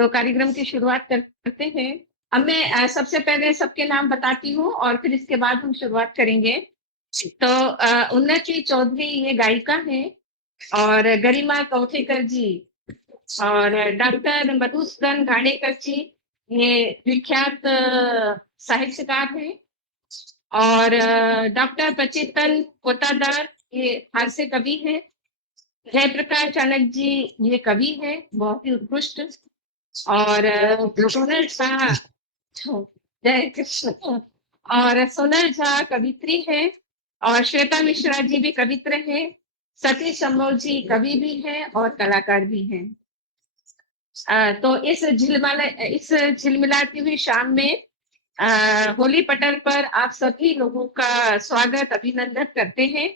तो कार्यक्रम की शुरुआत करते हैं। अब मैं सबसे पहले सबके नाम बताती हूँ और फिर इसके बाद हम शुरुआत करेंगे। तो उन्नति चौधरी ये गायिका हैं और गरिमा कौठेकर जी और डॉक्टर मधुसूदन घाणेकर जी ये विख्यात साहित्यकार हैं और डॉक्टर बचेतन पोतादार ये हास्य कवि हैं। जयप्रकाश चाणक्य जी ये कवि हैं बहुत ही उत्कृष्ट और सोनल झा जय कृष्ण और सोनल झा कवित्री है और श्वेता मिश्रा जी भी कवित्र हैं। सतीश अमोल जी कवि भी हैं और कलाकार भी हैं। तो इस झिलमिलाती हुई शाम में होली पटल पर आप सभी लोगों का स्वागत अभिनंदन करते हैं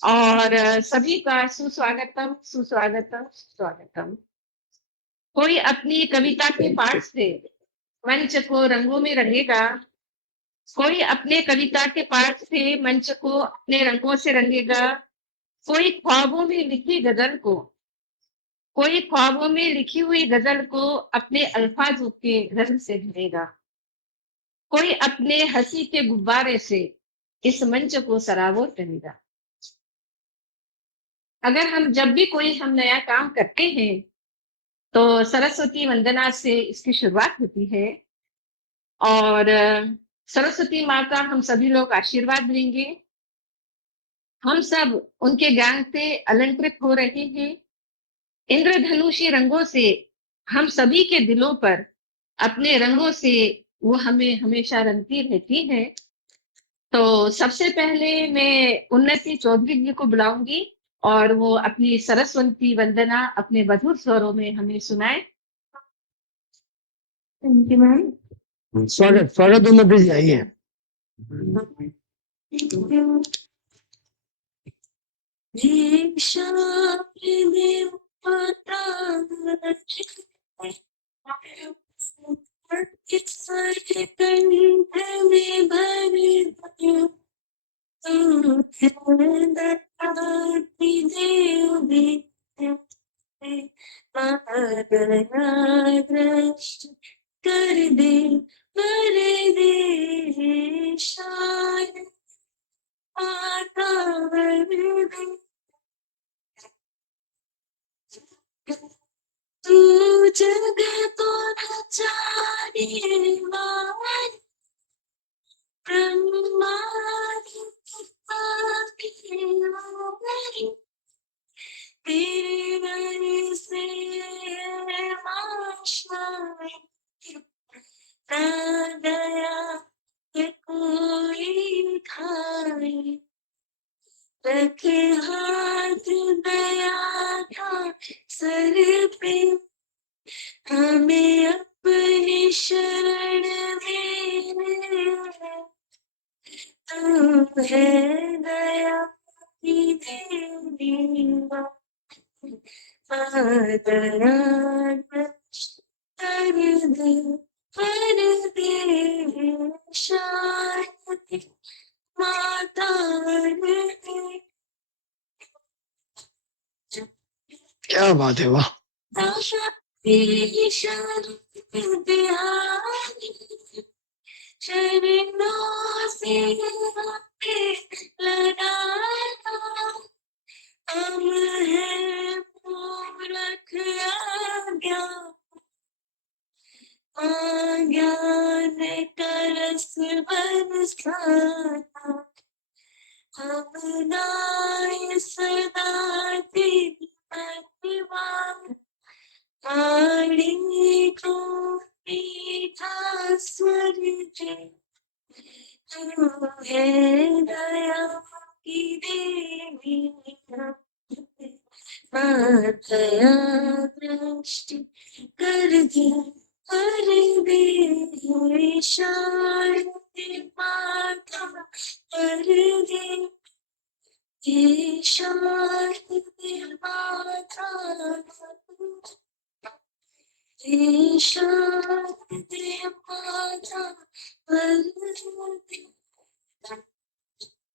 और सभी का सुस्वागतम सुस्वागतम स्वागतम। कोई अपनी कविता के पाठ से मंच को रंगों में रंगेगा, कोई अपने कविता के पाठ से मंच को अपने रंगों से रंगेगा, कोई ख्वाबों में लिखी गजल को, कोई ख्वाबों में लिखी हुई गजल को अपने अल्फाजों के रंग से भरेगा, कोई अपने हंसी के गुब्बारे से इस मंच को सराबोर करेगा। अगर हम जब भी कोई हम नया काम करते हैं तो सरस्वती वंदना से इसकी शुरुआत होती है और सरस्वती माँ का हम सभी लोग आशीर्वाद लेंगे। हम सब उनके ज्ञान से अलंकृत हो रहे हैं। इंद्रधनुषी रंगों से हम सभी के दिलों पर अपने रंगों से वो हमें हमेशा रंगती रहती है। तो सबसे पहले मैं उन्नति चौधरी जी को बुलाऊंगी और वो अपनी सरस्वती वंदना अपने मधुर स्वरों में हमें सुनाए। Thank you ma'am. स्वागत स्वागत उन्नति जी, आइए। कर दे पर दे शायद तू जग तो न जाने मान ब्रह्मांड तेरे घर से माशाएं दया कोई खाए रखे हाथ दया का सर पे हमें अपनी शरण में तू है दया की देवी दया कर दे पर दे शायद माता क्या बात है, वाह। शरणों से लगाना हम है मूर्ख ज्ञान का रस बरसाना हम नाय सदा तेरी महिमा वाणी को मीठा स्वर जे तू है दया की देवी दया दृष्टि कर दे पर दे शायद माता कर दे शायद माता शायद माता कर दे।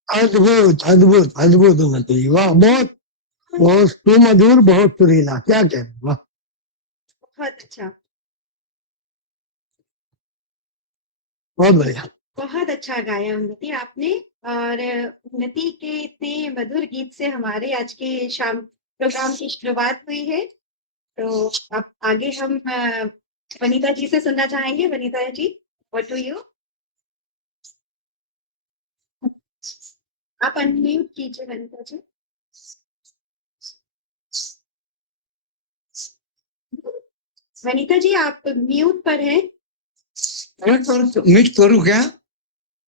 अद्भुत अद्भुत अद्भुत उन्नति जी, वाह। बहुत बहुत सुमधुर, बहुत सुरीला, क्या कहना, वाह। बहुत अच्छा। बहुत बढ़िया। बहुत अच्छा गाया उन्नति आपने। और उन्नति के इतने मधुर गीत से हमारे आज के शाम प्रोग्राम की शुरुआत हुई है। तो अब आगे हम वनीता जी से सुनना चाहेंगे। वनीता जी, व्हाट डू यू? आप अनम्यूट कीजिए वनीता जी। वनीता जी, आप म्यूट पर हैं। म्यूट करूँ क्या?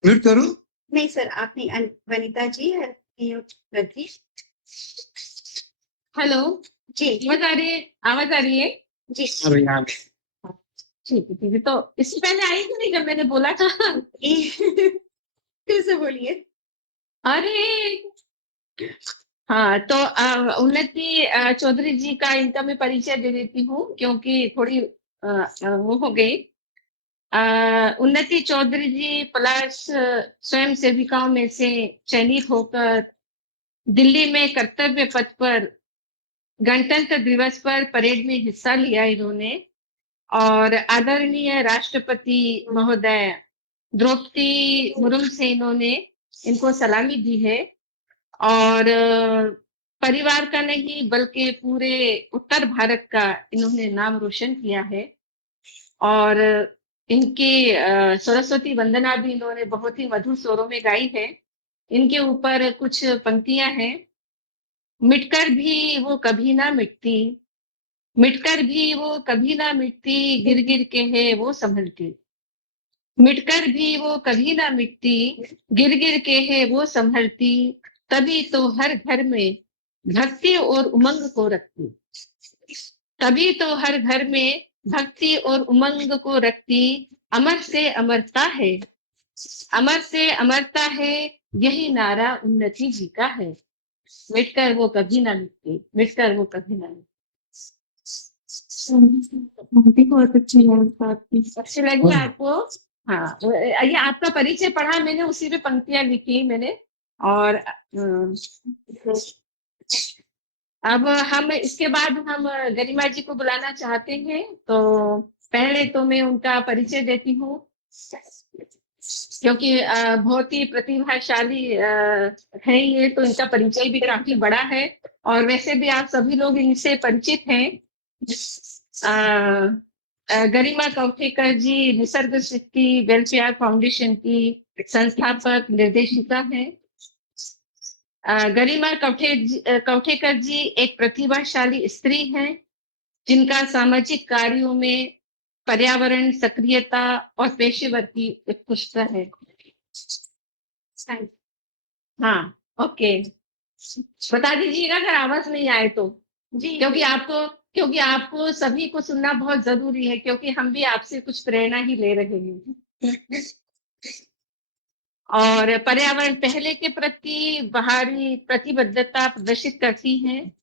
म्यूट करूँ? नहीं सर, आपने वनीता जी म्यूट कर दी। हेलो जी आवाज आ रही है? आवाज आ रही है? जी अरे यार, ठीक है ठीक है। तो इससे पहले आई थी नहीं जब मैंने बोला था? फिर से बोलिए। अरे हाँ, तो उन्नति चौधरी जी का इनका मैं परिचय दे देती हूँ क्योंकि थोड़ी वो हो गई। उन्नति चौधरी जी पलाश स्वयं सेविकाओं में से चयनित होकर दिल्ली में कर्तव्य पथ पर गणतंत्र दिवस पर परेड में हिस्सा लिया इन्होंने। और आदरणीय राष्ट्रपति महोदय द्रौपदी मुर्मू से इन्होंने इनको सलामी दी है। और परिवार का नहीं बल्कि पूरे उत्तर भारत का इन्होंने नाम रोशन किया है। और इनकी सरस्वती वंदना भी इन्होंने बहुत ही मधुर स्वरों में गाई है। इनके ऊपर कुछ पंक्तियां हैं। मिटकर भी वो कभी ना मिटती, मिटकर भी वो कभी ना मिटती, गिर गिर के है वो संभलती। मिटकर भी वो कभी ना मिटती, गिर गिर के है वो संभलती। तभी तो हर घर में भक्ति और उमंग को रखती, तभी तो हर घर में भक्ति और उमंग को रखती। अमर से अमरता है, अमर से अमरता है, यही नारा उन्नति जी का है। मिटकर वो कभी ना मिटती, मिटकर वो कभी ना मिटती। बहुत अच्छी है आपकी। अच्छी लगी आपको? हाँ, ये आपका परिचय पढ़ा मैंने, उसी पे पंक्तियां लिखी मैंने। और अब हम इसके बाद हम गरिमा जी को बुलाना चाहते हैं। तो पहले तो मैं उनका परिचय देती हूँ क्योंकि बहुत ही प्रतिभाशाली है ये, तो इनका परिचय भी काफी बड़ा है। और वैसे भी आप सभी लोग इनसे परिचित हैं। गरिमा कौठेकर जी निसर्ग सृष्टि वेलफेयर फाउंडेशन की संस्थापक निर्देशिका हैं। गरिमा कौठेकर जी एक प्रतिभाशाली स्त्री हैं जिनका सामाजिक कार्यों में पर्यावरण सक्रियता और पेशेवर की उत्कृष्टता है। हाँ, ओके, बता दीजिएगा अगर आवाज नहीं आए तो। जी क्योंकि आपको सभी को सुनना बहुत जरूरी है, क्योंकि हम भी आपसे कुछ प्रेरणा ही ले रहे हैं। और पर्यावरण पहले के प्रति बाहरी प्रतिबद्धता प्रदर्शित करती हैं,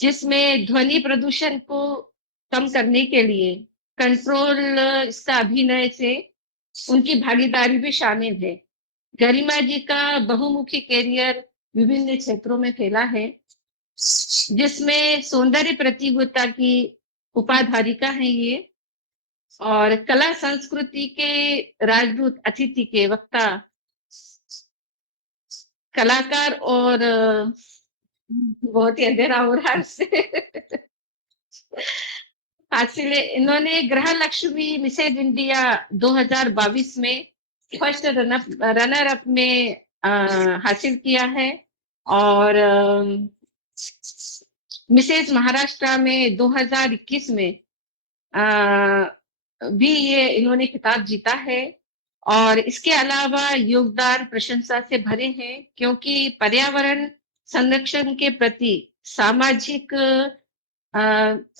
जिसमें ध्वनि प्रदूषण को कम करने के लिए कंट्रोल इसका अभिनय से उनकी भागीदारी भी शामिल है। गरिमा जी का बहुमुखी कैरियर विभिन्न क्षेत्रों में फैला है, जिसमें सौंदर्य प्रतियोगिता की उपाधारिका है ये। और कला संस्कृति के राजदूत, अतिथि के वक्ता, कलाकार। और बहुत ही अंधेरा हो रहा है उससे। हासिल इन्होंने गृह लक्ष्मी मिसेज इंडिया 2022 में फर्स्ट रनर अप में हासिल किया है। और मिसेज महाराष्ट्र में 2021 में भी ये इन्होंने खिताब जीता है। और इसके अलावा योगदान प्रशंसा से भरे हैं, क्योंकि पर्यावरण संरक्षण के प्रति सामाजिक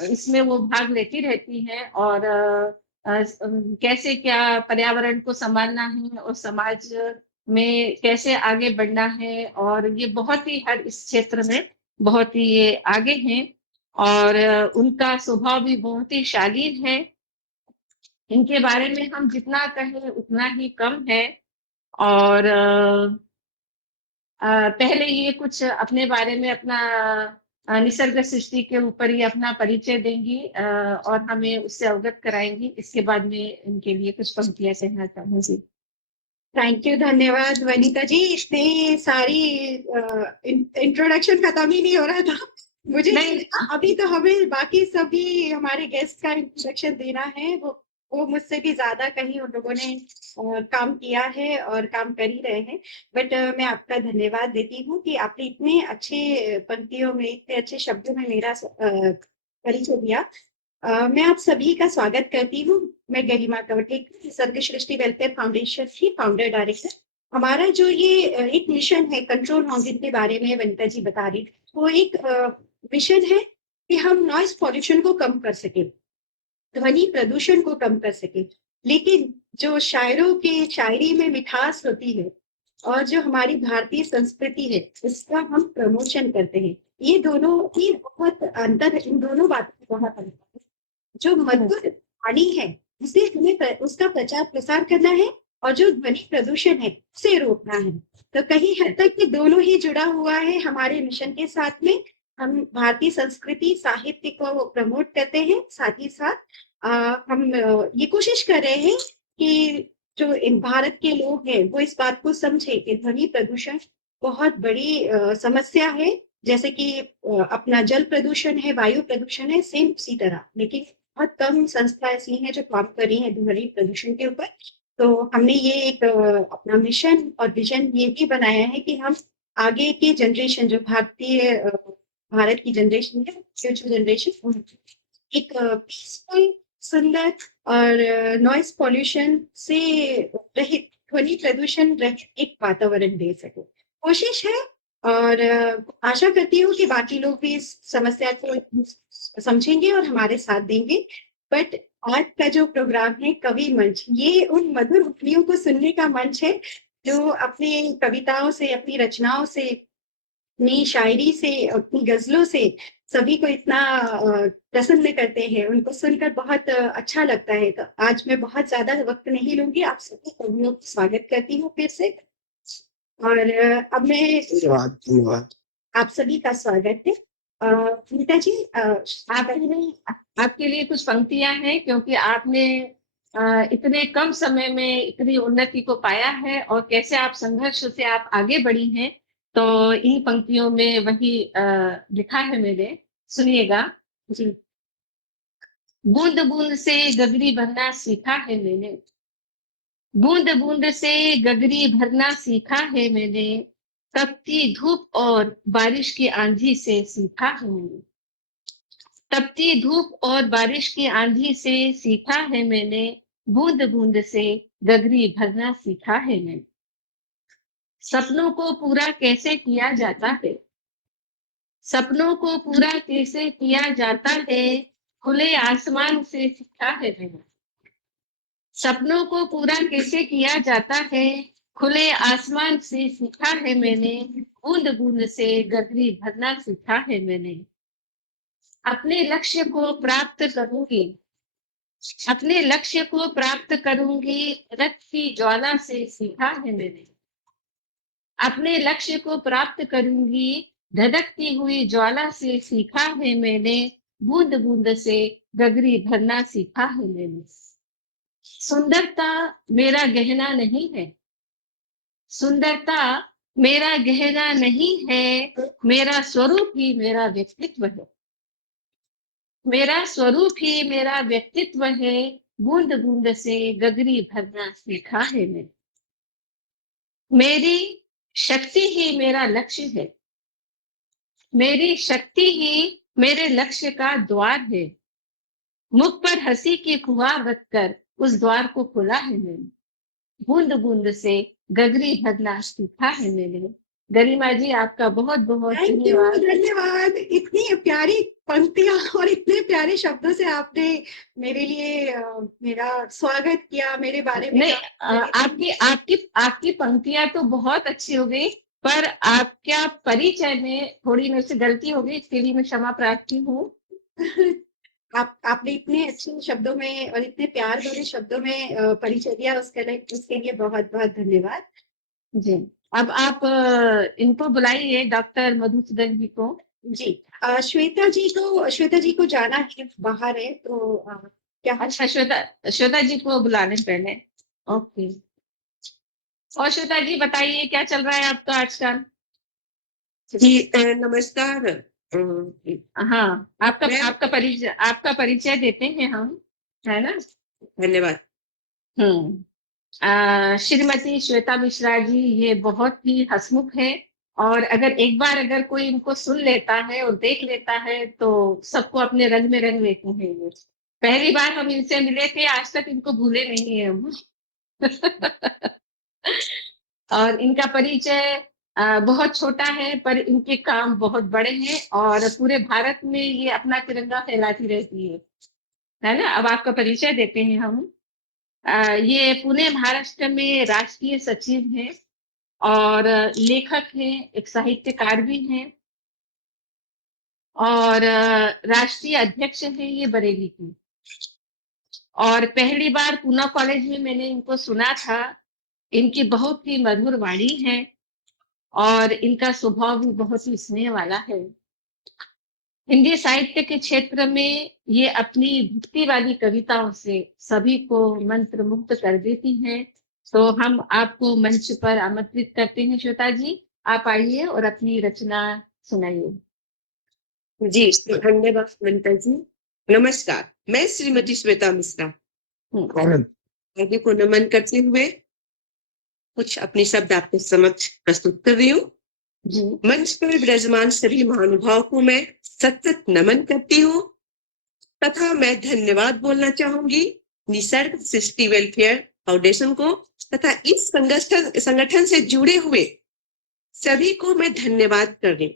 इसमें वो भाग लेती रहती हैं। और कैसे क्या पर्यावरण को संभालना है और समाज में कैसे आगे बढ़ना है, और ये बहुत ही हर इस क्षेत्र में बहुत ही ये आगे हैं। और उनका स्वभाव भी बहुत ही शालीन है। इनके बारे में हम जितना कहें उतना ही कम है। और पहले ये कुछ अपने बारे में अपना निसर्ग सृष्टि के ऊपर ही अपना परिचय देंगी और हमें उससे अवगत कराएंगी। इसके बाद में इनके लिए कुछ पंक्तियां कहना चाहूंगी। थैंक यू, धन्यवाद वनिता जी। इतनी सारी इंट्रोडक्शन खत्म ही नहीं हो रहा था मुझे। नहीं, अभी तो हमें बाकी सभी हमारे गेस्ट का इंट्रोडक्शन देना है। वो मुझसे भी ज्यादा कहीं उन लोगों ने काम किया है और काम कर ही रहे हैं। बट मैं आपका धन्यवाद देती हूँ कि आपने इतने अच्छे पंक्तियों में, इतने अच्छे शब्दों में मेरा परिचय दिया। मैं आप सभी का स्वागत करती हूँ। मैं गरिमा कवटेक, सर्ग सृष्टि वेलफेयर फाउंडेशन की फाउंडर डायरेक्टर। हमारा जो ये एक मिशन है, कंट्रोल हाउसिंग के बारे में वनिता जी बता रही थी, वो एक मिशन है कि हम नॉइज पॉल्यूशन को कम कर सके, ध्वनि प्रदूषण को कम कर सके। लेकिन जो शायरों की शायरी में मिठास होती है और जो हमारी भारतीय संस्कृति है, उसका हम प्रमोशन करते हैं। ये दोनों ही बहुत अंतर है, इन दोनों बातों में बहुत अंतर है। जो मधुर वाणी है, उसे हमें उसका प्रचार प्रसार करना है, और जो ध्वनि प्रदूषण है उसे रोकना है। तो कहीं हद तक ये दोनों ही जुड़ा हुआ है हमारे मिशन के साथ में। हम भारतीय संस्कृति साहित्य को प्रमोट करते हैं, साथ ही साथ हम ये कोशिश कर रहे हैं कि जो इन भारत के लोग हैं वो इस बात को समझे कि ध्वनि प्रदूषण बहुत बड़ी समस्या है। जैसे कि अपना जल प्रदूषण है, वायु प्रदूषण है, सेम उसी तरह। लेकिन बहुत कम संस्था ऐसी हैं जो काम कर रही हैं ध्वनि प्रदूषण के ऊपर। तो हमने ये एक अपना मिशन और विजन ये भी बनाया है कि हम आगे की जनरेशन, जो भारत की जनरेशन है, फ्यूचर जनरेशन, एक पीसफुल, सुंदर और नॉइस पॉल्यूशन से रहित, ध्वनि प्रदूषण रहित एक वातावरण दे सके, कोशिश है। और आशा करती हूँ कि बाकी लोग भी इस समस्या को समझेंगे और हमारे साथ देंगे। बट आज का जो प्रोग्राम है कवि मंच, ये उन मधुर उक्तियों को सुनने का मंच है जो अपनी कविताओं से, अपनी रचनाओं से, अपनी शायरी से, अपनी गजलों से सभी को इतना प्रसन्न करते हैं। उनको सुनकर बहुत अच्छा लगता है। तो आज मैं बहुत ज्यादा वक्त नहीं लूंगी, आप सभी कवियों का स्वागत करती हूँ फिर से। और अब मैं धन्यवाद धन्यवाद। आप सभी का स्वागत है। नीता जी, आपके लिए कुछ पंक्तियां हैं, क्योंकि आपने इतने कम समय में इतनी उन्नति को पाया है और कैसे आप संघर्ष से आप आगे बढ़ी हैं। तो इन पंक्तियों में वही लिखा है मेरे, सुनिएगा। जी। बूंद बूंद से गगरी भरना सीखा है मैंने, बूंद बूंद से गगरी भरना सीखा है मैंने, तपती धूप और बारिश की आंधी से सीखा है मैंने, तपती धूप और बारिश की आंधी से सीखा है मैंने, बूंद बूंद से गगरी भरना सीखा है मैंने। सपनों को पूरा कैसे किया जाता है, सपनों को पूरा कैसे किया जाता है, खुले आसमान से सीखा है मैंने। सपनों को पूरा कैसे किया जाता है, खुले आसमान से सीखा है मैंने, बूंद बूंद से गगरी भरना सीखा है मैंने। अपने लक्ष्य को प्राप्त करूंगी, अपने लक्ष्य को प्राप्त करूंगी, रक्त की ज्वाला से सीखा है मैंने। अपने लक्ष्य को प्राप्त करूंगी, धधकती हुई ज्वाला से सीखा है मैंने, बूंद बूंद से गगरी भरना सीखा है मैंने। सुंदरता मेरा गहना नहीं है, सुंदरता मेरा गहना नहीं है, मेरा स्वरूप ही मेरा व्यक्तित्व है, मेरा स्वरूप ही मेरा व्यक्तित्व है, बूंद बूंद से गगरी भरना सीखा है मैंने। मेरी शक्ति ही मेरा लक्ष्य है, मेरी शक्ति ही मेरे लक्ष्य का द्वार है, मुख पर हंसी की फुहार रखकर उस द्वार को खोला है मैंने, बूंद बूंद से गगरी भरना सीखा है मैंने। गरिमा जी, आपका बहुत बहुत थैंक यू, धन्यवाद। धन्यवाद। इतनी प्यारी पंक्तियां और इतने प्यारे शब्दों से आपने मेरे लिए मेरा स्वागत किया, मेरे बारे में नहीं, कहा। आपकी आपकी आपकी पंक्तियां तो बहुत अच्छी हो गई, पर आपका परिचय में थोड़ी मेरे से गलती हो गई, इसके लिए मैं क्षमा प्रार्थी हूँ। आपने इतने अच्छे शब्दों में और इतने प्यार भरे शब्दों में परिचय दिया, उसके लिए बहुत बहुत धन्यवाद। जी, अब आप इनको बुलाइए, डॉक्टर मधुसूदन जी को। जी। श्वेता जी को जाना है, बाहर है, तो क्या अच्छा, श्वेता श्वेता जी को बुला लें पहले। ओके। और श्वेता जी बताइए क्या चल रहा है आपका आजकल? जी नमस्कार। हाँ, मैं आपका परिचय देते हैं हम, है ना? धन्यवाद। श्रीमती श्वेता मिश्रा जी ये बहुत ही हंसमुख है, और अगर कोई इनको सुन लेता है और देख लेता है तो सबको अपने रंग में रंग लेते हैं ये। पहली बार हम इनसे मिले थे, आज तक इनको भूले नहीं है हम। और इनका परिचय बहुत छोटा है पर इनके काम बहुत बड़े हैं, और पूरे भारत में ये अपना तिरंगा फहलाती रहती है ना? अब आपका परिचय देते हैं हम। ये पुणे महाराष्ट्र में राष्ट्रीय सचिव हैं, और लेखक हैं, एक साहित्यकार भी हैं, और राष्ट्रीय अध्यक्ष हैं ये बरेली की। और पहली बार पूना कॉलेज में मैंने इनको सुना था। इनकी बहुत ही मधुर वाणी है, और इनका स्वभाव भी बहुत ही स्नेह वाला है। हिंदी साहित्य के क्षेत्र में ये अपनी भक्ति वाली कविताओं से सभी को मंत्र मुग्ध कर देती हैं। तो हम आपको मंच पर आमंत्रित करते हैं श्वेता जी, आप आइए और अपनी रचना सुनाइए। जी धन्यवाद ममता जी। नमस्कार, मैं श्रीमती श्वेता मिश्रा स्वागत। आदि को नमन करते हुए कुछ अपने शब्द आपके समक्ष प्रस्तुत कर रही हूँ। जी मंच पर विराजमान सभी महानुभाव को मैं सतत नमन करती हूँ तथा मैं धन्यवाद बोलना चाहूंगी निसर्ग सृष्टि वेलफेयर फाउंडेशन को तथा इस संगठन से जुड़े हुए सभी को मैं धन्यवाद कर रही हूँ।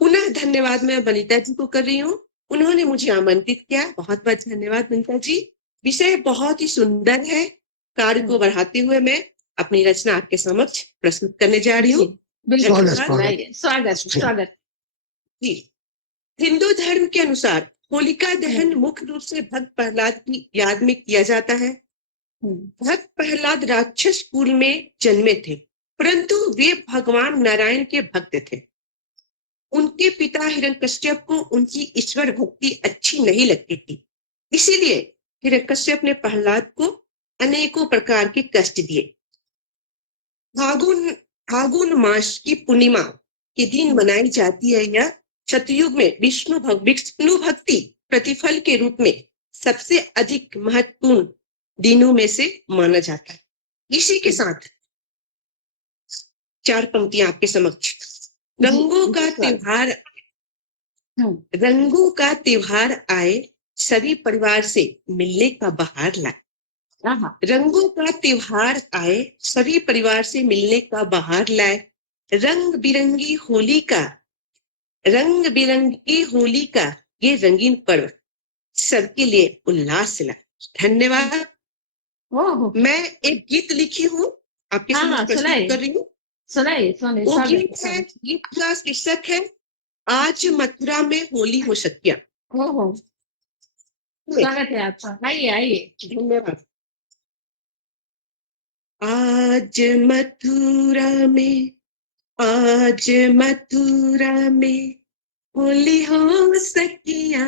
पुनः धन्यवाद मैं वनिता जी को कर रही हूँ, उन्होंने मुझे आमंत्रित किया। बहुत बहुत धन्यवाद वनिता जी। विषय बहुत ही सुंदर है। कार्य को बढ़ाते हुए मैं अपनी रचना आपके समक्ष प्रस्तुत करने जा रही हूँ। बिल्कुल, स्वागत, स्वागत स्वागत। जी, हिंदू धर्म के अनुसार होलिका दहन मुख्य रूप से भक्त प्रहलाद की याद में किया जाता है। भक्त प्रहलाद राक्षस कुल में जन्मे थे, परंतु वे भगवान नारायण के भक्त थे। उनके पिता हिरण्यकश्यप को उनकी ईश्वर भक्ति अच्छी नहीं लगती थी, इसीलिए हिरण्यकश्यप ने प्रहलाद को अनेकों प्रकार के कष्ट दिए। फागुन मास की पूर्णिमा के दिन मनाई जाती है। यह सतयुग में विष्णु भक्ति प्रतिफल के रूप में सबसे अधिक महत्वपूर्ण दिनों में से माना जाता है। इसी के साथ चार पंक्तियां आपके समक्ष। रंगों का त्योहार आए, सभी परिवार से मिलने का बहार लाए। रंगों का त्योहार आए, सभी परिवार से मिलने का बहार लाए। रंग बिरंगी होली का ये रंगीन पर्व सबके लिए उल्लास लाए। धन्यवाद। मैं एक गीत लिखी हूँ, आपके सामने प्रस्तुत कर रही हूँ। सुनाइए। वो गीत है, गीत का शीर्षक है आज मथुरा में होली हो सकिया। स्वागत है आपका, आइए। धन्यवाद। आज मथुरा में होली हो सकिया।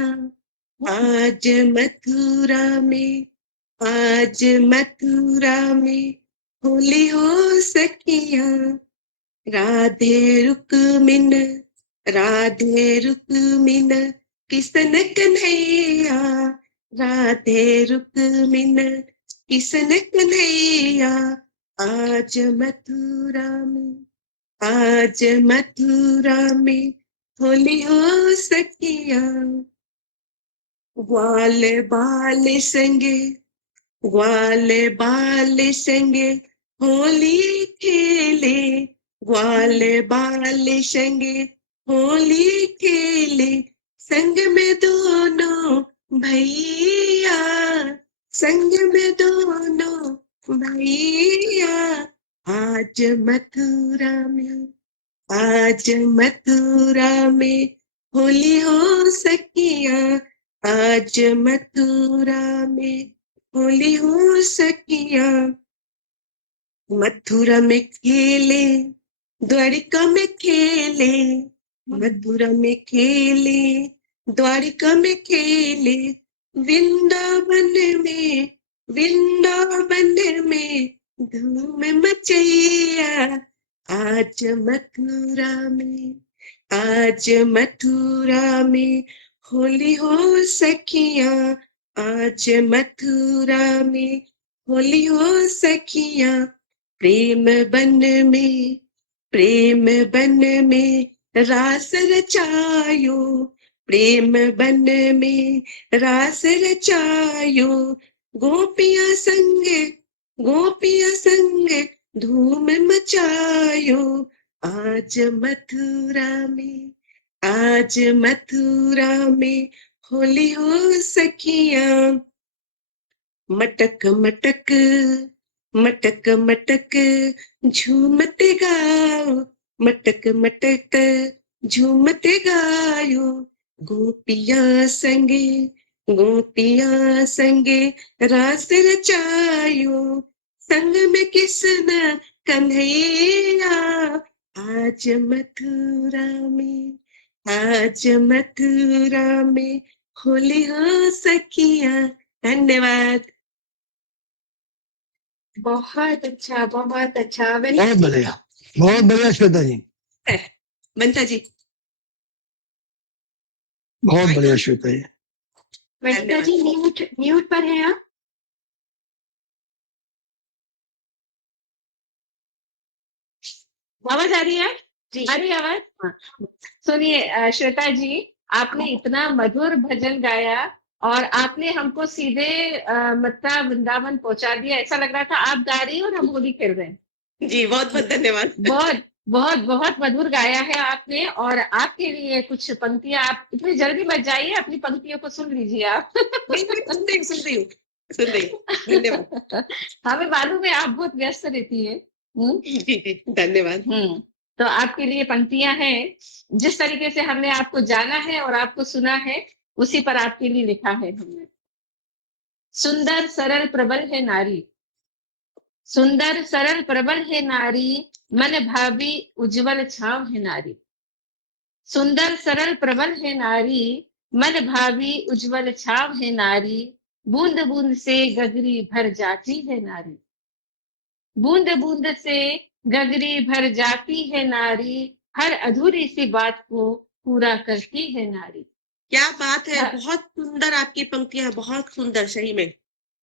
आज मथुरा में होली हो सकिया। राधे रुक्मिन किसन कन्हैया। राधे रुक्मिन किसन कन्हैया। आज मथुरा में होली हो सकिया। ग्वाल बाल संगे होली खेले। ग्वाल बाल संगे होली खेले। संग में दोनों भैया। आज मथुरा में होली हो सकिया। आज मथुरा में होली हो सकिया। मथुरा में खेले, द्वारिका में खेले। मथुरा में खेले, द्वारिका में खेले। वृंदावन में धूम मचैया आज मथुरा में, आज मथुरा में होली हो सखियां, आज मथुरा में होली हो सखियां, प्रेम बन में, प्रेम बन में रास रचायो, प्रेम बन में रास रचायो, गोपियां संग, गोपियां संग धूम मचायो, आज मथुरा में, आज मथुरा में होली हो सखियां, मटक मटक, मटक मटक झूमते गाओ, मटक मटक झूमते गायो, गोपियां संगे, गोपियां संगे रास रचायो, संग में कृष्ण कन्हैया, आज मथुरा में, आज मथुरा में होली हो सखियां। धन्यवाद। बहुत अच्छा, बहुत अच्छा। बहुत बढ़िया श्वेता जी, बंता जी, बहुत बढ़िया श्वेता जी। वनिता जी म्यूट, म्यूट पर हैं आप। आवाज आ रही है? जी आ रही है आवाज? हाँ। सुनिए श्वेता जी, आपने इतना मधुर भजन गाया और आपने हमको सीधे मथुरा वृंदावन पहुंचा दिया। ऐसा लग रहा था आप गा रही हो और हम होली खेल रहे हैं। जी बहुत बहुत धन्यवाद। बहुत बहुत बहुत मधुर गाया है आपने। और आपके लिए कुछ पंक्तियां, आप इतनी जल्दी मत जाइए, अपनी पंक्तियों को सुन लीजिए आप। सुन रही हूँ, सुन रही हूँ, सुन रही हूँ। धन्यवाद। हमें मालूम है आप बहुत व्यस्त रहती है। जी जी धन्यवाद। तो आपके लिए पंक्तियां हैं, जिस तरीके से हमने आपको जाना है और आपको सुना है उसी पर आपके लिए लिखा है हमने। सुंदर सरल प्रबल है नारी, सुंदर सरल प्रबल है नारी, मन भावी उज्जवल छाव है नारी। सुंदर सरल प्रबल है नारी, मन भावी उज्जवल छाव है नारी, बूंद बूंद से गगरी भर जाती है नारी, बूंद बूंद से गगरी भर जाती है नारी, हर अधूरी सी बात को पूरा करती है नारी। क्या बात है, हाँ। बहुत सुंदर आपकी पंक्तियां, बहुत सुंदर सही में।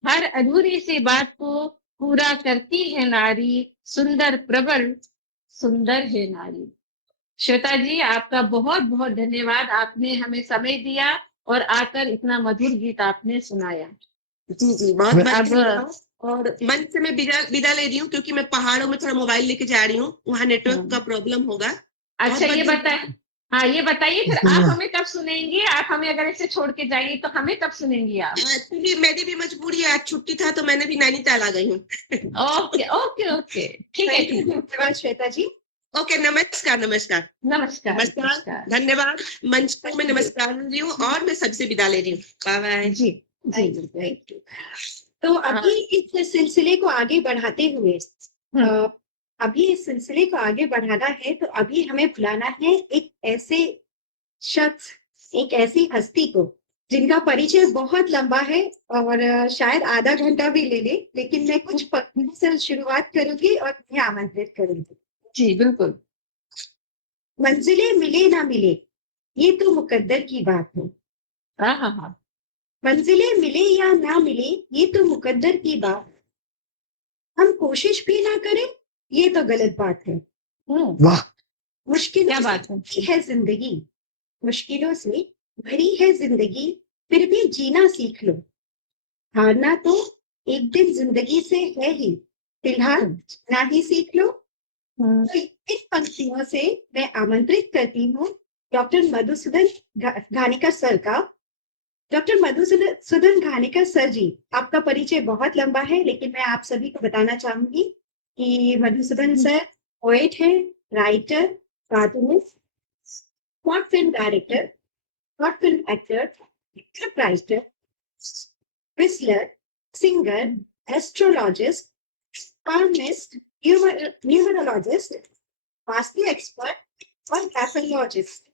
हर अधूरी सी बात को पूरा करती है नारी, सुंदर प्रबल सुंदर है नारी। श्वेता जी आपका बहुत बहुत धन्यवाद, आपने हमें समय दिया और आकर इतना मधुर गीत आपने सुनाया। जी जी बहुत बहुत अब धन्यवाद। और मंच से मैं विदा ले रही हूँ क्योंकि मैं पहाड़ों में थोड़ा मोबाइल लेके जा रही हूँ, वहाँ नेटवर्क का प्रॉब्लम होगा। अच्छा ये बताए, हाँ ये बताइए फिर इसमें- आप हमें कब सुनेंगे? आप हमें अगर ऐसे छोड़ के जाइए तो हमें कब सुनेंगी आप? एक्चुअली मेरी भी मजबूरी है, आज छुट्टी था तो मैंने भी नैनीताल आ गई हूँ। ओके ओके ओके, ठीक है ठीक है। धन्यवाद श्वेता जी। ओके, नमस्कार नमस्कार नमस्कार नमस्कार, नमस्कार। धन्यवाद। मंच को मैं नमस्कार दे रही हूँ और मैं सबसे विदा ले रही हूँ। Bye bye. जी जी जी। Thank you. तो अभी इस सिलसिले को आगे बढ़ाते हुए अभी इस सिलसिले को आगे बढ़ाना है तो अभी हमें बुलाना है एक ऐसे शख्स, एक ऐसी हस्ती को जिनका परिचय बहुत लंबा है और शायद आधा घंटा भी ले ले, लेकिन मैं कुछ पंक्तियों से शुरुआत करूंगी और तुम्हें आमंत्रित करूंगी। जी बिल्कुल। मंजिलें मिले ना मिले ये तो मुकद्दर की बात है, हाँ हाँ हाँ। मंजिलें मिले या ना मिले ये तो मुकद्दर की बात, हम कोशिश भी ना करें ये तो गलत बात है। वाह, मुश्किल क्या बात है। जिंदगी, मुश्किलों से भरी है जिंदगी, फिर भी जीना सीख लो, हारना तो एक दिन जिंदगी से है ही, फिलहाल ना ही सीख लो। तो इन पंक्तियों से मैं आमंत्रित करती हूँ डॉक्टर मधुसूदन घानीकर सर का। डॉक्टर मधुसूदन घानीकर सर जी, आपका परिचय बहुत लंबा है लेकिन मैं आप सभी को बताना चाहूंगी कि मधुसूदन सर पोएट हैं, writer, cartoonist, short film director, short film actor, script writer, whistler, singer, astrologist, palmist, numerologist, vastu expert और ग्राफोलॉजिस्ट।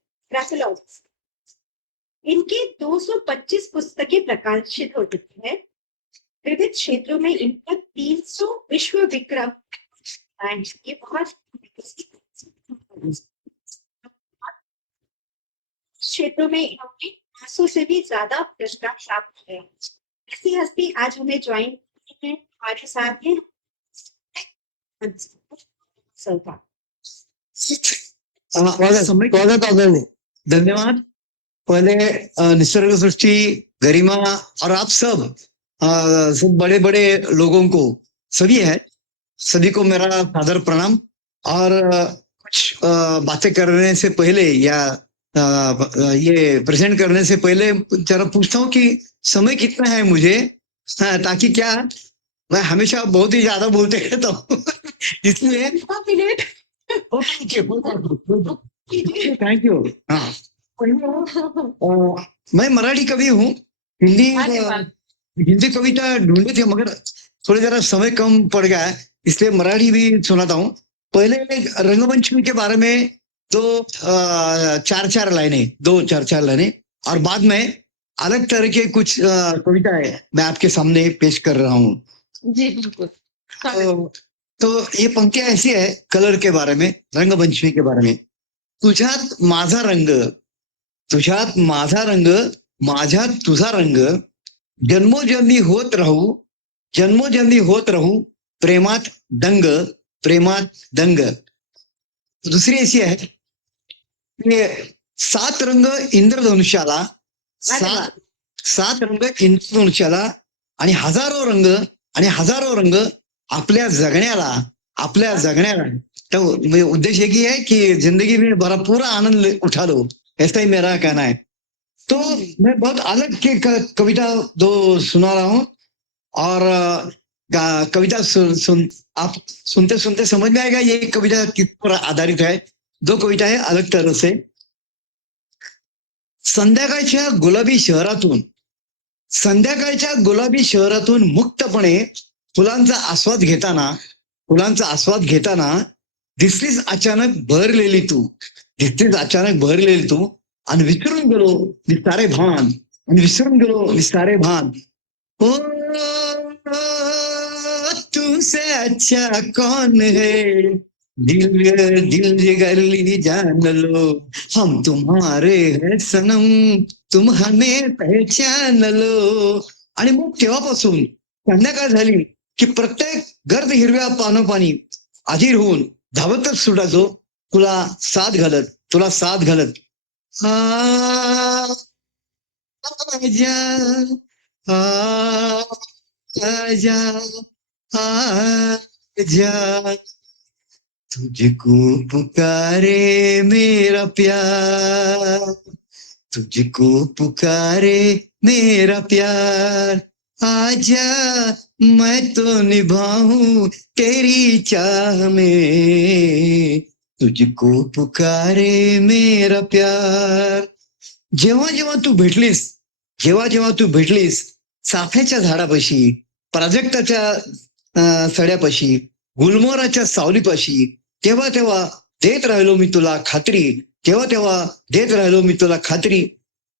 इनके 225 पुस्तकें प्रकाशित हो चुकी हैं। विविध क्षेत्रों में इन पर 300 विश्व विक्रम। एंड ये बहुत क्षेत्रों में इन्होंने 500 से भी ज्यादा पुरस्कार प्राप्त किए। ऐसी हस्ती आज हमें ज्वाइन है हमारे साथ है सरकार। स्वागत आदरणीय। धन्यवाद। पहले निसर्ग सृष्टि गरिमा और आप सब बड़े बड़े लोगों को सभी को मेरा सादर प्रणाम। और कुछ बातें करने से पहले या ये प्रेजेंट करने से पहले जरा पूछता हूँ कि समय कितना है मुझे, ताकि क्या मैं हमेशा बहुत ही ज्यादा बोलते रहता हूँ इसलिए थैंक यू। हाँ, मैं मराठी कवि हूँ। अरे वाह। हिंदी कविता ढूंढे थे मगर थोड़ी जरा समय कम पड़ गया है, इसलिए मराठी भी सुनाता हूँ। पहले रंगपंचमी के बारे में दो चार लाइनें और बाद में अलग तरह के कुछ कविताएं मैं आपके सामने पेश कर रहा हूँ। जी बिल्कुल। तो ये पंक्तियां ऐसी है कलर के बारे में, रंगपंचमी के बारे में। तुझ्यात माझा रंग, तुझ्यात माझा रंग, माझ्यात तुझा रंग, जन्मोजन्मी होत राहू, प्रेमात दंग। दुसरी ऐसी आहे की 7 रंग इंद्रधनुष्याला, सात रंग इंद्रधनुष्याला आणि हजारो रंग आपल्या जगण्याला। तो उद्देश्य एक ही है कि जिंदगी में बड़ा पूरा आनंद उठा लो, ऐसा ही मेरा कहना है। तो मैं बहुत अलग के कविता दो सुना रहा हूँ और कविता आप सुनते सुनते समझ में आएगा ये कविता किस पर आधारित है। 2 कविता है अलग तरह से। संध्याकाळच्या गुलाबी शहरातून मुक्तपणे फुलांचा आस्वाद घेताना दिसलीस अचानक बहरलेली तू आणि विसरून गेलो निसारे भान ओ तुमसे अच्छा कौन है, दिल जिगरली जान लो, हम तुम्हारे हैं सनम, तुम हमें पहचान लो। आणि मग तेव्हापासून संध्याकाळ झाली की प्रत्येक गर्द हिरव्या पानोपानी अधीर होऊन धावतच सुटायचो तुला साथ घालत। आजा तुझको पुकारे मेरा प्यार, आजा मैं तो निभाऊं तेरी चाह में, तुझको पुकारे मेरा प्यार। जेव्हा तू भेटलीस चाफ्याच्या झाडापाशी, प्राजक्ताच्या सड्यापाशी, गुलमोहराच्या सावलीपाशी, तेव्हा देत राहिलो मी तुला खात्री,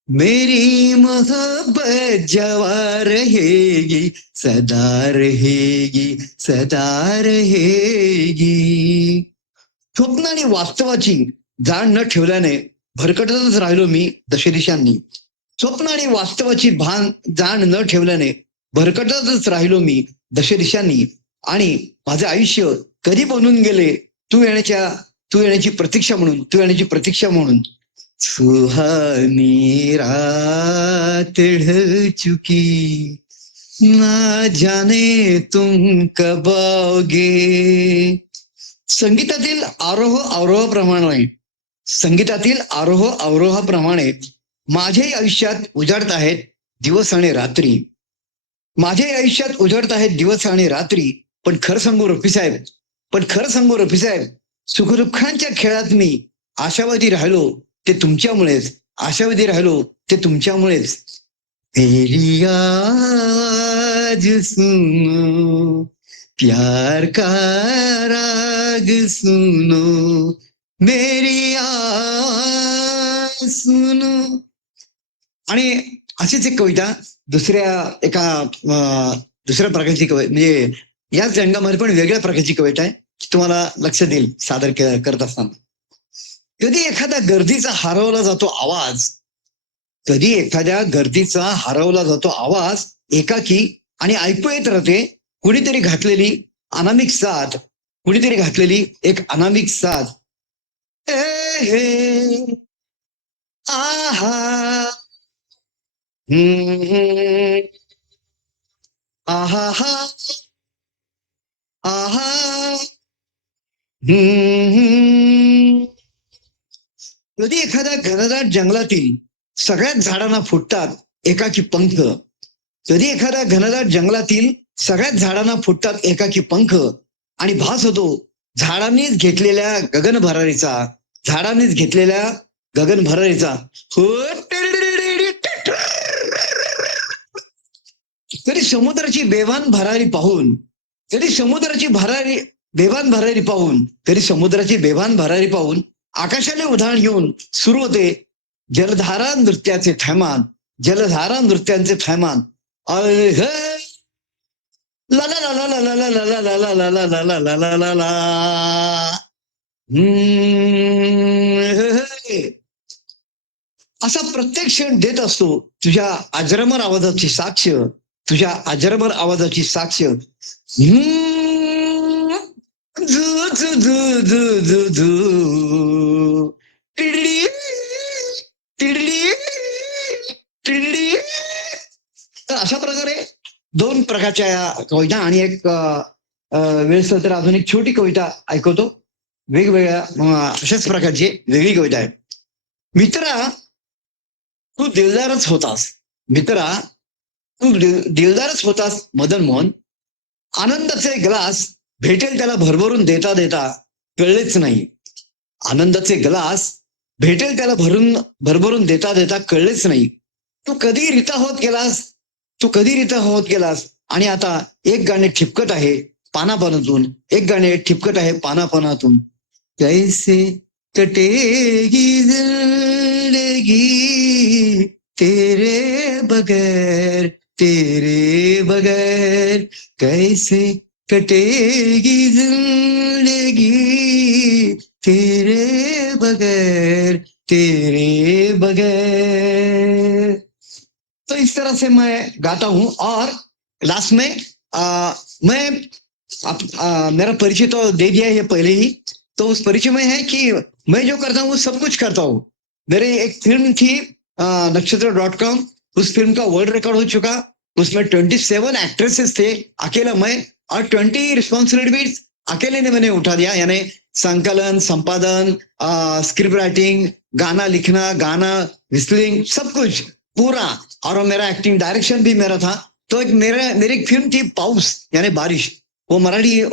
मेरी मोहब्बत जवा रहेगी, सदा रहेगी। स्वप्न आणि वास्तवाची जाण न ठेवल्याने भरकटतच राहिलो मी दशदिशांनी, जाण न ठेवल्याने भरकटतच राहिलो मी दशदिशांनी, आणि माझे आयुष्य कधी बनून गेले तू येण्याची प्रतीक्षा म्हणून। सुहानी रात ढल चुकी, ना जाने तुम कब आओगे। संगीतातील आरोहाप्रमाणे माझ्याही आयुष्यात उजाडत आहेत दिवस आणि रात्री। पण खरं सांगू रफी साहेब, सुखदुःखांच्या खेळात मी आशावादी राहिलो ते तुमच्यामुळेच। मेरी आवाज सुनो, प्यार का राग सुनो, मेरी आवाज सुनो। आणि अशीच एक कविता दुसऱ्या प्रकारची म्हणजे याच रंगामध्ये पण वेगळ्या प्रकारची कविता आहे, तुम्हाला लक्षात येईल सादर करत असताना. कधी एखाद्या गर्दीचा हरवला जातो आवाज, कधी एखाद्या गर्दीचा हरवला जातो आवाज एकाकी, आणि ऐकू येत राहते कुणीतरी घातलेली अनामिक साथ, कुणीतरी घातलेली एक अनामिक साथ. ए हे आहा आहा हा आहा. कधी एखाद्या घनदाट जंगलातील सगळ्याच झाडांना फुटतात एकाकी पंख, कधी एखाद्या घनदाट जंगलातील सगळ्याच झाडांना फुटतात एकाकी पंख, आणि भास होतो झाडांनीच घेतलेल्या गगनभरारीचा, झाडांनीच घेतलेल्या गगनभरारीचा. कधी समुद्राची बेभान भरारी पाहून, कधी समुद्राची बेभान भरारी पाहून, कधी समुद्राची बेभान भरारी पाहून आकाशाने उधाण घेऊन सुरू होते जलधारा नृत्याचे थैमान, जलधारा नृत्यांचे थैमान. ला ला ला ला ला ला ला ला ला ला ला ला ला ला ला ला ला. असा प्रत्येक क्षण देत असतो तुझ्या अजरामर आवाजाची साक्ष, तुझ्या अजरामर आवाजाची साक्ष. तर अशा प्रकारे दोन प्रकारच्या या कविता, आणि एक वेळेस तर अजून एक छोटी कविता ऐकवतो. वेगवेगळ्या अशाच प्रकारची वेगळी कविता आहे. मित्रा तू दिलदारच होतास, मित्रा तू दिलदारच होतास मदन मोहन. आनंदाचे ग्लास भेटेल त्याला भरभरून देता देता कळलेच नाही, आनंदाचे ग्लास भेटेल त्याला भरभरून देता देता कळलेच नाही. तू कधी रिता होत गेलास, तू कधी रिता होत गेलास. आणि आता एक गाणे ठिपकत आहे पानापानातून, एक गाणे ठिपकत आहे पानापानातून. कैसे कटेगी जिंदगी तेरे बगैर, तेरे बगैर. कैसे कटेगी जिंदगी तेरे बगैर, तेरे बगैर. तो इस तरह से मैं गाता हूं. और लास्ट में मेरा परिचय तो दे दिया है पहले ही. तो उस परिचय में है कि मैं जो करता हूँ सब कुछ करता हूँ. मेरी एक फिल्म थी नक्षत्र.com, उस फिल्म का वर्ल्ड रिकॉर्ड हो चुका. उसमें 27 एक्ट्रेसेस थे, अकेला मैं, और 20 रिस्पॉन्सिबिलिटीज अकेले ने मैंने उठा दिया. यानी संकलन, संपादन, स्क्रिप्ट राइटिंग, गाना लिखना, गाना विस्लिंग, सब कुछ पूरा. और मेरा एक्टिंग डायरेक्शन भी मेरा था. तो एक मेरी एक फिल्म थी पाउस यानी बारिश, वो मराठी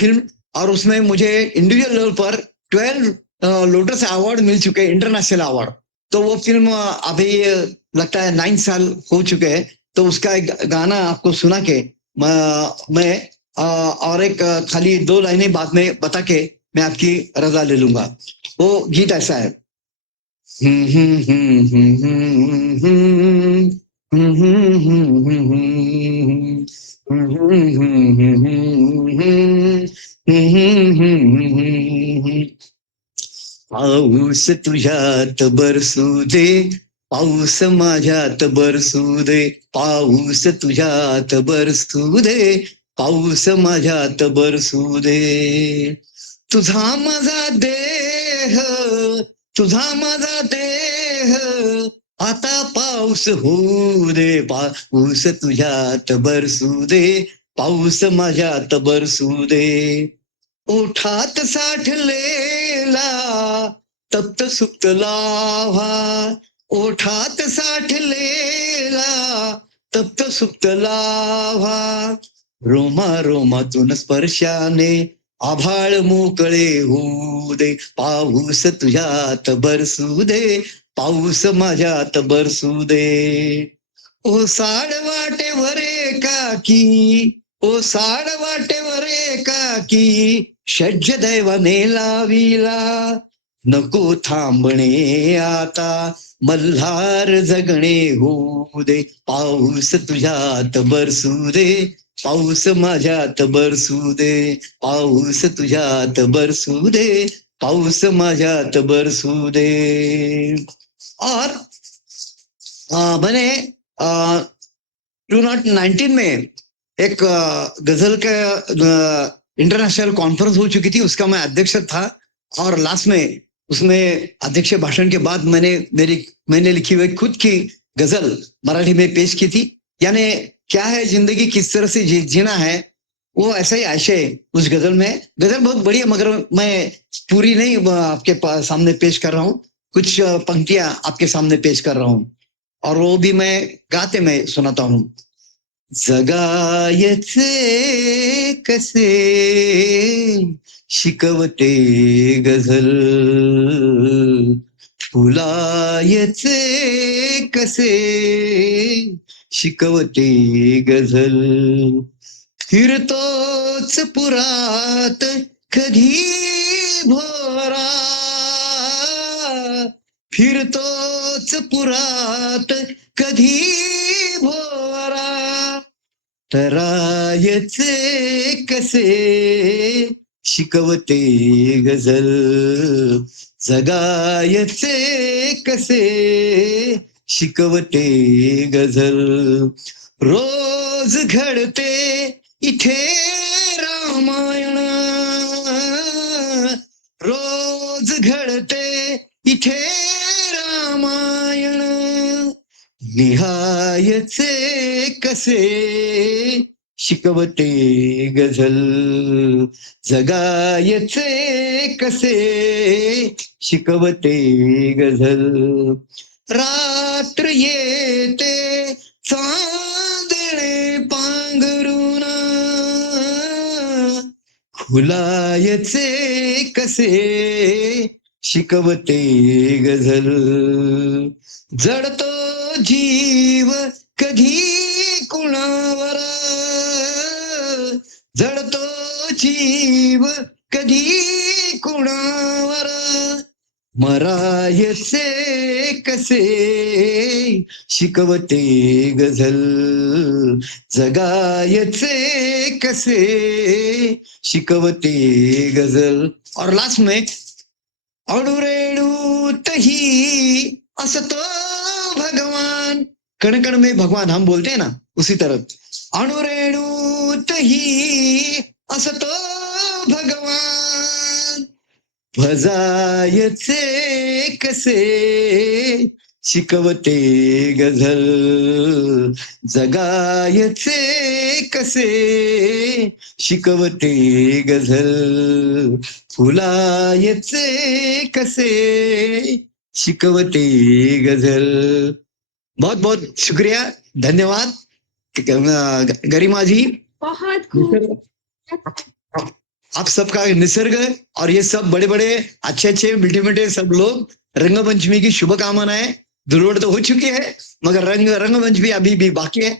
फिल्म, और उसमें मुझे इंडिविजुअल लेवल पर 12 लोटस अवार्ड मिल चुके हैं, इंटरनेशनल अवार्ड. तो वो फिल्म अभी लगता है 9 साल हो चुके हैं. तो उसका एक गाना आपको सुना के मैं और एक खाली 2 लाइनें बाद में बता के मैं आपकी रजा ले लूंगा. वो गीत ऐसा है. पाऊस तुझ्यात बरसू दे, पाऊस माझ्यात बरसू दे, पाऊस तुझ्यात बरसू दे, पाऊस माझ्यात बरसू दे. तुझा माझा देह, तुझा माझा देह, आता पाऊस होऊ दे, पाऊस तुझ्यात बरसू दे, पाऊस माझ्यात बरसू दे. ओठात साठलेला तप्त सुप्त लाव्हा, ओठात साठलेला तप्त सुप्त लाव्हा. रोमा रोमातून स्पर्शाने आभाळ मोकळे होऊ दे, पाऊस तुझ्यात बरसू दे, पाऊस माझ्यात बरसू दे. ओसाड वाटेवर एकाकी, ओसाड वाटेवर एकाकी, षड्ज दैवाने लाविला, नको थांबणे आता मल्हार जगणे होऊ दे पाऊस तुझ्यात बरसू दे पाऊस माझ्यात बरसू दे पाऊस तुझ्यात बरसू दे पाऊस माझ्यात बरसू दे. और मैंने 2019 में एक गजल का इंटरनेशनल कॉन्फ्रेंस हो चुकी थी, उसका मैं अध्यक्ष था. और लास्ट में उसमें अध्यक्ष भाषण के बाद मैंने लिखी हुई खुद की गजल मराठी में पेश की थी. यानी क्या है जिंदगी, किस तरह से जीना है, वो ऐसा ही आशय उस गजल में. गजल बहुत बड़ी है मगर मैं पूरी नहीं आपके सामने पेश कर रहा हूँ, कुछ पंक्तियां आपके सामने पेश कर रहा हूँ और वो भी मैं गाते में सुनाता हूँ. जगायचे कसे शिकवते गझल फुलायचे कसे शिकवते गझल फिरतोच पुरात कधी भोरा फिरतोच पुरात कधी भोरा तरायचे कसे शिकवते गझल जगायचे कसे शिकवते गझल रोज घडते इथे रामायण रोज घडते इथे रामायण निहायचे कसे शिकवते गझल जगायचे कसे शिकवते गझल रात्र येते चांदणे पांघरून खुलायचे कसे शिकवते गझल जडतो जीव कधी कुणावर जडतो जीव कधी कुणावर मरायचे कसे शिकवते गझल जगायचे कसे शिकवते गझल. और लास्ट में अणुरेणुतही असतो भगवान कण कण में भगवान हम बोलते हैं ना उसी तरह अणुरेणुतही असतो भगवान भजायचे कसे शिकवते गझल जगायचे कसे शिकवते गझल फुलायचे कसे शिकवते गझल. बहुत बहुत शुक्रिया, धन्यवाद गरिमा जी. बहुत खूब. आप सबका निसर्ग और ये सब बड़े बड़े अच्छे अच्छे मीठे मीठे सब लोग रंगपंचमी की शुभकामनाएं. धुलवड़ तो हो चुकी है मगर रंगपंचमी अभी भी बाकी है.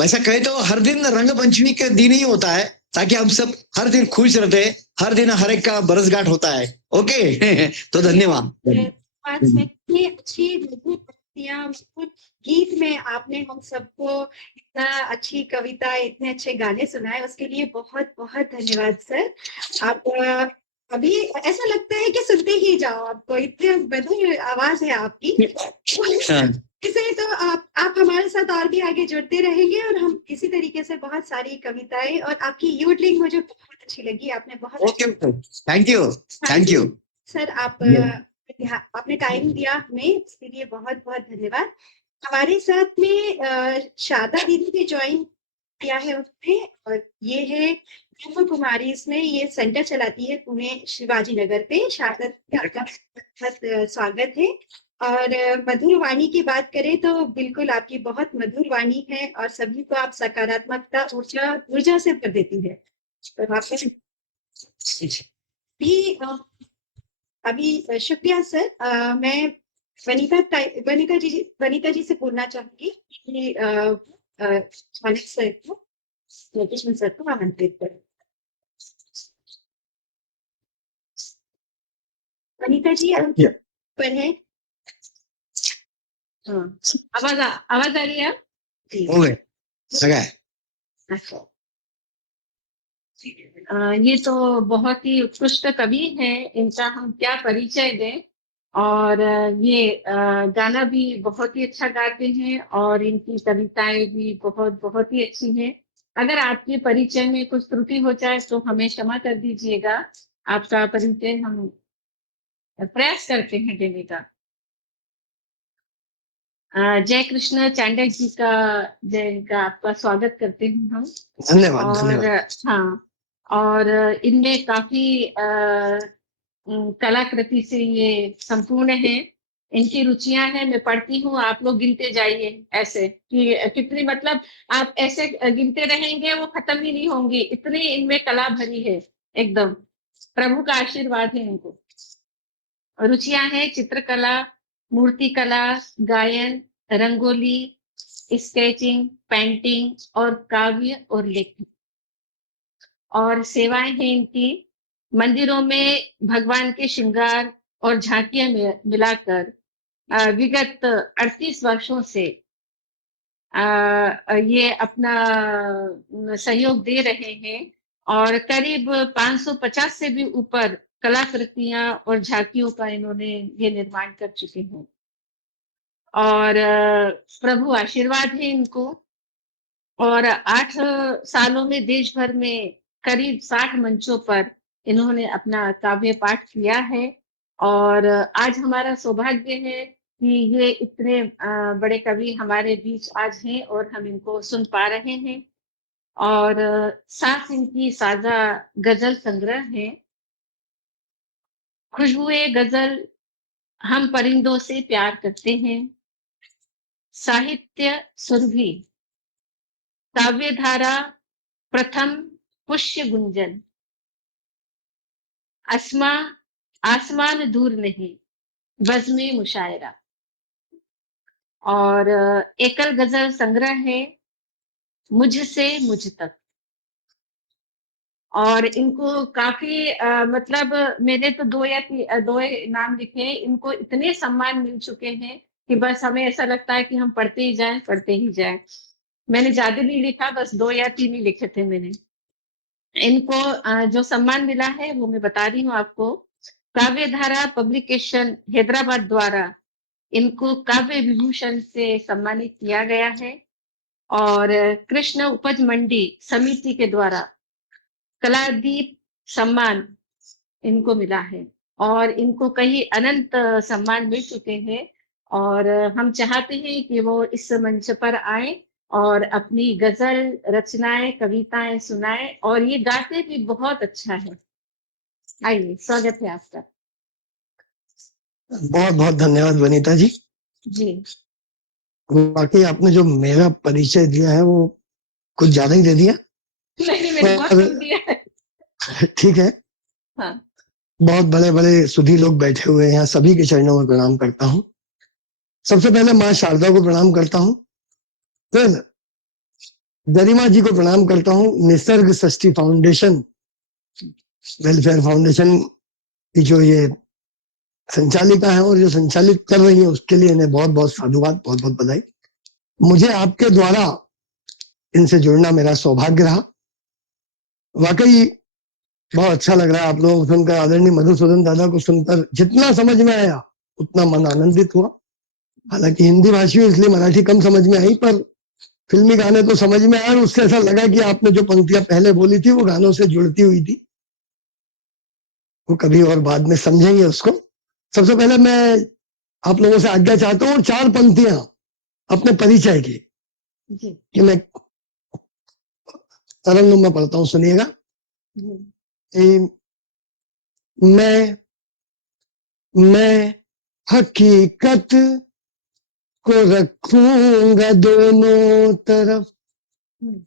वैसा कहे तो हर दिन रंगपंचमी के दिन ही होता है ताकि हम सब हर दिन खुश रहते हैं, हर दिन हर एक का बरसगांठ होता है. ओके तो धन्यवाद. आज में इतनी अच्छी मधुर पंक्तियां, मधुर गीत में आपने हम सबको इतना अच्छी कविता, इतने अच्छे गाने सुनाए, उसके लिए बहुत बहुत धन्यवाद सर. आप अभी ऐसा लगता है कि सुनते ही जाओ, आपको इतनी मधुर आवाज है आपकी. इसे तो आप हमारे साथ और भी आगे जुड़ते रहेंगे और हम इसी तरीके से बहुत सारी कविताएं. और आपकी यूडलिंग मुझे बहुत अच्छी लगी, आपने बहुत ओके थैंक यू सर. आपने टाइम दिया हमें, इसके लिए बहुत बहुत धन्यवाद. हमारे साथ में शारदा दीदी भी ज्वाइन किया है उसने, और ये है ब्रह्म कुमारी. इसमें ये सेंटर चलाती है पुणे शिवाजी नगर पे. शारदा दीदी आपका बहुत स्वागत है. और मधुर वाणी की बात करें तो बिल्कुल आपकी बहुत मधुर वाणी है और सभी को आप सकारात्मकता ऊर्जा से भर देती है. तो आपने भी अभी शुक्रिया सर. मैं वनिता जी से पूछना चाहूंगी कि मालिक सर को, लोकेशन सर को आमंत्रित करें. अनीता जी आप Yeah. पर है हाँ, आवाज आ रही है? हो गए लगा है। अच्छा। ये तो बहुत ही उत्कृष्ट कवि हैं, इनका हम क्या परिचय दें। और ये गाना भी बहुत ही अच्छा गाते हैं और इनकी कविताएं भी बहुत बहुत ही अच्छी हैं। अगर आपके परिचय में कुछ त्रुटि हो जाए तो हमें क्षमा कर दीजिएगा। आपका परिचय हम प्रयास करते हैं देने का। जय कृष्ण चांडक जी का जय का आपका स्वागत करते हैं हम। धन्यवाद और धन्यवाद। हाँ, और इनमें काफी कलाकृति से ये संपूर्ण है। इनकी रुचियां हैं, मैं पढ़ती हूँ, आप लोग गिनते जाइए ऐसे कि कितनी, मतलब आप ऐसे गिनते रहेंगे वो खत्म ही नहीं होंगी, इतनी इनमें कला भरी है एकदम। प्रभु का आशीर्वाद है इनको। रुचियां हैं चित्रकला, मूर्तिकला, गायन, रंगोली, स्केचिंग, पेंटिंग और काव्य और लेखन। और सेवाएं हैं इनकी मंदिरों में भगवान के श्रृंगार और झांकियां मिलाकर विगत 38 वर्षों से ये अपना सहयोग दे रहे हैं। और करीब 550 से भी ऊपर कलाकृतियां और झांकियों का इन्होंने ये निर्माण कर चुके हैं। और प्रभु आशीर्वाद है इनको। और 8 सालों में देश भर में करीब 60 मंचों पर इन्होंने अपना काव्य पाठ किया है। और आज हमारा सौभाग्य है कि ये इतने बड़े कवि हमारे बीच आज हैं और हम इनको सुन पा रहे हैं। और साथ इनकी साझा गजल संग्रह है, खुशबुए गजल, हम परिंदों से प्यार करते हैं, साहित्य सुरभि, काव्य धारा, प्रथम पुष्य गुंजन, अस्मा, आसमान दूर नहीं, बज़्म मुशायरा। और एकल गजल संग्रह है, मुझसे मुझ तक। और इनको काफी मतलब मैंने तो 2 नाम लिखे, इनको इतने सम्मान मिल चुके हैं कि बस हमें ऐसा लगता है कि हम पढ़ते ही जाएं, पढ़ते ही जाएं। मैंने ज्यादा नहीं लिखा, बस 2 या 3 ही लिखे थे मैंने। इनको जो सम्मान मिला है वो मैं बता रही हूँ आपको। काव्य धारा पब्लिकेशन हैदराबाद द्वारा इनको काव्य विभूषण से सम्मानित किया गया है। और कृष्ण उपज मंडी समिति के द्वारा कलादीप सम्मान इनको मिला है। और इनको कई अनंत सम्मान मिल चुके हैं। और हम चाहते हैं कि वो इस मंच पर आए और अपनी गजल रचनाएं, कविताएं सुनाएं। और ये गाते भी बहुत अच्छा है। आइए, स्वागत है आपका। बहुत बहुत धन्यवाद वनीता जी। जी, वाकई आपने जो मेरा परिचय दिया है वो कुछ ज्यादा ही दे दिया, नहीं मैंने बहुत पर कम दिया है। ठीक है। हाँ, बहुत बड़े बड़े सुधी लोग बैठे हुए हैं यहाँ, सभी के चरणों में प्रणाम करता हूँ। सबसे पहले माँ शारदा को प्रणाम करता हूँ, फिर गरिमा जी को प्रणाम करता हूँ। निसर्ग सृष्टि फाउंडेशन, वेलफेयर फाउंडेशन की जो ये संचालिका है और जो संचालित कर रही है, उसके लिए इन्हें बहुत बहुत साधुवाद, बहुत बहुत बधाई। मुझे आपके द्वारा इनसे जुड़ना मेरा सौभाग्य रहा। वाकई बहुत अच्छा लग रहा है आप लोगों को सुनकर। आदरणीय मधुसूदन दादा को सुनकर जितना समझ में आया उतना मन आनंदित हुआ। हालांकि हिंदी भाषी हूँ इसलिए मराठी कम समझ में आई, पर फिल्मी गाने तो समझ में आए। उससे ऐसा लगा कि आपने जो पंक्तियां पहले बोली थी वो गानों से जुड़ती हुई थी। वो कभी और बाद में समझेंगे उसको। सबसे पहले मैं आप लोगों से आज्ञा चाहता हूँ 4 पंक्तियां अपने परिचय की जी, कि मैं तरंगम में पढ़ता हूँ, सुनिएगा। जी, कि मैं हकीकत को रखूंगा दोनों तरफ, हम्म,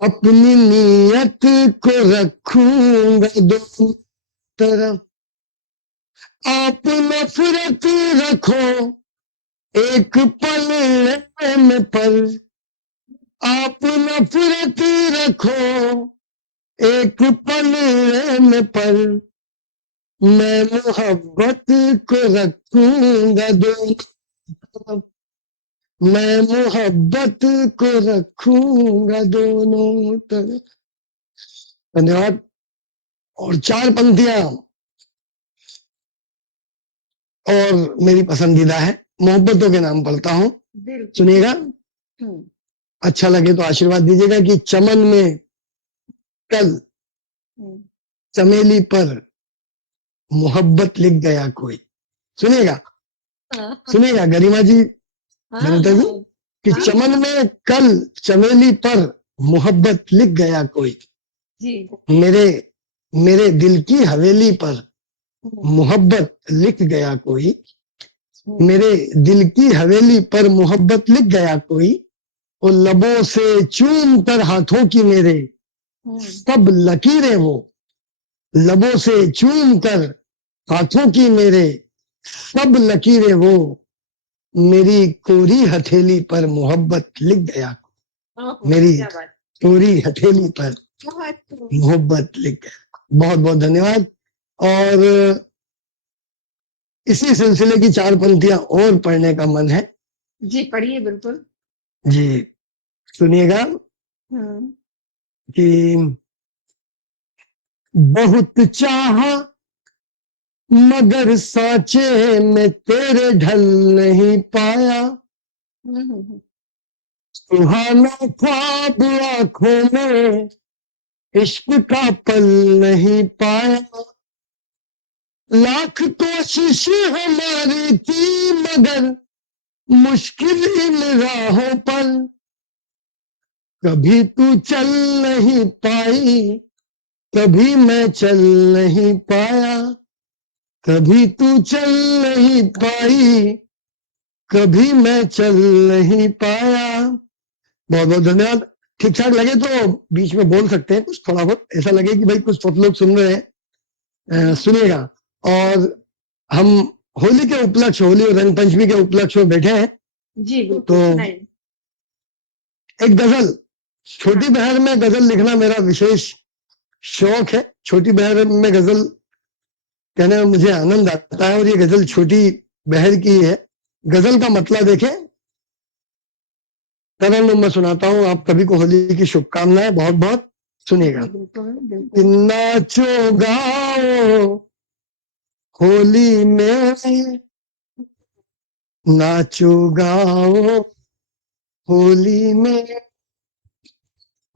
अपनी नीयत को रखूंगा दोनों तरफ। आप नफरत रखो एक पल में पर, आप नफरत रखो एक पल में पर, मैं मोहब्बत को रखूंगा दोनों, मैं मोहब्बत को रखूंगा दोनों तरफ। धन्यवाद। और चार पंक्तियां और मेरी पसंदीदा है, मोहब्बतों के नाम पढ़ता हूं, बिल्कुल। सुनिएगा। हम्म, अच्छा लगे तो आशीर्वाद दीजिएगा। कि चमन में कल हम्म, चमेली पर मोहब्बत लिख गया कोई। सुनिएगा, हाँ, सुनिएगा गरिमा जी, हाँ, विनीता जी। हाँ, कि हाँ, चमन में कल चमेली पर मोहब्बत लिख गया कोई, जी। मेरे मेरे दिल की हवेली पर हम्म, मोहब्बत लिख गया कोई, हम्म, मेरे दिल की हवेली पर मोहब्बत लिख गया कोई। और लबों से चूम कर हाथों की मेरे हम्म, सब लकीरें वो, लबों से चूम कर हाथों की मेरे सब लकीरें वो, मेरी कोरी हथेली पर मोहब्बत लिख गया, ओहो, मेरी क्या बात। कोरी हथेली पर बहुत खूब। मोहब्बत लिख गया। बहुत बहुत धन्यवाद। और इसी सिलसिले की चार पंक्तियां और पढ़ने का मन है। जी, पढ़िए बिल्कुल। जी, सुनिएगा। हम्म, कि बहुत चाहा मगर सांचे में तेरे ढल नहीं पाया, सुहाना ख्वाब आंखों में इश्क का पल नहीं पाया। लाख कोशिश हमारी थी मगर मुश्किल इन राहों पर, कभी तू चल नहीं पाई कभी मैं चल नहीं पाया, कभी तू चल नहीं पाई कभी मैं चल नहीं पाया। बहुत बहुत धन्यवाद। ठीक ठाक लगे तो बीच में बोल सकते हैं कुछ, थोड़ा बहुत ऐसा लगे कि भाई कुछ बहुत लोग सुन रहे हैं, सुनिएगा। और हम होली के उपलक्ष्य, होली और रंग पंचमी के उपलक्ष्य में बैठे हैं। जी बिल्कुल, तो सुनाइए। एक गजल, छोटी बहर में गजल लिखना मेरा विशेष शौक है। छोटी बहर में गजल कहने में मुझे आनंद आता है, और ये गजल छोटी बहर की है। गजल का मतलब देखें, तरन्नुम मैं सुनाता हूँ आप सभी को। होली की शुभकामनाएं बहुत बहुत। सुनिएगा। जी बिल्कुल, कि बिल्कुल। नाचो गाओ होली में, नाचो गाओ होली में,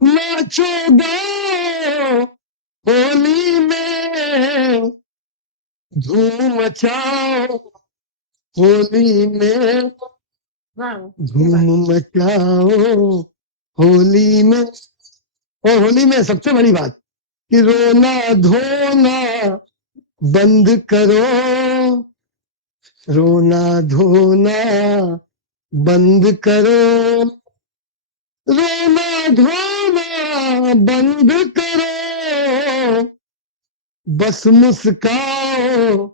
नाचो गाओ होली में, धूम मचाओ होली में, वाह, धूम मचाओ होली में। और होली में सबसे बड़ी बात कि रोना धोना बंद करो, रोना धोना बंद करो, रोना धोना बंद करो, बस मुस्काओ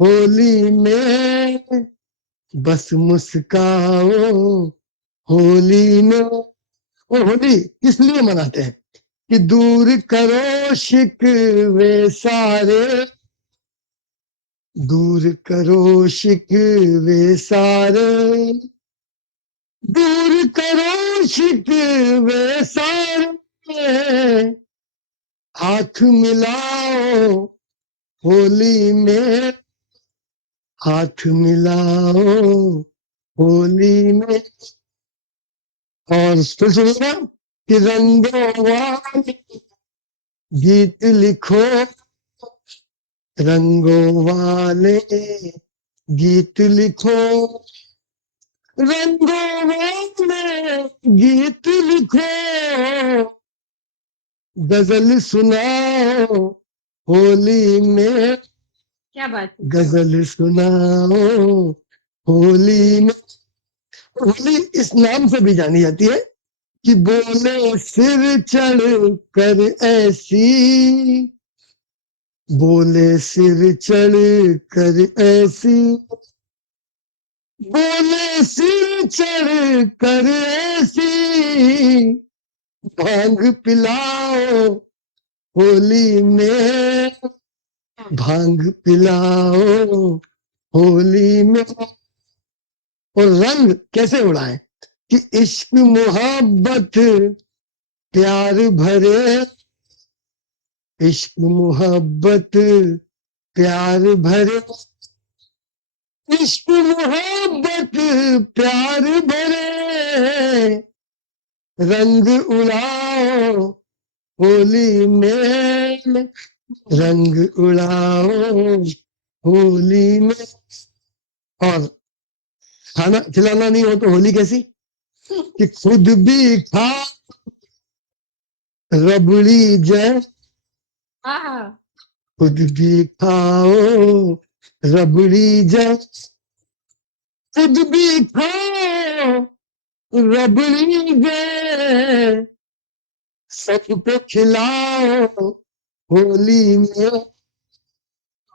होली में, बस मुस्काओ होली में। और होली किस लिए मनाते हैं? कि दूर करो शिकवे सारे, दूर करो शिकवे सारे, दूर करो शिकवे सारे, हाथ मिलाओ होली में, हाथ मिलाओ होली में। और फिर सुनिएगा कि रंगों वाले गीत लिखो, रंगों वाले गीत लिखो, रंगों वाले गीत लिखो, गजल सुनाओ होली में, क्या बात है। गजल सुनाओ होली में। होली इस नाम से भी जानी जाती है कि बोले सिर चढ़ कर ऐसी, बोले सिर चढ़ कर ऐसी, बोले सिर चढ़ कर ऐसी, भांग पिलाओ होली में, भांग पिलाओ होली में, और रंग कैसे उड़ाएं कि इश्क मोहब्बत प्यार भरे, इश्क मोहब्बत प्यार भरे, इश्क मोहब्बत प्यार भरे, रंग उड़ाओ होली में, रंग उड़ाओ होली में। और खाना खिलाना नहीं हो तो होली कैसी कि खुद भी खा रबड़ी जय, हाँ खुद भी खाओ रबड़ी जय, खुद भी खाओ रबड़ी जय, सबको खिलाओ होली में,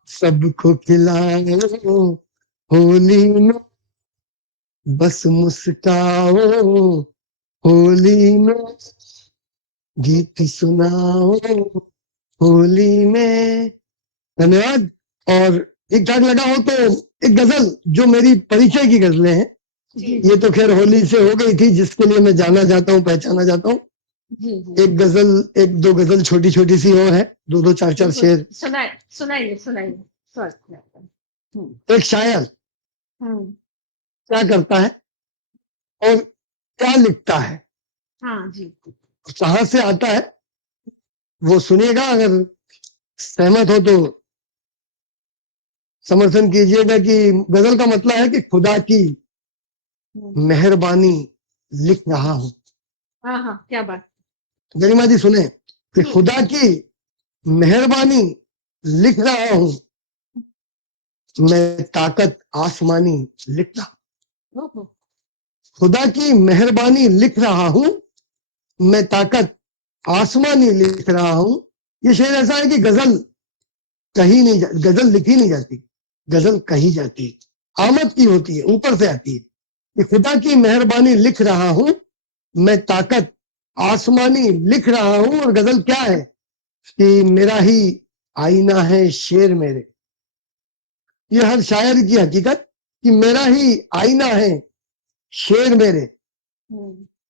सबको खिलाओ होली में, बस मुस्काओ होली में, गीत सुनाओ होली में। धन्यवाद। और ठीक ठाक लगा हो तो एक गजल जो मेरी परिचय की गजलें हैं, जी ये तो खैर होली से हो गई थी, जिसके लिए मैं जाना जाता हूँ, पहचाना जाता हूँ। जी जी एक गजल, एक दो गजल छोटी छोटी सी और है, दो दो चार चार शेर। सुनाइए सुनाइए सुनाइए। एक शायर हम्म, क्या करता है और क्या लिखता है, हाँ जी कहाँ से आता है, वो सुनिएगा। अगर सहमत हो तो समर्थन कीजिएगा कि गजल का मतलब है कि खुदा की मेहरबानी लिख रहा हूं। हाँ हाँ क्या बात। गरिमा जी सुने कि जी। खुदा की मेहरबानी लिख रहा हूं, मैं ताकत आसमानी लिख रहा हूं। ओहो, खुदा की मेहरबानी लिख रहा हूं, मैं ताकत आसमानी लिख रहा हूं। ये शेर ऐसा है कि गजल कही नहीं गजल लिखी नहीं जाती, गजल कही जाती है, आमद की होती है, ऊपर से आती है। कि खुदा की मेहरबानी लिख रहा हूं, मैं ताकत आसमानी लिख रहा हूं। और गजल क्या है कि मेरा ही आईना है शेर मेरे, ये हर शायर की हकीकत कि मेरा ही आईना है शेर मेरे,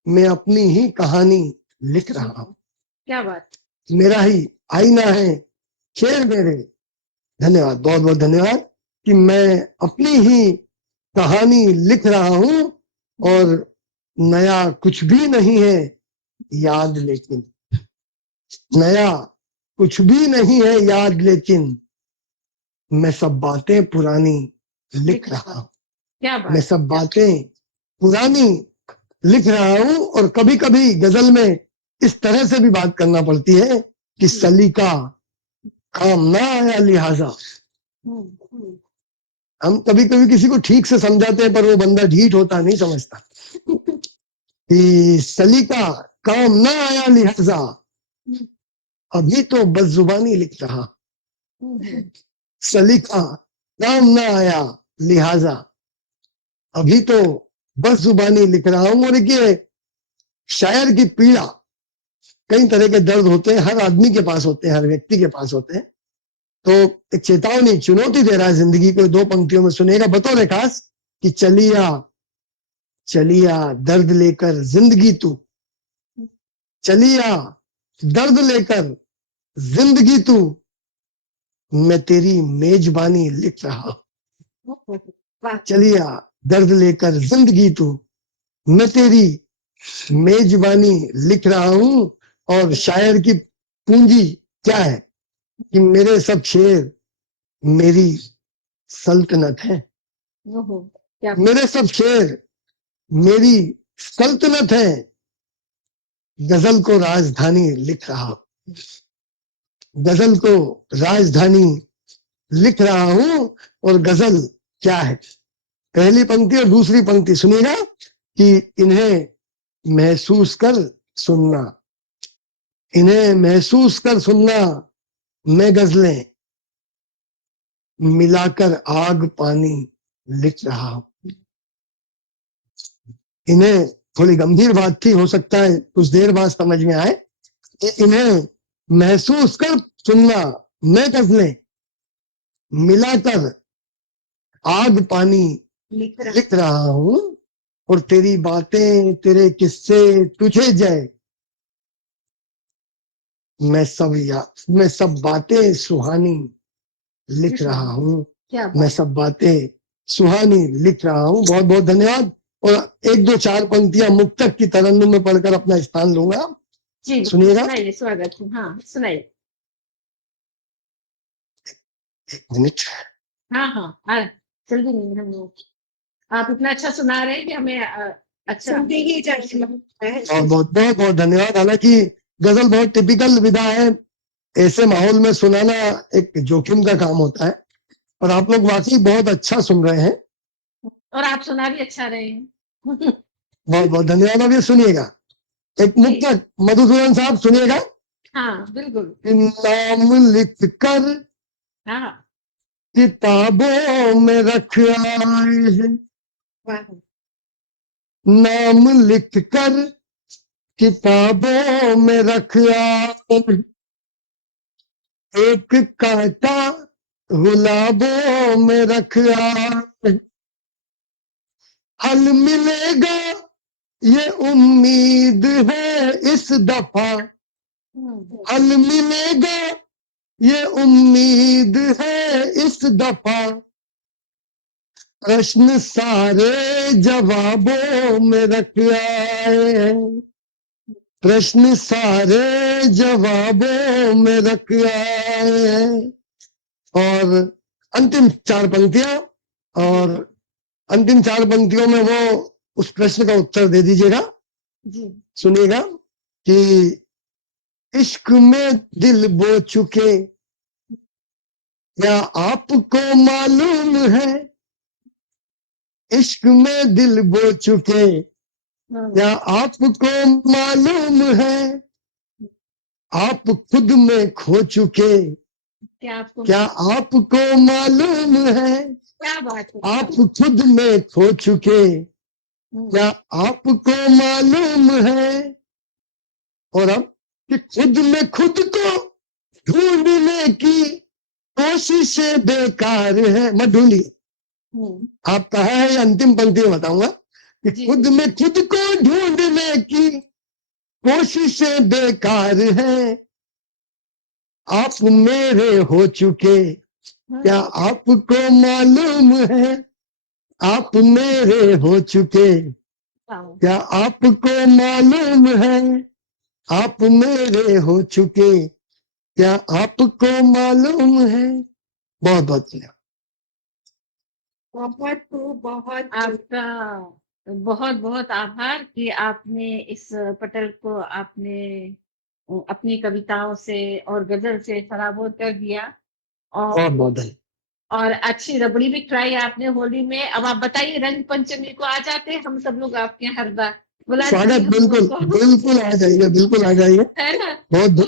मैं अपनी ही कहानी लिख रहा हूं। क्या बात। मेरा ही आईना है शेर मेरे। धन्यवाद, बहुत बहुत धन्यवाद कि मैं अपनी ही कहानी लिख रहा हूं, और नया कुछ भी नहीं है याद, लेकिन नया कुछ भी नहीं है याद, लेकिन मैं सब बातें पुरानी लिख रहा हूं। क्या मैं बात। सब बातें पुरानी लिख रहा हूं। और कभी कभी गजल में इस तरह से भी बात करना पड़ती है कि सलीका काम ना आया लिहाजा। हम कभी कभी किसी को ठीक से समझाते हैं, पर वो बंदा ढीठ होता नहीं समझता कि सलीका काम ना आया लिहाजा, अभी तो बदजुबानी लिख रहा। सलीका काम ना आया लिहाजा, अभी तो बस जुबानी लिख रहा हूं। और ये शायर की पीड़ा, कई तरह के दर्द होते हैं, हर आदमी के पास होते हैं, हर व्यक्ति के पास होते हैं। तो एक चेतावनी, चुनौती दे रहा है जिंदगी को, दो पंक्तियों में सुनेगा बतौर खास कि चलिया चलिया दर्द लेकर जिंदगी तू, चलिया दर्द लेकर जिंदगी तू, मैं तेरी मेजबानी लिख रहा। चलिया दर्द लेकर जिंदगी तू, मैं तेरी मेजबानी लिख रहा हूं। और शायर की पूंजी क्या है कि मेरे सब शेर मेरी सल्तनत है, मेरे सब शेर मेरी सल्तनत है, गजल को राजधानी लिख रहा हूं, गजल को राजधानी लिख रहा हूं। और गजल क्या है, पहली पंक्ति और दूसरी पंक्ति सुनिएगा कि इन्हें महसूस कर सुनना, इन्हें महसूस कर सुनना, मैं गजलें मिलाकर आग पानी लिख रहा हूं। इन्हें, थोड़ी गंभीर बात थी, हो सकता है कुछ देर बाद समझ में आए, इन्हें महसूस कर सुनना, मैं गजलें मिलाकर आग पानी लिख रहा हूं, और तेरी बातें तेरे किस्से तुझे जय, मैं सब बातें सुहानी लिख रहा हूं, क्या मैं बात। सब बातें सुहानी लिख रहा हूं। बहुत बहुत धन्यवाद। और एक दो चार पंक्तियां मुक्तक की तरन्नुम में पढ़कर अपना स्थान लूंगा, जी सुनिएगा। सुनाइए, स्वागत है। हाँ सुनाइए। एक मिनट। हाँ हाँ हाँ, जल्दी नहीं, हम लोग आप इतना अच्छा सुना रहे हैं कि हमें अच्छा। सुनते ही जाने लगता है। बहुत बहुत धन्यवाद। हालांकि गजल बहुत टिपिकल विधा है, ऐसे माहौल में सुनाना एक जोखिम का काम होता है, और आप लोग वाकई बहुत अच्छा सुन रहे हैं। और आप सुना भी अच्छा रहे हैं। बहुत बहुत धन्यवाद। अब ये सुनिएगा, एक मुक्तक, मधुसूदन साहब सुनिएगा। हाँ बिल्कुल। नाम लिख कर हाँ किताबों में रख आए हैं, वाह, नाम लिख कर किताबों में रख आए, एक कांटा गुलाबों में रख आए, हल मिलेगा ये उम्मीद है इस दफा, हल मिलेगा ये उम्मीद है इस दफा, प्रश्न सारे जवाबों में रख आए हैं, प्रश्न सारे जवाबों में रख आए हैं। और अंतिम चार पंक्तियां, और अंतिम चार पंक्तियों में वो उस प्रश्न का उत्तर दे दीजिएगा। जी। सुनिएगा कि इश्क में दिल बो चुके, क्या आपको मालूम है, इश्क में दिल बो चुके, क्या आपको मालूम है, आप खुद में खो चुके, क्या आपको मालूम है, क्या बात है। आप खुद में खो चुके, क्या आपको मालूम है। और अब कि खुद में खुद को ढूंढने की कोशिशें बेकार है। मत ढूंढिए, आपका है ये अंतिम पंक्ति में बताऊंगा कि जी। खुद में खुद को ढूंढने की कोशिशें बेकार है, आप मेरे हो चुके, क्या आपको मालूम है, आप मेरे हो चुके, क्या आपको मालूम है, आप मेरे हो चुके, क्या आपको मालूम है। बहुत बहुत धन्यवाद। बहुत खूब, बहुत आपका बहुत बहुत आभार कि आपने इस पटल को आपने अपनी कविताओं से और गजल से सराबोर कर दिया। बहुत और बहुत धन्यवाद। और अच्छी रबड़ी भी ट्राई आपने होली में। अब आप बताइए, रंग पंचमी को आ जाते हैं हम सब लोग आपके यहाँ, हर बार बुला दीजिए स्वागत, हम बिल्कुल लोग को। बिल्कुल आ जाइए, बिल्कुल आ जाइए, है ना,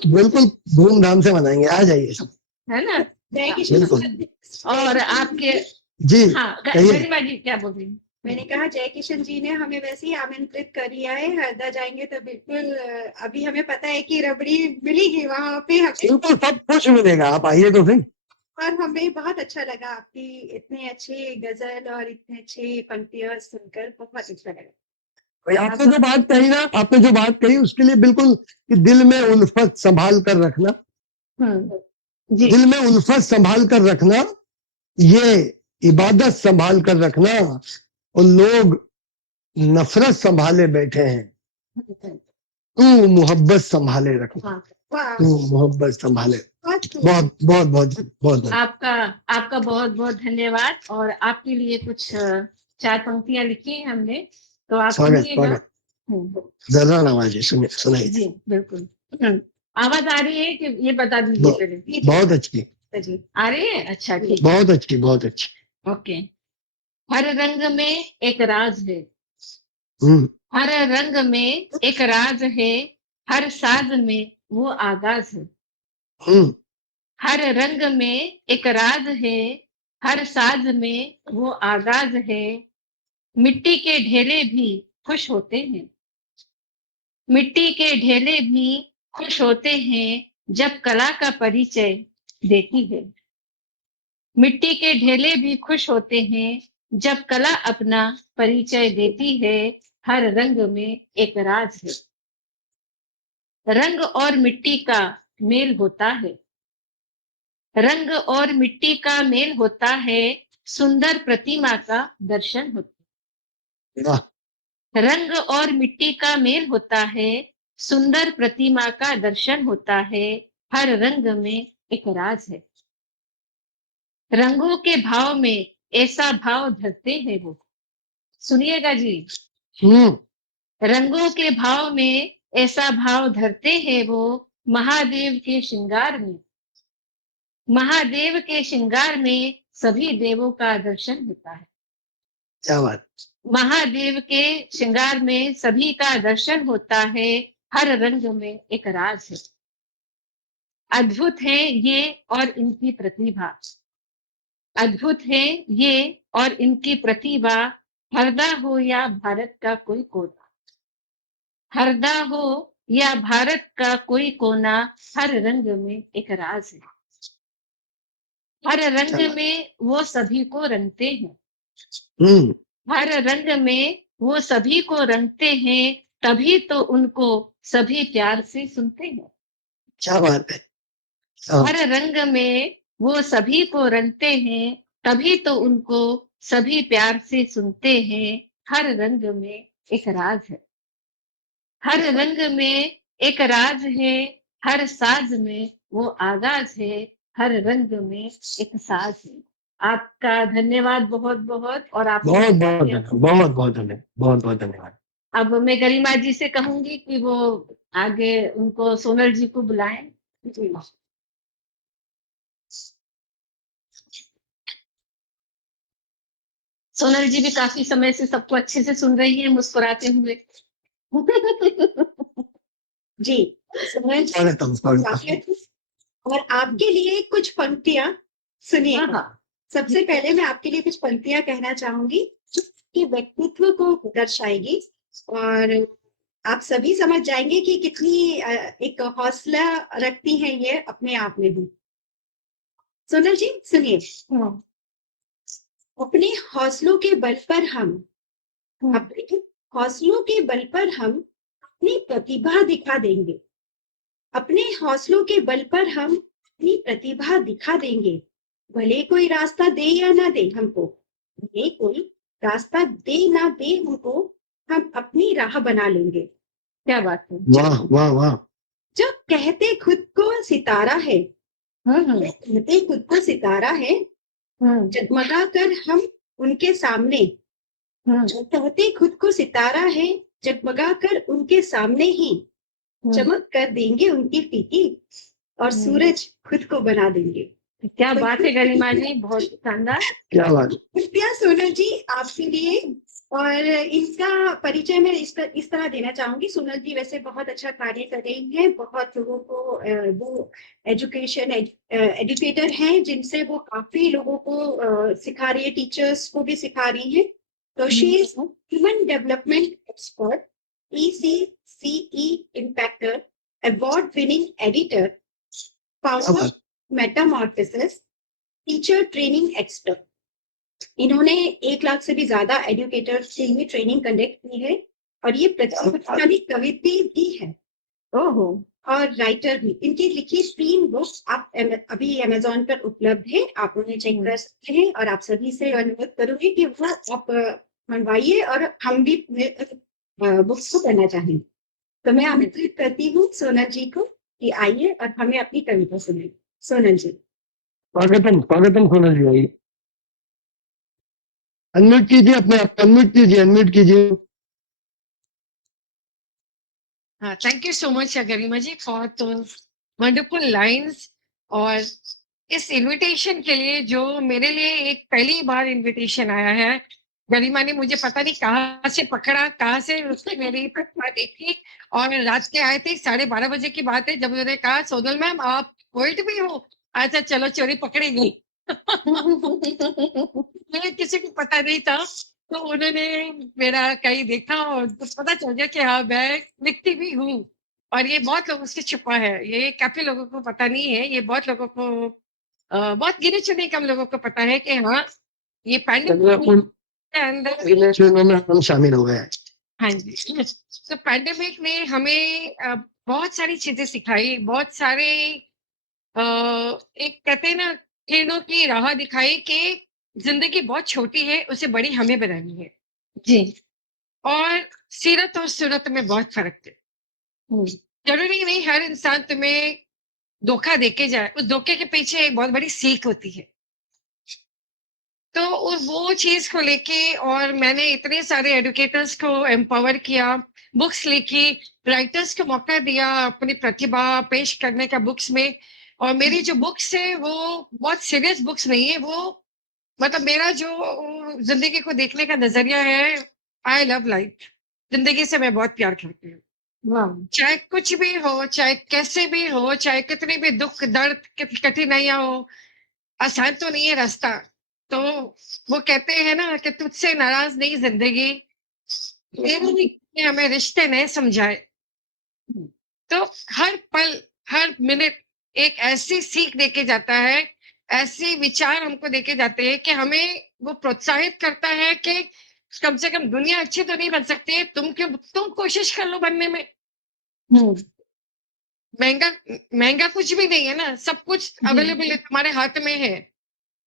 बिल्कुल धूमधाम से मनाएंगे, आ जाइए सब। है ना। जय किशन बिल्कुल। और आपके जी हाँ कहिए। गरिमा जी क्या बोल रही हैं? मैंने कहा जय किशन जी ने हमें वैसे ही आमंत्रित कर लिया है, हरदा जाएंगे तो बिल्कुल अभी हमें पता है कि रबड़ी मिलेगी वहां पे हमें, बिल्कुल सब कुछ मिलेगा, आप आइए तो सही। और हमें बहुत अच्छा लगा आपकी इतने अच्छे गजल और इतने अच्छे पंक्तियां सुनकर, बहुत अच्छा लगा। भाई आपने जो बात कही ना, आपने जो बात कही उसके लिए बिल्कुल कि दिल में उल्फत संभाल कर रखना, जी दिल में उल्फत संभाल कर रखना, ये इबादत संभाल कर रखना, और लोग नफरत संभाले बैठे हैं, तू मोहब्बत संभाले रखना, वाह, तू मोहब्बत संभाले। बहुत खूब। बहुत बहुत बहुत बहुत धन्यवाद। आपका आपका बहुत बहुत धन्यवाद। और आपके लिए कुछ चार पंक्तियां लिखी हैं हमने, तो आप स्वागत सुनिएगा। स्वागत। जरा नवाजी सुनिए, सुनाइए। जी बिल्कुल। आवाज आ रही है कि ये बता दीजिए पहले। बहुत अच्छी, जी आ रही है, अच्छा ठीक। बहुत अच्छी, बहुत अच्छी। ओके। हर रंग में एक राज है, हम्म हर रंग में एक राज है, हर साज में वो आगाज है। हम्म हर रंग में एक राज है, हर साज में वो आगाज है। मिट्टी के ढेले भी खुश होते हैं, मिट्टी के ढेले भी खुश होते हैं, जब कला का परिचय देती है। मिट्टी के ढेले भी खुश होते हैं जब कला अपना परिचय देती है। हर रंग में एक राज है। रंग और मिट्टी का मेल होता है। रंग और मिट्टी का मेल होता है। सुंदर प्रतिमा का दर्शन होता वाह है। रंग और मिट्टी का मेल होता है। सुंदर प्रतिमा का दर्शन होता है। हर रंग में एक राज है। रंगों के भाव में ऐसा भाव धरते हैं वो। सुनिएगा जी। हम्म रंगों के भाव में ऐसा भाव धरते हैं वो। महादेव के श्रृंगार में। महादेव के श्रृंगार में सभी देवों का दर्शन होता है। क्या बात महादेव के श्रृंगार में सभी का दर्शन होता है। हर रंग में एक राज है। अद्भुत है ये और इनकी प्रतिभा। अद्भुत है ये और इनकी प्रतिभा। हरदा हो या भारत का कोई कोना। हरदा हो या भारत का कोई कोना। हर रंग में एक राज है। हर रंग में वो सभी को रंगते हैं। हम्म हर रंग में वो सभी को रंगते हैं। तभी तो उनको सभी प्यार से सुनते हैं। क्या बात है हाँ, हर रंग में वो सभी को रंगते हैं। तभी तो उनको सभी प्यार से सुनते हैं। हर रंग में एक राज है। हर रंग में एक राज है। हर साज में वो आगाज है। हर रंग में एक साज है। आपका धन्यवाद बहुत बहुत। और आपने बहुत बहुत काफी धन्यवाद अच्छी- बहुत बहुत धन्यवाद बहुत बहुत धन्यवाद अब मैं गरिमा जी से कहूंगी कि वो आगे उनको सोनल जी को बुलाएं। जी। सोनल जी भी काफी समय से सबको अच्छे से सुन रही है मुस्कुराते हुए। जी सुमन जी, स्वागतम स्वागतम स्वागत है। और आपके लिए कुछ पंक्तियां सुनिए। हाँ हाँ। सबसे पहले मैं आपके लिए कुछ पंक्तियां कहना चाहूंगी जो आपके व्यक्तित्व को दर्शाएगी और आप सभी समझ जाएंगे कि कितनी एक हौसला रखती हैं ये अपने आप में भी। सोनल जी सुनिए। हाँ, अपने हौसलों के बल पर हम हाँ, अपने हौसलों के बल पर हम अपनी प्रतिभा दिखा देंगे। अपने हौसलों के बल पर हम अपनी प्रतिभा दिखा देंगे। भले कोई रास्ता दे या ना दे हमको, भले कोई रास्ता दे ना दे हमको, हम अपनी राह बना लेंगे। क्या बात है। वाह वाह वाह जो कहते खुद को सितारा है, हम्म कहते खुद को सितारा है, हम्म जगमगा कर हम उनके सामने, हम्म जो कहते खुद को सितारा है, जगमगा कर उनके सामने ही चमक कर देंगे उनकी फीकी और सूरज खुद को बना देंगे। क्या बात है गरिमा जी, बहुत शानदार। क्या बात कृपया सोनल जी आपके लिए और इनका परिचय मैं इस तरह देना चाहूंगी। सोनल जी वैसे बहुत अच्छा कार्य कर रही हैं, बहुत लोगों को वो एजुकेशन एजुकेटर हैं जिनसे वो काफी लोगों को सिखा रही है, टीचर्स को भी सिखा रही हैं। तो she is human development expert, ECCE impactor, award winning editor, क्या founder बात मेटामॉर्फोसिस, टीचर ट्रेनिंग एक्सपर्ट। इन्होंने 1 लाख से भी ज्यादा एजुकेटर के लिए ट्रेनिंग कंडक्ट की है और ये प्रतिभाशाली कवित्री भी है ओहो। और राइटर भी। इनकी लिखी 3 बुक्स आप अभी अमेजोन पर उपलब्ध है, आप उन्हें चेक कर सकते हैं। और आप सभी से अनुरोध करूंगी कि वो आप मंगवाइए और हम भी बुक्स को पढ़ना चाहें। तो मैं आमंत्रित करती हूँ सोनल जी को कि आइए और हमें अपनी कविता सुनाइए। सोनल जी। स्वागतम स्वागतम सोनल जी आइए अनम्यूट कीजिए अपने आप को, अनम्यूट कीजिए Thank you so much, Garima ji, for those wonderful lines. और इस इनविटेशन के लिए जो मेरे लिए एक पहली बार इनविटेशन आया है, गरिमा ने मुझे पता नहीं कहाँ से पकड़ा, कहाँ से उसने मेरी प्रतिभा देखी और रात के आए थे 12:30 बजे की बात है जब उन्होंने कहा सोनल मैम आप पोइट भी हो, अच्छा चलो चोरी पकड़ी गई। मुझे किसी को पता नहीं था, तो उन्होंने मेरा कहीं देखा और तो पता चल गया कि हाँ मैं लिखती भी हूँ। और ये बहुत लोगों से छुपा है, ये काफी लोगों को पता नहीं है, ये बहुत लोगों को बहुत गिने चुने कम लोगों को पता है कि हाँ ये चलिए, पैंडेमिक उन के अंदर रिलेशनों में हम शामिल हो गए हैं। हाँ जी। तो पैंडेमिक ने हमें बहुत सारी चीजें सिखाई, बहुत सारे एक कहते हैं ना किरणों की राह दिखाई कि जिंदगी बहुत छोटी है, उसे बड़ी हमें बनानी है। जी। और सीरत और सूरत में बहुत फर्क है। जरूरी नहीं हर इंसान तुम्हें धोखा देके जाए, उस धोखे के पीछे एक बहुत बड़ी सीख होती है। तो वो चीज को लेके और मैंने इतने सारे एडुकेटर्स को एम्पावर किया, बुक्स लिखी, राइटर्स को मौका दिया अपनी प्रतिभा पेश करने का बुक्स में। और मेरी जो बुक्स है वो बहुत सीरियस बुक्स नहीं है, वो मतलब मेरा जो जिंदगी को देखने का नजरिया है, आई लव लाइफ, जिंदगी से मैं बहुत प्यार करती हूँ। वाह। चाहे कुछ भी हो, चाहे कैसे भी हो, चाहे कितनी भी दुख दर्द कठिनाइयां हो, आसान तो नहीं है रास्ता। तो वो कहते हैं ना कि तुझसे नाराज नहीं जिंदगी, तेरे लिए हमें रिश्ते नए समझाए। तो हर पल हर मिनट एक ऐसी सीख देके जाता है, ऐसे विचार हमको देके जाते हैं कि हमें वो प्रोत्साहित करता है कि कम से कम दुनिया अच्छी तो नहीं बन सकती है, तुम कोशिश कर लो बनने में। महंगा महंगा कुछ भी नहीं है ना, सब कुछ अवेलेबल है, तुम्हारे हाथ में है।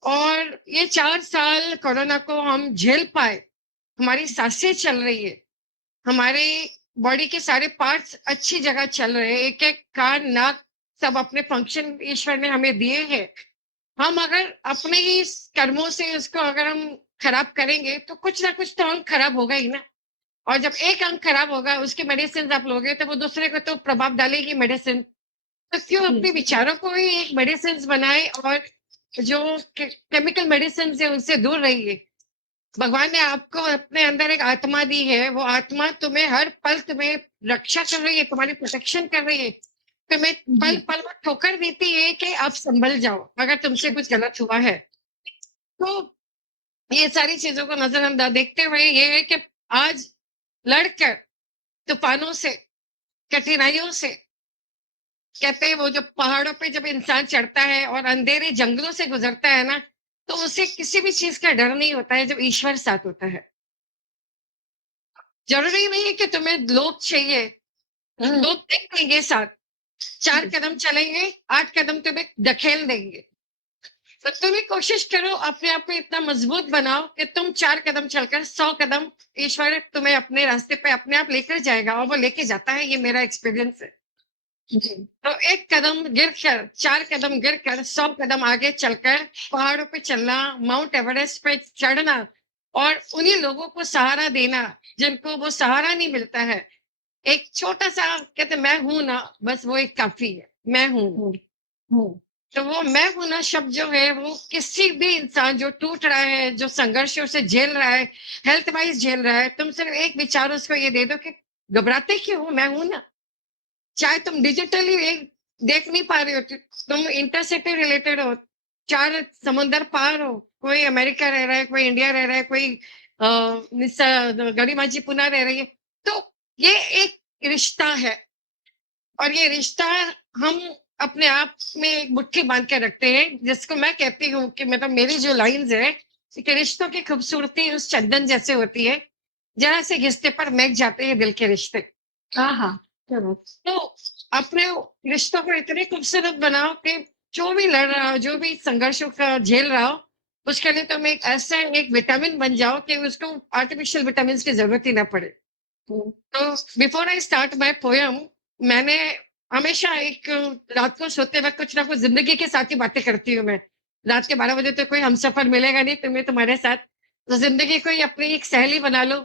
और ये 4 साल कोरोना को हम झेल पाए, हमारी सांसें चल रही है, हमारे बॉडी के सारे पार्ट्स अच्छी जगह चल रहे हैं, एक एक कान नाक सब अपने फंक्शन ईश्वर ने हमें दिए हैं। हम अगर अपने ही कर्मों से उसको अगर हम खराब करेंगे तो कुछ ना कुछ तो अंग खराब होगा ही ना। और जब एक अंग खराब होगा उसके मेडिसिन आप लोगे तो वो दूसरे को तो प्रभाव डालेगी मेडिसिन। तो क्यों अपने विचारों को ही एक मेडिसिन बनाए और जो केमिकल मेडिसिन है उनसे दूर रहिए। भगवान ने आपको अपने अंदर एक आत्मा दी है, वो आत्मा तुम्हें हर पल तुम्हें रक्षा कर रही है, तुम्हारी प्रोटेक्शन कर रही है, तुम्हें पल पल में ठोकर देती है कि आप संभल जाओ अगर तुमसे कुछ गलत हुआ है। तो ये सारी चीजों को नजरअंदाज देखते हुए ये है कि आज लड़कर तूफानों से कठिनाइयों से, कहते हैं वो जो पहाड़ों पे जब इंसान चढ़ता है और अंधेरे जंगलों से गुजरता है ना, तो उसे किसी भी चीज का डर नहीं होता है जब ईश्वर साथ होता है। जरूरी नहीं है कि तुम्हें लोग चाहिए, लोग देख लेंगे साथ, 4 कदम चलेंगे 8 कदम तुम्हें ढकेल देंगे। तो तुम्हें कोशिश करो अपने आप को इतना मजबूत बनाओ कि तुम 4 कदम चलकर 100 कदम ईश्वर तुम्हें अपने रास्ते पे अपने आप लेकर जाएगा, और वो लेके जाता है, ये मेरा एक्सपीरियंस है। तो 1 कदम गिरकर 4 कदम गिरकर 100 कदम आगे चलकर पहाड़ों पे चलना, माउंट एवरेस्ट पे चढ़ना और उन्हीं लोगों को सहारा देना जिनको वो सहारा नहीं मिलता है। एक छोटा सा कहते मैं हूं ना, बस वो एक काफी है, मैं हूं। तो वो मैं हूं ना शब्द जो है वो किसी भी इंसान जो टूट रहा है, जो संघर्षों से झेल रहा है, हेल्थ वाइज झेल रहा है, तुम सिर्फ एक विचार उसको ये दे दो कि घबराते क्यों हो, मैं हूं ना। चाहे तुम डिजिटली एक देख नहीं पा रहे हो, तुम इंटरसिटी रिलेटेड हो, 4 समुंदर पार हो, कोई अमेरिका रह रहा है, कोई इंडिया रह रहा है, कोई गड़ी माझी पुना रह रही है, तो ये एक रिश्ता है। और ये रिश्ता हम अपने आप में एक मुट्ठी बांध के रखते हैं, जिसको मैं कहती हूँ कि मतलब मेरी जो लाइंस है कि रिश्तों की खूबसूरती उस चंदन जैसे होती है, जरा से घिसते पर महक जाते हैं दिल के रिश्ते। हाँ, चलो। तो अपने रिश्तों को इतने खूबसूरत बनाओ कि जो भी लड़ रहा हो, जो भी संघर्षों का झेल रहा हो, उसके लिए तुम एक ऐसा एक विटामिन बन जाओ कि उसको आर्टिफिशियल विटामिन की जरूरत ही ना पड़े। तो before I start my poem, मैंने हमेशा एक रात को सोते वक्त कुछ ना कुछ जिंदगी के साथ ही बातें करती हूँ मैं। रात के 12 बजे तो कोई हमसफर मिलेगा नहीं तुम्हें तुम्हारे साथ, तो जिंदगी को ही अपनी एक सहेली बना लो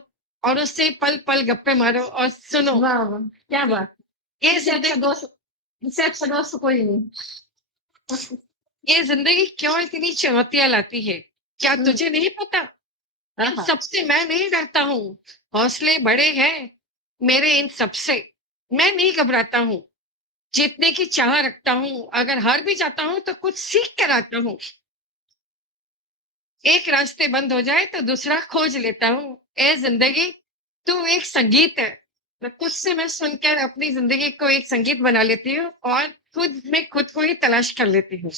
और उससे पल पल गप्पे मारो और सुनो। वाह वाह, क्या बात। ये इससे अच्छा जिंदगी दोस्त, इससे अच्छा दोस्त कोई नहीं। ये जिंदगी क्यों इतनी चुनौतियां लाती है, क्या तुझे नहीं पता? इन हाँ, सबसे मैं नहीं डरता हूँ, हौसले बड़े हैं मेरे इन सबसे, मैं नहीं घबराता हूँ, जीतने की चाह रखता हूँ, अगर हार भी जाता हूँ तो कुछ सीख कर आता हूँ। एक रास्ते बंद हो जाए तो दूसरा खोज लेता हूँ। ए जिंदगी तू एक संगीत है, तो कुछ से मैं सुनकर अपनी जिंदगी को एक संगीत बना लेती हूँ और खुद में खुद को ही तलाश कर लेती हूँ।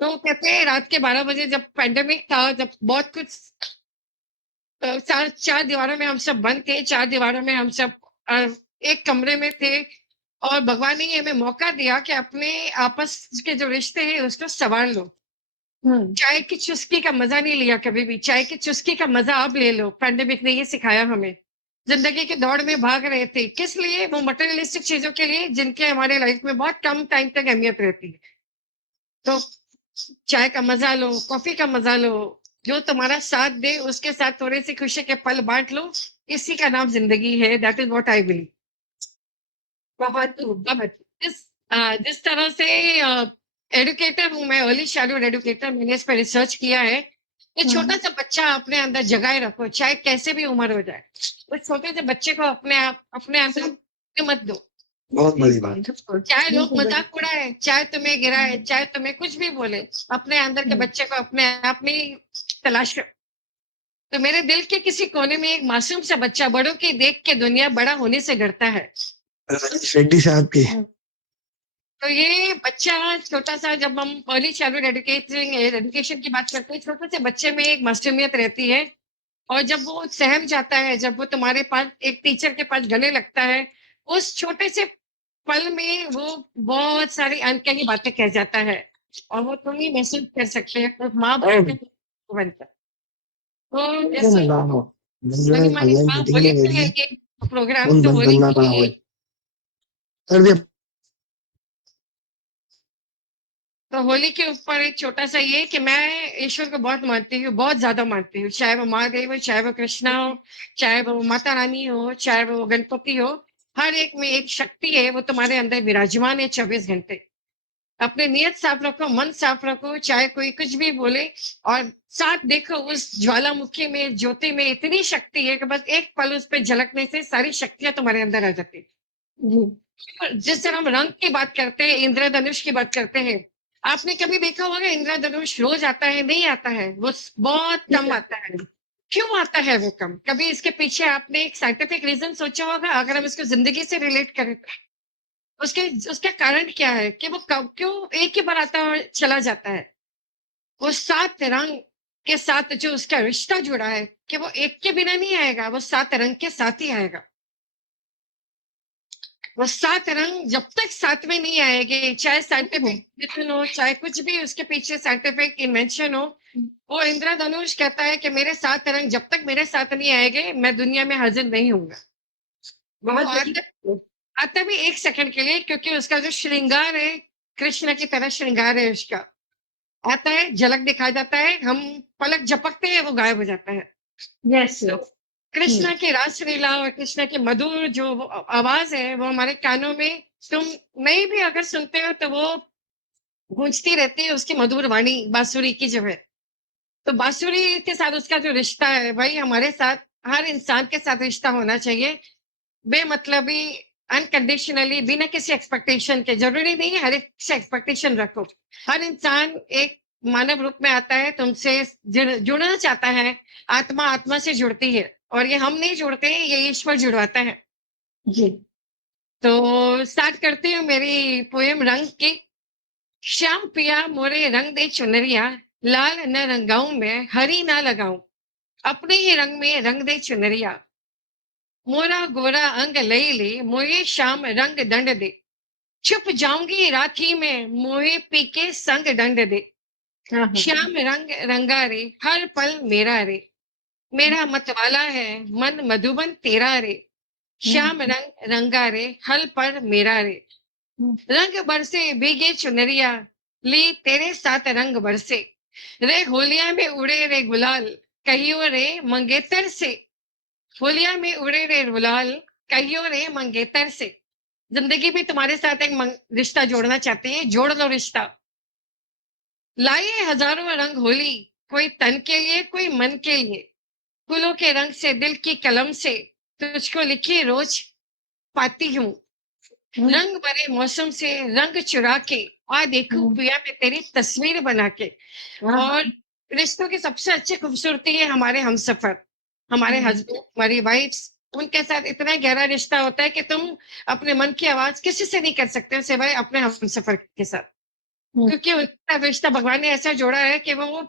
तो कहते हैं रात के 12 बजे जब पैंडेमिक था, जब बहुत कुछ चार दीवारों में हम सब बंद थे, चार दीवारों में हम सब एक कमरे में थे, और भगवान ने हमें मौका दिया कि अपने आपस के जो रिश्ते हैं उसको संवार लो। चाय की चुस्की का मजा नहीं लिया कभी भी, चाय की चुस्की का मजा अब ले लो। पैंडेमिक ने ये सिखाया हमें। जिंदगी के दौड़ में भाग रहे थे, किस लिए? वो मटेरियलिस्टिक चीजों के लिए जिनके हमारे लाइफ में बहुत कम टाइम तक अहमियत रहती है। तो चाय का मजा लो, कॉफी का मजा लो, जो तुम्हारा साथ दे उसके साथ थोड़े से खुशी के पल बांट लो। इसी का नाम जिंदगी है। That is what I believe. बहुत खूब, अब बहुत जिस तरह से एडुकेटर हूँ मैं, अर्ली चाइल्डहुड एडुकेटर, मैंने इस पर रिसर्च किया है कि छोटा सा बच्चा अपने अंदर जगाए रखो, चाहे कैसे भी उम्र हो जाए। उस छोटे से बच्चे को अपने अंदर मत दो। बहुत बड़ी बात। चाहे लोग मजाक उड़ाए, चाहे तुम्हें गिराए, चाहे तुम्हें कुछ भी बोले, अपने अंदर के बच्चे को अपने आप में ही तलाश करो। तो मेरे दिल के किसी कोने में एक मासूम सा बच्चा बड़ों की देख के दुनिया बड़ा होने से डरता है। राजेश रेड्डी साहब की तो ये बच्चा छोटा सा, जब हम अर्ली चाइल्डहुड एजुकेशन की बात करते हैं, छोटे से बच्चे में एक मासूमियत रहती है, और जब वो सहम जाता है, जब वो तुम्हारे पास एक टीचर के पास गले लगता है, उस छोटे से पल में वो बहुत सारी अनकही बातें कह जाता है, और वो तुम ही महसूस कर सकते हैं। तो माँ बाप बनता है। तो जैसे बड़ी माँ ने कहा, होली पे है ये प्रोग्राम, फोन तो बंद होली करना पड़ा की हुआ कर दिया। तो होली के ऊपर एक छोटा सा ये कि मैं ईश्वर को बहुत मानती हूँ, बहुत ज्यादा मानती हूँ। चाहे वो महादेव हो, चाहे वो कृष्णा हो, चाहे वो माता रानी हो, चाहे वो गणपति हो, हर एक में एक शक्ति है, वो तुम्हारे अंदर विराजमान है 24 घंटे। अपने नियत साफ रखो, मन साफ रखो, चाहे कोई कुछ भी बोले, और साथ देखो उस ज्वालामुखी में, ज्योति में इतनी शक्ति है कि बस एक पल उस पर झलकने से सारी शक्तियां तुम्हारे अंदर आ जाती है। जिस तरह हम रंग की बात करते हैं, इंद्रधनुष की बात करते हैं, आपने कभी देखा होगा इंद्रधनुष रोज आता है? नहीं आता है, वो बहुत कम आता है। क्यों आता है वो कम? कभी इसके पीछे आपने एक साइंटिफिक रीजन सोचा होगा? अगर हम इसको जिंदगी से रिलेट करें तो उसके उसका कारण क्या है कि वो कब क्यों एक ही बार आता है और चला जाता है? वो 7 रंग के साथ जो उसका रिश्ता जुड़ा है, कि वो एक के बिना नहीं आएगा, वो 7 रंग के साथ ही आएगा। वो 7 रंग जब तक साथ में नहीं आएंगे, चाहे साइंटिफिक मिशन हो, चाहे कुछ भी उसके पीछे साइंटिफिक इन्वेंशन हो, वो इंद्रधनुष कहता है कि मेरे 7 रंग जब तक मेरे साथ नहीं आएंगे, मैं दुनिया में हाजिर नहीं होऊंगा। वो आता भी 1 सेकंड के लिए, क्योंकि उसका जो श्रृंगार है, कृष्ण की तरह श्रृंगार है उसका। आता है, झलक दिखा जाता है, हम पलक झपकते हैं, वो गायब हो जाता है। यस कृष्णा की रासलीला और कृष्णा की मधुर जो वो आवाज है, वो हमारे कानों में तुम नहीं भी अगर सुनते हो तो वो गूंजती रहती है, उसकी मधुर वाणी बांसुरी की जो है। तो बांसुरी के साथ उसका जो रिश्ता है, वही हमारे साथ, हर इंसान के साथ रिश्ता होना चाहिए, बेमतलबी, अनकंडीशनली, बिना किसी एक्सपेक्टेशन के। जरूरी नहीं है हर एक से एक्सपेक्टेशन रखो। हर इंसान एक मानव रूप में आता है, तुमसे जुड़ना चाहता है, आत्मा आत्मा से जुड़ती है, और ये हम नहीं जुड़ते, ये ईश्वर जुड़वाता है। जी। तो स्टार्ट करती हूँ मेरी पोएम रंग की। श्याम पिया मोरे रंग दे चुनरिया, लाल न रंगाऊं मैं, हरी ना लगाऊं, अपने ही रंग में रंग दे चुनरिया, मोरा गोरा अंग लई ले, मोये श्याम रंग दंड दे, छुप जाऊंगी राखी में, मोहे पी के संग दंड दे, श्याम रंग रंगा रे, हर पल मेरा रे, मेरा मतवाला है मन मधुबन तेरा रे, श्याम रंग रंगा रे, हल पर मेरा रे, रंग बरसे भीगे चुनरिया, ली तेरे साथ रंग बरसे, रे होलिया में उड़े रे गुलाल, कहियो रे मंगेतर से, होलिया में उड़े रे गुलाल, कहियो रे मंगेतर से। जिंदगी भी तुम्हारे साथ एक रिश्ता जोड़ना चाहती है, जोड़ लो रिश्ता। लाइए हजारों रंग होली, कोई तन के लिए, कोई मन के लिए, फूलों के रंग से, दिल की कलम से, तुझको लिखी रोज पाती हूँ, रंग भरे मौसम से रंग चुरा के, आ देखूं पिया मैं तेरी तस्वीर बना के। और रिश्तों की सबसे अच्छी खूबसूरती है हमारे हमसफर, हमारे हस्बैंड, हमारी वाइफ्स, उनके साथ इतना गहरा रिश्ता होता है कि तुम अपने मन की आवाज किसी से नहीं कर सकते सिवाय अपने हमसफर के साथ। क्योंकि उनका रिश्ता भगवान ने ऐसा जोड़ा है कि वो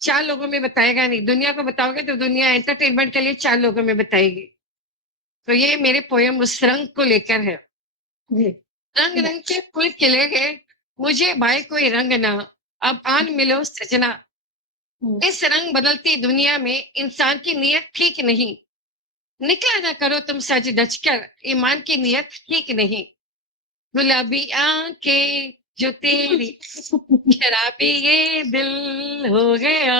4 लोगों में बताएगा नहीं। दुनिया को बताओगे तो दुनिया एंटरटेनमेंट के लिए 4 लोगों में बताएगी। तो ये मेरे पोयम उस रंग को लेकर है। रंग रंग के फूल खिले गए, मुझे भाई कोई रंग ना, अब आन मिलो सजना। इस रंग बदलती दुनिया में इंसान की नीयत ठीक नहीं। निकला ना करो तुम सज धज कर, ईमान की नीयत ठीक नहीं। गुलाबी आंखें जो तेरी, शराबी ये दिल हो गया।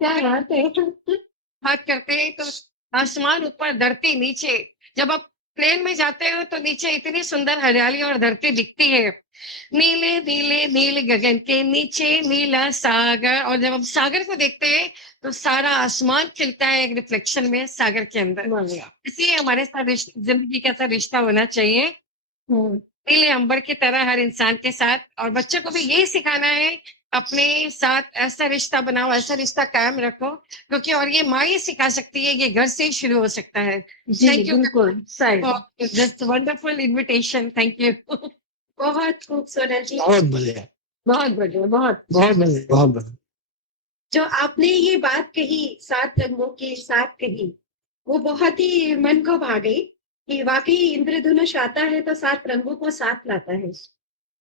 क्या बात है। बात करते हैं तो आसमान ऊपर धरती नीचे। जब आप प्लेन में जाते हो तो नीचे इतनी सुंदर हरियाली और धरती दिखती है। नीले नीले नील गगन के नीचे नीला सागर, और जब हम सागर को देखते हैं तो सारा आसमान खिलता है एक रिफ्लेक्शन में सागर के अंदर। इसलिए हमारे साथ जिंदगी का ऐसा रिश्ता होना चाहिए नीले अंबर की तरह हर इंसान के साथ। और बच्चों को भी यही सिखाना है, अपने साथ ऐसा रिश्ता बनाओ, ऐसा रिश्ता कायम रखो, क्योंकि और ये माँ ही सिखा सकती है, ये घर से ही शुरू हो सकता है। Thank you for this wonderful invitation. Thank you. बहुत खूब सोनल जी, बहुत बढ़िया, बहुत बढ़िया, बहुत बहुत बढ़िया, बहुत बढ़िया। जो आपने ये बात कही 7 रंगों के साथ कही, वो बहुत ही मन को भा गई कि वाकई इंद्रधनुष आता है तो 7 रंगों को साथ लाता है।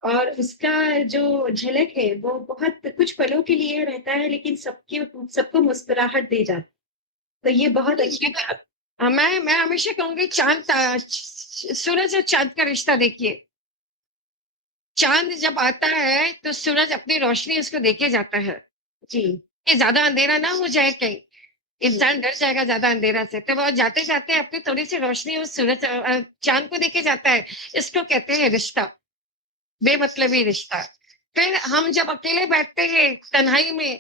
और उसका जो झलक है वो बहुत कुछ पलों के लिए रहता है, लेकिन सबको मुस्कुराहट दे जाता है। तो ये बहुत अच्छी बात। मैं हमेशा कहूंगी सूरज और चांद का रिश्ता देखिए। चांद जब आता है तो सूरज अपनी रोशनी उसको देके जाता है जी कि ज्यादा अंधेरा ना हो जाए कहीं, इंसान डर जाएगा ज्यादा अंधेरा से, तो वो जाते जाते अपनी थोड़ी सी रोशनी उस सूरज चांद को देके जाता है। इसको कहते हैं रिश्ता, बेमतलबी रिश्ता। फिर हम जब अकेले बैठते हैं तन्हाई में,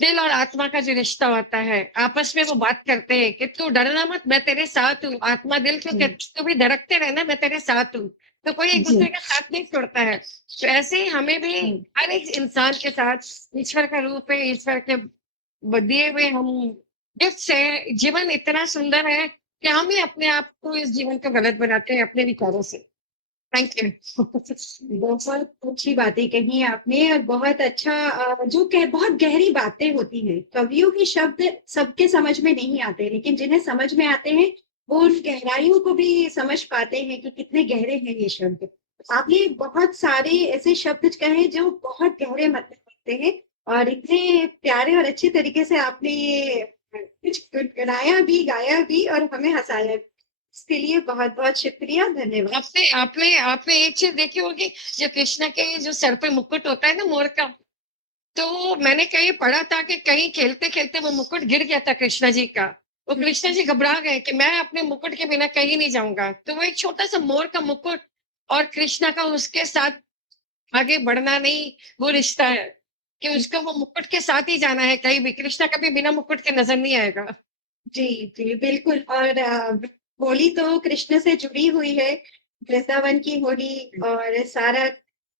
दिल और आत्मा का जो रिश्ता होता है, आपस में वो बात करते हैं कि तू डरना मत, मैं तेरे साथ हूँ। आत्मा दिल को कहती तू भी धड़कते रहना, मैं तेरे साथ हूँ। तो कोई एक दूसरे का साथ नहीं छोड़ता है। तो ऐसे ही हमें भी हर एक इंसान के साथ, ईश्वर का रूप है, ईश्वर के दिए हुए हम गिफ्ट है। जीवन इतना सुंदर है कि हम ही अपने आप को इस जीवन को गलत बनाते हैं अपने विचारों से। Thank you. बहुत अच्छी बातें कही आपने, और बहुत अच्छा बहुत गहरी बातें होती हैं। कवियों के शब्द सबके समझ में नहीं आते, लेकिन जिन्हें समझ में आते हैं वो उन गहराइयों को भी समझ पाते हैं कि कितने गहरे हैं ये शब्द। आपने बहुत सारे ऐसे शब्द कहे जो बहुत गहरे मतलब रखते हैं, और इतने प्यारे और अच्छे तरीके से आपने ये कुछ गुनगुनाया भी, गाया भी और हमें हंसाया भी। इसके लिए बहुत बहुत शुक्रिया, धन्यवाद। आपने आपने आपने एक चीज देखी होगी, जो कृष्ण के जो सर पे मुकुट होता है ना मोर का, तो मैंने कहीं पढ़ा था कि कहीं खेलते खेलते वो मुकुट गिर गया था कृष्णा जी का। वो कृष्णा जी घबरा गए कि मैं अपने मुकुट के बिना कहीं नहीं जाऊंगा। तो वो एक छोटा सा मोर का मुकुट और कृष्णा का उसके साथ आगे बढ़ना नहीं, वो रिश्ता है कि उसको वो मुकुट के साथ ही जाना है। कहीं भी कृष्णा कभी बिना मुकुट के नजर नहीं आएगा। जी जी बिल्कुल। और होली तो कृष्ण से जुड़ी हुई है, वृंदावन की होली और सारा।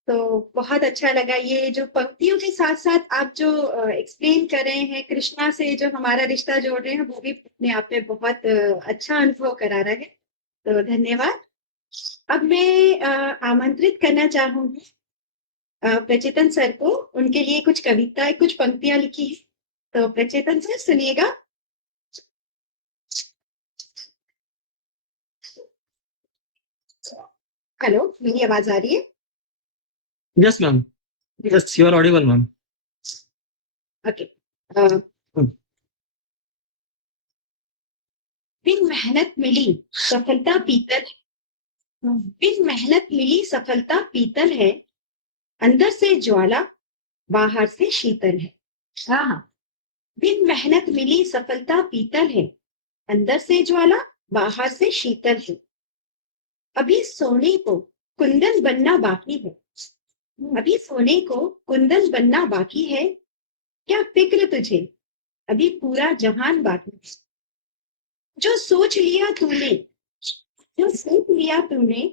तो बहुत अच्छा लगा ये जो पंक्तियों के साथ साथ आप जो एक्सप्लेन कर रहे हैं, कृष्णा से जो हमारा रिश्ता जोड़ रहे हैं, वो भी अपने आप में बहुत अच्छा अनुभव करा रहा है। तो धन्यवाद। अब मैं आमंत्रित करना चाहूंगी प्रचेतन सर को, उनके लिए कुछ कविताएं, कुछ पंक्तियां लिखी है। तो प्रचेतन सर सुनिएगा। हेलो, मेरी आवाज आ रही है? Yes, ma'am. Yes, you are audible, ma'am. Okay. बिन मेहनत मिली सफलता पीतल है, बिन मेहनत मिली सफलता पीतल है, अंदर से ज्वाला बाहर से शीतल है। हाँ, बिन मेहनत मिली सफलता पीतल है, अंदर से ज्वाला बाहर से शीतल है। अभी सोने को कुंदन बनना बाकी है, अभी सोने को कुंदन बनना बाकी है, क्या फिक्र तुझे, अभी पूरा जहान बाकी है। जो सोच लिया तूने, जो सोच लिया तूने,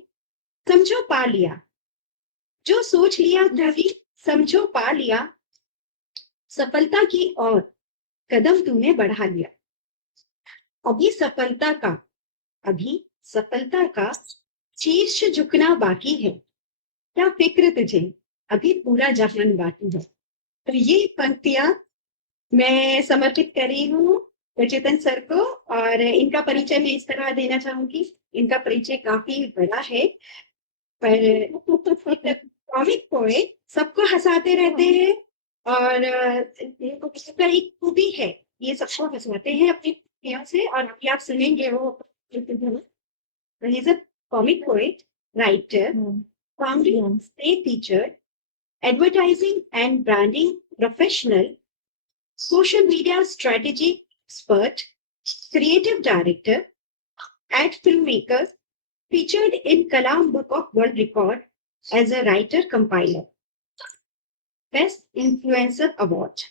समझो पा लिया, जो सोच लिया तूने समझो पा लिया, सफलता की ओर कदम तूने बढ़ा लिया। अभी सफलता का, अभी सफलता का शीर्ष झुकना बाकी है, क्या फिक्र तुझे, अभी पूरा जहान बाकी है। तो ये पंक्तियां मैं समर्पित कर रही हूँ प्रचेतन सर को, और इनका परिचय मैं इस तरह देना चाहूंगी। इनका परिचय काफी बड़ा है, पर कॉमिक पोएट सबको हंसाते रहते हैं, और इसका एक खूबी है, ये सबको हंसाते हैं अपनी पंक्तियों से, और अभी आप सुनेंगे वो। He is a comic poet, writer, founding state teacher, advertising and branding professional, social media strategy expert, creative director, and filmmaker, featured in Kalam Book of World Record as a writer compiler. Best Influencer Award.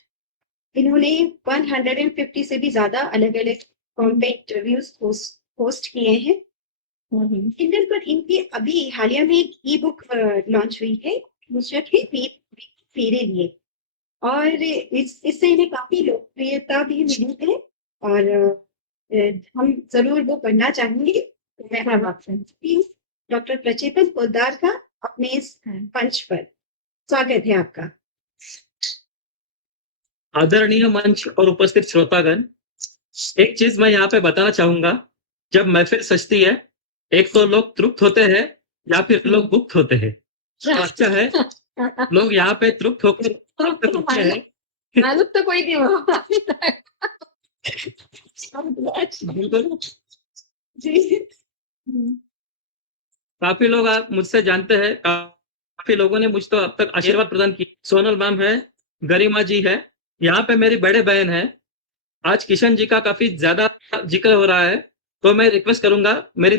इन्होंने 150 से भी ज्यादा अलग अलग compact reviews post किए हैं। Kindle पर इनकी अभी हालिया में एक ई बुक लॉन्च हुई है, नुसरत के फेरे लिए, और इससे इन्हें काफी लोकप्रियता भी मिली है, और हम जरूर वो पढ़ना चाहेंगे। मैं अब आपसे डॉक्टर प्रचेतन पोद्दार का अपने इस मंच पर स्वागत है आपका। आदरणीय मंच और उपस्थित श्रोतागण, एक चीज मैं यहाँ पे बताना चाहूंगा। जब महफिल सजती है, एक तो लोग तृप्त होते हैं या फिर लोग गुप्त होते हैं। तो अच्छा है लोग यहाँ पे तृप्त होकर हैं। मालूम तो कोई नहीं हो अभी तक। बिल्कुल, जी काफी लोग आप मुझसे जानते हैं, काफी लोगों ने मुझ तो अब तक आशीर्वाद प्रदान किया। सोनल मैम है, गरिमा जी है, यहाँ पे मेरी बड़े बहन है। आज किशन जी का काफी ज्यादा जिक्र हो रहा है, तो मैं रिक्वेस्ट करूंगा मेरी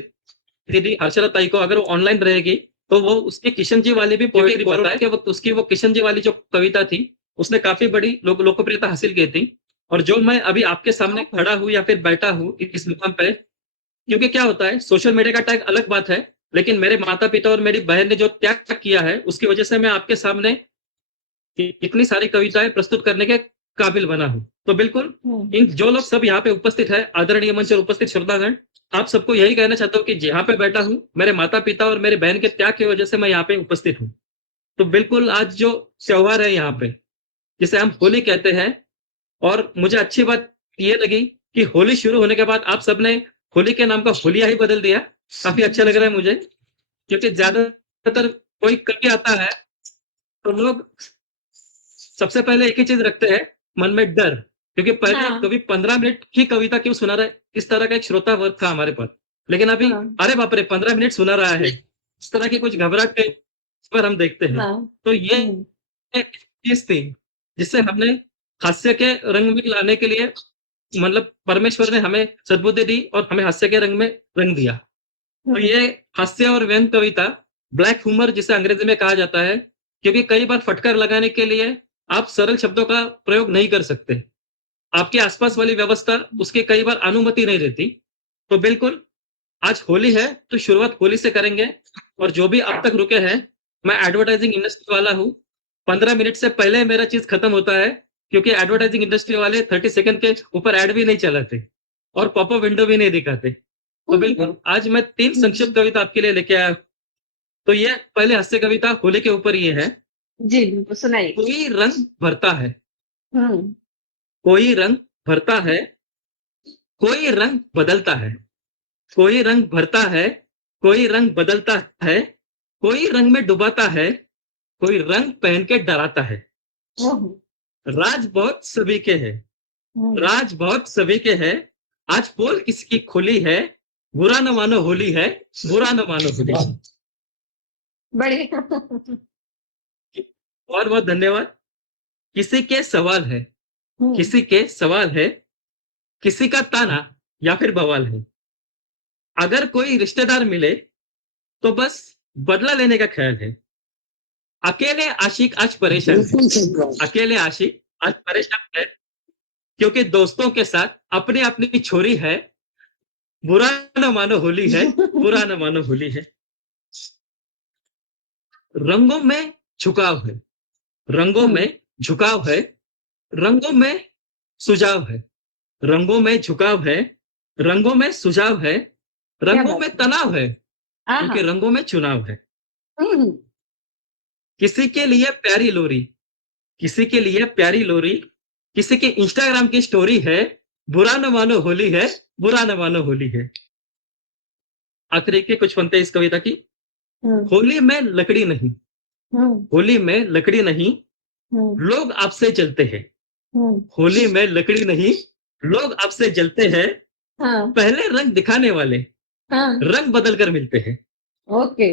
दीदी हर्षला ताई को, अगर वो ऑनलाइन रहेगी तो वो उसकी किशन जी वाली भी पोएट्री बताए कि उसकी वो किशन जी वाली जो कविता थी उसने काफी बड़ी लोकप्रियता हासिल की थी। और जो मैं अभी आपके सामने खड़ा हूँ या फिर बैठा हूँ इस मुकाम पे, क्योंकि क्या होता है, सोशल मीडिया का टैग अलग बात है, लेकिन मेरे माता पिता और मेरी बहन ने जो त्याग किया है उसकी वजह से मैं आपके सामने इतनी सारी कविताएं प्रस्तुत करने के काबिल बना हूँ। तो बिल्कुल इन जो लोग सब यहाँ पे उपस्थित है, आदरणीय मंच और उपस्थित श्रोतागण, आप सबको यही कहना चाहता हूँ कि जहाँ पे बैठा हूँ मेरे माता पिता और मेरी बहन के त्याग की वजह से मैं यहाँ पे उपस्थित हूँ। तो बिल्कुल आज जो त्योहार है यहाँ पे, जिसे हम होली कहते हैं, और मुझे अच्छी बात ये लगी कि होली शुरू होने के बाद आप सबने होली के नाम का होलिया ही बदल दिया। काफी अच्छा लग रहा है मुझे, क्योंकि ज्यादातर कोई कवि आता है तो लोग सबसे पहले एक ही चीज रखते हैं मन में, डर, क्योंकि पहले हाँ। कभी 15 मिनट की कविता क्यों सुना रहा है, इस तरह का एक श्रोता वर्ग था हमारे पास। लेकिन अभी अरे बाप रे 15 मिनट सुना रहा है, इस तरह की कुछ घबराहट पर हम देखते हैं। तो ये चीज थी जिससे हमने हास्य के रंग में लाने के लिए, मतलब परमेश्वर ने हमें सद्बुद्धि दी और हमें हास्य के रंग में रंग दिया। तो ये हास्य और व्यंग कविता, ब्लैक ह्यूमर जिसे अंग्रेजी में कहा जाता है, क्योंकि कई बार फटकार लगाने के लिए आप सरल शब्दों का प्रयोग नहीं कर सकते, आपके आसपास वाली व्यवस्था उसकी कई बार अनुमति नहीं देती। तो बिल्कुल आज होली है तो शुरुआत होली से करेंगे, और जो भी अब तक रुके हैं, मैं एडवर्टाइजिंग इंडस्ट्री वाला हूँ, 15 मिनट से पहले मेरा चीज खत्म होता है, क्योंकि एडवर्टाइजिंग इंडस्ट्री वाले 30 सेकंड के ऊपर एड भी नहीं चलाते और पॉपअप विंडो भी नहीं दिखाते। तो बिल्कुल आज मैं 3 संक्षिप्त कविता आपके लिए लेके आया। तो ये पहले हास्य कविता होली के ऊपर ये है। जी बिल्कुल सुनाइए। कोई रंग भरता है, हम्म, कोई रंग भरता है, कोई रंग बदलता है, कोई रंग भरता है, कोई रंग बदलता है, कोई रंग में डुबाता है, कोई रंग पहन के डराता है। राज बहुत सभी के है, राज बहुत सभी के है, आज पोल किसकी खुली है, बुरा न मानो होली है, बुरा न मानो होली है। बड़े बहुत बहुत धन्यवाद। किसी के सवाल है, किसी के सवाल है, किसी का ताना या फिर बवाल है, अगर कोई रिश्तेदार मिले तो बस बदला लेने का ख्याल है। अकेले आशिक आज परेशान है, बिल्कुल सही बात। अकेले आशिक आज परेशान है, क्योंकि दोस्तों के साथ अपनी अपनी छोरी है, बुरा न मानो होली है, बुरा न मानो होली है। रंगों में झुकाव है, रंगों में झुकाव है, रंगों में सुझाव है, रंगों में झुकाव है, रंगों में सुझाव है, रंगों में तनाव है, क्योंकि रंगों में चुनाव है। किसी के लिए प्यारी लोरी, किसी के लिए प्यारी लोरी, किसी के इंस्टाग्राम की स्टोरी है, बुरा न मानो होली है, बुरा न मानो होली है। आखिरी के कुछ पंक्ति इस कविता की। होली में लकड़ी नहीं, होली में लकड़ी नहीं, लोग आपसे जलते हैं। होली में लकड़ी नहीं, लोग आपसे जलते हैं। पहले रंग दिखाने वाले रंग बदल कर मिलते हैं। ओके।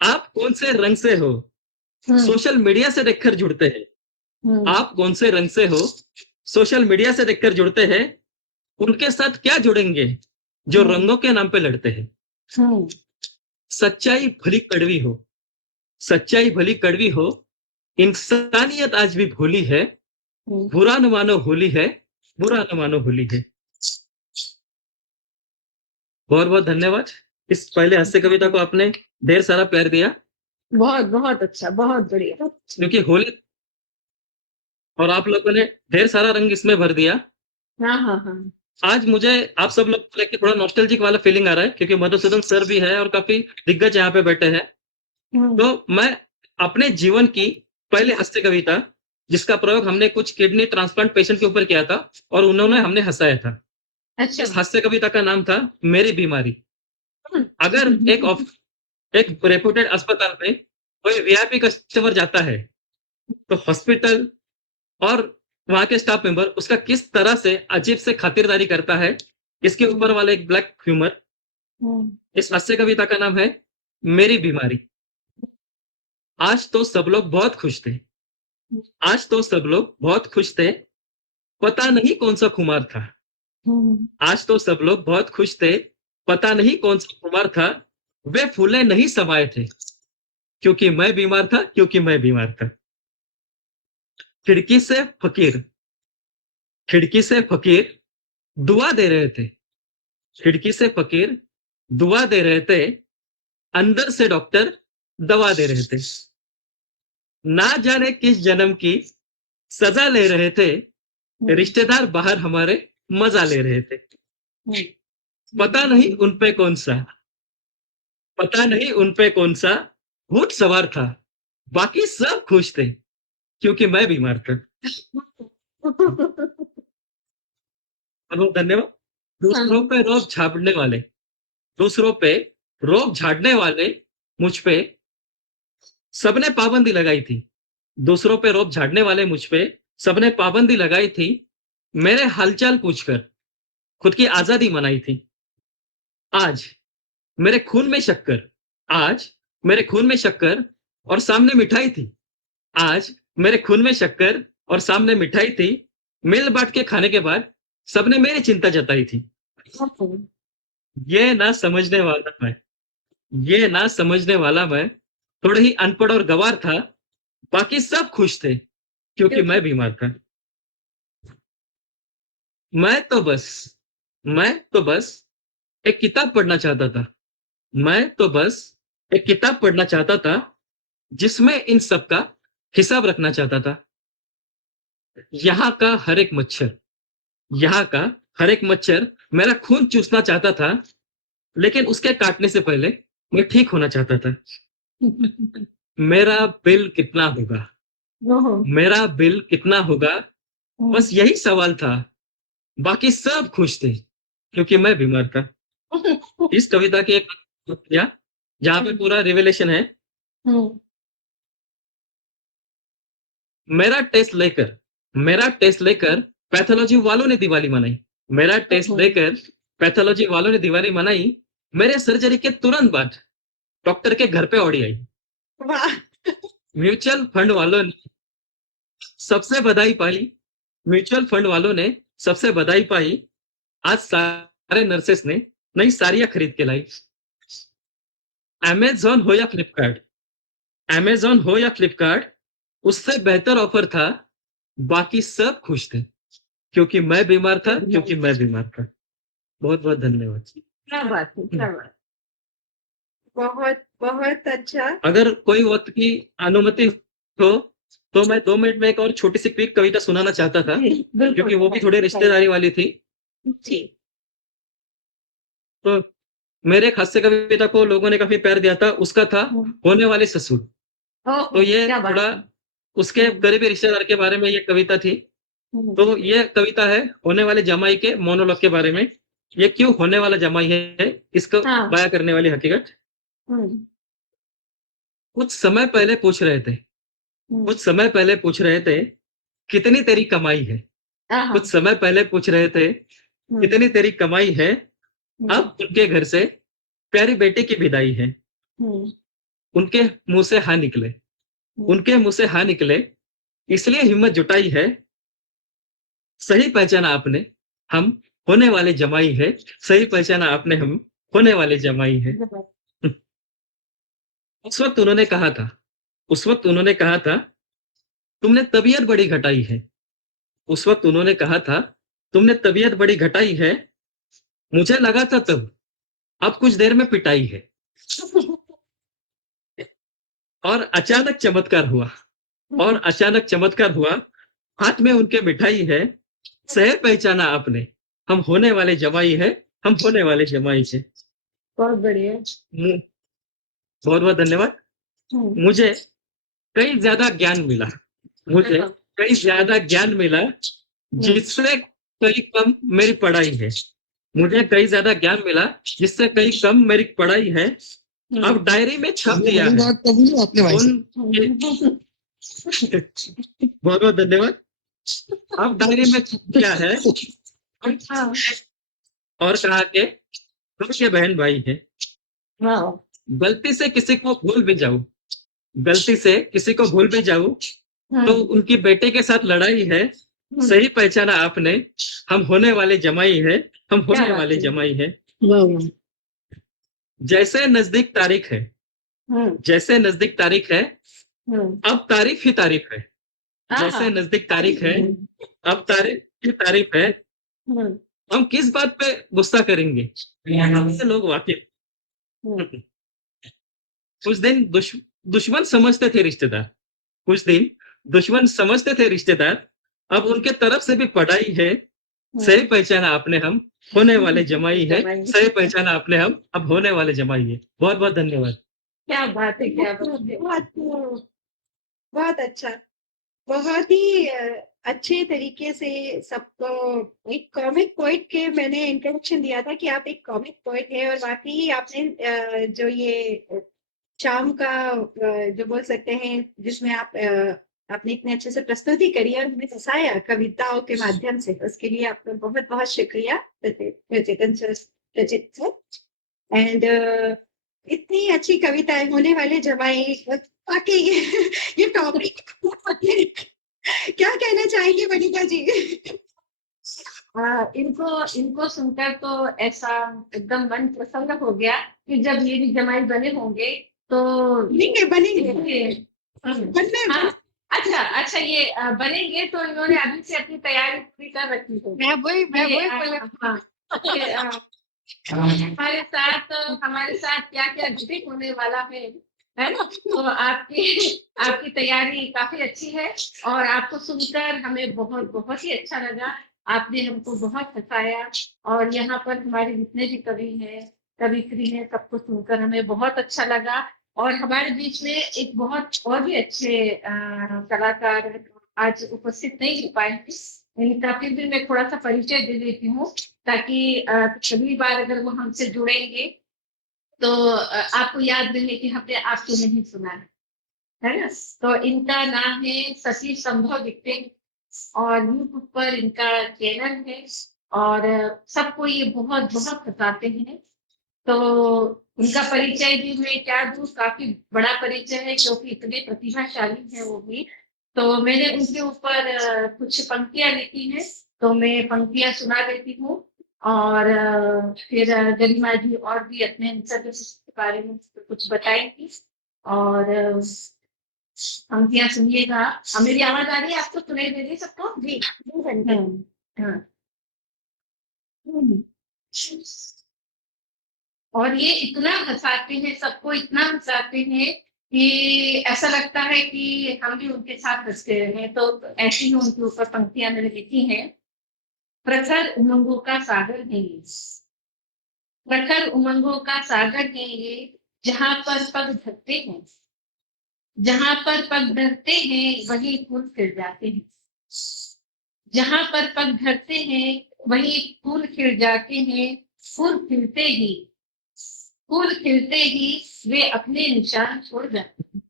आप कौन से रंग से हो, सोशल मीडिया से देखकर जुड़ते हैं। आप कौन से रंग से हो, सोशल मीडिया से देखकर जुड़ते हैं। उनके साथ क्या जुड़ेंगे जो रंगों के नाम पे लड़ते हैं। सच्चाई भली कड़वी हो, सच्चाई भली कड़वी हो, इंसानियत आज भी भोली है। बुरा न मानो होली है, बुरा न मानो होली है। बहुत बहुत धन्यवाद। इस पहले हास्य कविता को आपने ढेर सारा प्यार दिया, बहुत बहुत अच्छा, बहुत बढ़िया। क्योंकि होली और आप लोगों ने ढेर सारा रंग इसमें भर दिया। हाँ हाँ हाँ। आज मुझे आप सब लोग को लेके थोड़ा नॉस्टैल्जिक वाला फीलिंग आ रहा है, क्योंकि मधुसूदन सर भी है और काफी दिग्गज यहाँ पे बैठे हैं। तो मैं अपने जीवन की पहली हास्य कविता, जिसका प्रयोग हमने कुछ किडनी ट्रांसप्लांट पेशेंट के ऊपर किया था और उन्होंने हमने हंसाया था, अच्छा। इस हास्य कविता का नाम था मेरी बीमारी। अगर एक रेपुटेड अस्पताल में कोई वीआईपी कस्टमर जाता है, तो हॉस्पिटल और वहां के स्टाफ मेंबर उसका किस तरह से अजीब से खातिरदारी करता है, इसके ऊपर वाला एक ब्लैक ह्यूमर। इस हास्य कविता का नाम है मेरी बीमारी। आज तो सब लोग बहुत खुश थे, आज तो सब लोग बहुत खुश थे, पता नहीं कौन सा खुमार था। आज तो सब लोग बहुत खुश थे, पता नहीं कौन सा खुमार था। वे फूले नहीं समाये थे, क्योंकि मैं बीमार था, क्योंकि मैं बीमार था। खिड़की से फकीर, खिड़की से फकीर दुआ दे रहे थे, खिड़की से फकीर दुआ दे रहे थे, अंदर से डॉक्टर दवा दे रहे थे। ना जाने किस जन्म की सजा ले रहे थे, रिश्तेदार बाहर हमारे मजा ले रहे थे। पता नहीं उन पे कौन सा, पता नहीं उन पे कौन सा भूत सवार था, बाकी सब खुश थे, क्योंकि मैं बीमार था। बहुत धन्यवाद। दूसरों पे रोब झाड़ने वाले, दूसरों पे रोब झाड़ने वाले मुझ पे सबने पाबंदी लगाई थी। दूसरों पे रोब झाड़ने वाले मुझ पे सबने पाबंदी लगाई थी। मेरे हालचाल पूछकर खुद की आजादी मनाई थी। आज मेरे खून में शक्कर, आज मेरे खून में शक्कर और सामने मिठाई थी। आज मेरे खून में शक्कर और सामने मिठाई थी। मिल बांट के खाने के बाद सबने मेरी चिंता जताई थी। ये ना समझने वाला मैं, ये ना समझने वाला मैं थोड़ा ही अनपढ़ और गवार था, बाकी सब खुश थे, क्योंकि मैं बीमार था। मैं तो बस एक किताब पढ़ना चाहता था। मैं तो बस एक किताब पढ़ना चाहता था, जिसमें इन सब का हिसाब रखना चाहता था। यहाँ का हर एक मच्छर, यहाँ का हर एक मच्छर मेरा खून चूसना चाहता था, लेकिन उसके काटने से पहले मैं ठीक होना चाहता था। मेरा बिल कितना होगा, मेरा बिल कितना होगा, बस यही सवाल था, बाकी सब खुश थे, क्योंकि मैं बीमार था। इस कविता की एक किया जहाँ पे पूरा रिवेलेशन है। मेरा टेस्ट लेकर पैथोलॉजी वालों ने दिवाली मनाई। मेरा टेस्ट लेकर पैथोलॉजी वालों ने दिवाली मनाई। मेरे सर्जरी के तुरंत बाद डॉक्टर के घर पे ऑडी आई। म्यूचुअल फंड वालों ने सबसे बधाई पाई, म्यूचुअल फंड वालों ने सबसे बधाई पाई। आज सारे नर्सेस ने नई साड़ियां खरीद के लाई। अमेजॉन हो या फ्लिपकार्ट, अमेजॉन हो या फ्लिपकार्ट, उससे बेहतर ऑफर था, बाकी सब खुश थे, क्योंकि मैं बीमार था, क्योंकि मैं बीमार था। बहुत बहुत धन्यवाद। क्या बात है, क्या बात। बहुत बहुत अच्छा। अगर कोई वक्त की अनुमति हो तो मैं 2 मिनट में एक और छोटी सी क्विक कविता सुनाना चाहता था, बिल्कुल। क्योंकि वो भी थोड़ी रिश्तेदारी वाली थी। जी। तो मेरे एक हास्य कविता को लोगों ने काफी प्यार दिया था, उसका था होने वाले ससुर। ओह, तो ये क्या बात थोड़ा है। उसके करीबी रिश्तेदार के बारे में ये कविता थी। तो ये कविता है होने वाले जमाई के मोनोलॉग के बारे में। ये क्यों होने वाला जमाई है, इसको हाँ। बयां करने वाली हकीकत। हम्म, कुछ समय पहले पूछ रहे थे, हम्म, कुछ समय पहले पूछ रहे थे, कितनी तेरी कमाई है। आहा, कुछ समय पहले पूछ रहे थे, हम्म, कितनी तेरी कमाई है। हम्म, अब उनके घर से प्यारी बेटी की विदाई है। हम्म, उनके मुंह से हाँ निकले, उनके मुंह से हाँ निकले, इसलिए हिम्मत जुटाई है। सही पहचाना आपने, हम होने वाले जमाई है। सही पहचाना आपने, हम होने वाले जमाई है। उस वक्त उन्होंने कहा था, उस वक्त उन्होंने कहा था, तुमने तबीयत बड़ी घटाई है। उस वक्त उन्होंने कहा था, तुमने तबीयत बड़ी घटाई है। मुझे लगा था तब, अब कुछ देर में पिटाई है। और अचानक चमत्कार हुआ, और अचानक चमत्कार हुआ। हाथ में उनके मिठाई है। सही पहचाना आपने, हम होने वाले जमाई है। हम होने वाले जमाई है। बहुत बढ़िया। बहुत बहुत धन्यवाद। हम्म, मुझे कई ज्यादा ज्ञान मिला, मुझे कई ज्यादा ज्ञान मिला, जिससे कई कम मेरी पढ़ाई है। मुझे कई ज्यादा ज्ञान मिला, जिससे कई कम मेरी पढ़ाई है। अब डायरी में छप ये दिया बड़ी है बात कबूली आपने भाई साहब। उन बहुत बहुत धन्यवाद। अब डायरी में छप दिया है हाँ, और कहा कि तुम के बहन भाई है। वाह, गलती से किसी को भूल भी जाऊं, गलती से किसी को भूल भी जाऊं, तो उनकी बेटे के साथ लड़ाई है। सही पहचाना आपने, हम होने वाले जमाई है। हम क्या होने बात वाले है। जमाई है। वाह, जैसे नजदीक तारीख है, हम्म, जैसे नजदीक तारीख है, हम्म, अब तारीफ ही तारीफ है। आहा, जैसे नजदीक तारीख है, अब तारीफ ही तारीफ है। हम्म, हम किस बात पे गुस्सा करेंगे, हमसे लोग वाकिफ। हम्म, कुछ दिन दुश्मन समझते थे रिश्तेदार, कुछ दिन दुश्मन समझते थे रिश्तेदार। अब उनके तरफ से भी पढ़ाई है। सही पहचाना आपने, हम होने वाले जमाई है। जमाई। सही पहचाना आपने, हम अब होने वाले जमाई है। बहुत बहुत धन्यवाद। क्या बात है, क्या बात है। बहुत बहुत अच्छा, बहुत ही अच्छे तरीके से सबको एक कॉमिक पोइट के मैंने इंट्रोडक्शन दिया था कि आप एक कॉमिक पोइट है, और वाकई आपने जो ये शाम का जो बोल सकते हैं जिसमें आप आपने इतने अच्छे से प्रस्तुति करी और हमें हंसाया कविताओं के माध्यम से, उसके लिए आपका बहुत बहुत शुक्रिया रचितन सर, रचित सर। एंड इतनी अच्छी कविताएं होने वाले जमाई, वाकई ये टॉपिक क्या कहना चाहेंगे वनिका जी? इनको इनको सुनकर तो ऐसा एकदम मन प्रसन्न हो गया कि जब ये भी जमाई बने होंगे तो बनेंगे बनेंगे देखिए, बनना हाँ, अच्छा अच्छा, ये बनेंगे तो इन्होंने अभी से अपनी तैयारी पूरी कर रखी है। मैं वही ये, बोला। हाँ, ये, हमारे साथ क्या क्या घटित होने वाला है ना। तो आपकी आपकी तैयारी काफी अच्छी है, और आपको सुनकर हमें बहुत बहुत ही अच्छा लगा। आपने हमको बहुत हंसाया, और यहाँ पर हमारे जितने भी कवि हैं, कवित्री हैं, सबको सुनकर हमें बहुत अच्छा लगा। और हमारे बीच में एक बहुत और भी अच्छे कलाकार आज उपस्थित नहीं हो पाए थे, इनका फिर भी मैं थोड़ा सा परिचय दे देती हूँ, ताकि अगली बार अगर वो हमसे जुड़ेंगे तो आपको याद रहे कि हमने आपको नहीं सुना है ना। तो इनका नाम है सती संभव विक्टिंग, और यूट्यूब पर इनका चैनल है, और सबको ये बहुत बहुत बताते हैं। तो उनका परिचय भी मैं क्या दूं, काफी बड़ा परिचय है, क्योंकि इतने प्रतिभाशाली है वो भी। तो मैंने उनके ऊपर कुछ पंक्तियां लिखी हैं, तो मैं पंक्तियां सुना देती हूँ, और फिर गरिमा जी और भी अपने सर्विस के बारे में कुछ बताएंगी। और पंक्तियां सुनिएगा। मेरी आवाज आ रही है आपको, सुनाई दे रही है सबको? जी जी हाँ। और ये इतना हंसाते हैं, सबको इतना हंसाते हैं कि ऐसा लगता है कि हम भी उनके साथ हंसते रहे। तो ऐसी ही उनके ऊपर पंक्तियां मैंने लिखी हैं। प्रखर उमंगों का सागर है ये, प्रखर उमंगों का सागर है ये, जहां पर पग धकते हैं, जहां पर पग धरते हैं वहीं फूल खिल जाते हैं। जहां पर पग धरते हैं वहीं फूल खिल जाते हैं। फूल खिलते ही फूल खिलते ही वे अपने निशान छोड़ जाते हैं।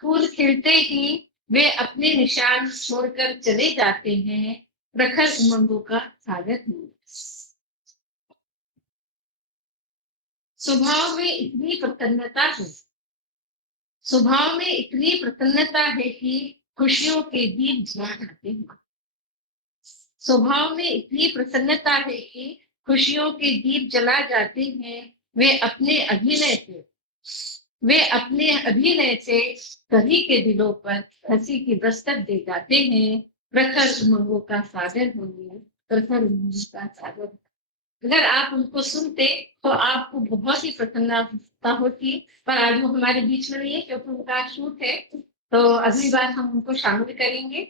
फूल खिलते ही वे अपने निशान छोड़कर चले जाते हैं। प्रखर उमंगों का सागर है। स्वभाव में इतनी प्रसन्नता है। स्वभाव में इतनी प्रसन्नता है कि खुशियों के दीप जला जाते हैं। स्वभाव में इतनी प्रसन्नता है कि खुशियों के दीप जला जाते हैं। वे अपने अभिनय से सभी के दिलों पर हंसी की दस्तक दे जाते हैं। प्रखर उमंगों का सागर होंगे। प्रखर उमंगों का सागर। अगर आप उनको सुनते तो आपको बहुत ही प्रसन्नता होती, पर आज वो हमारे बीच में नहीं है क्योंकि उनका शूट है। तो अगली बार हम उनको शामिल करेंगे।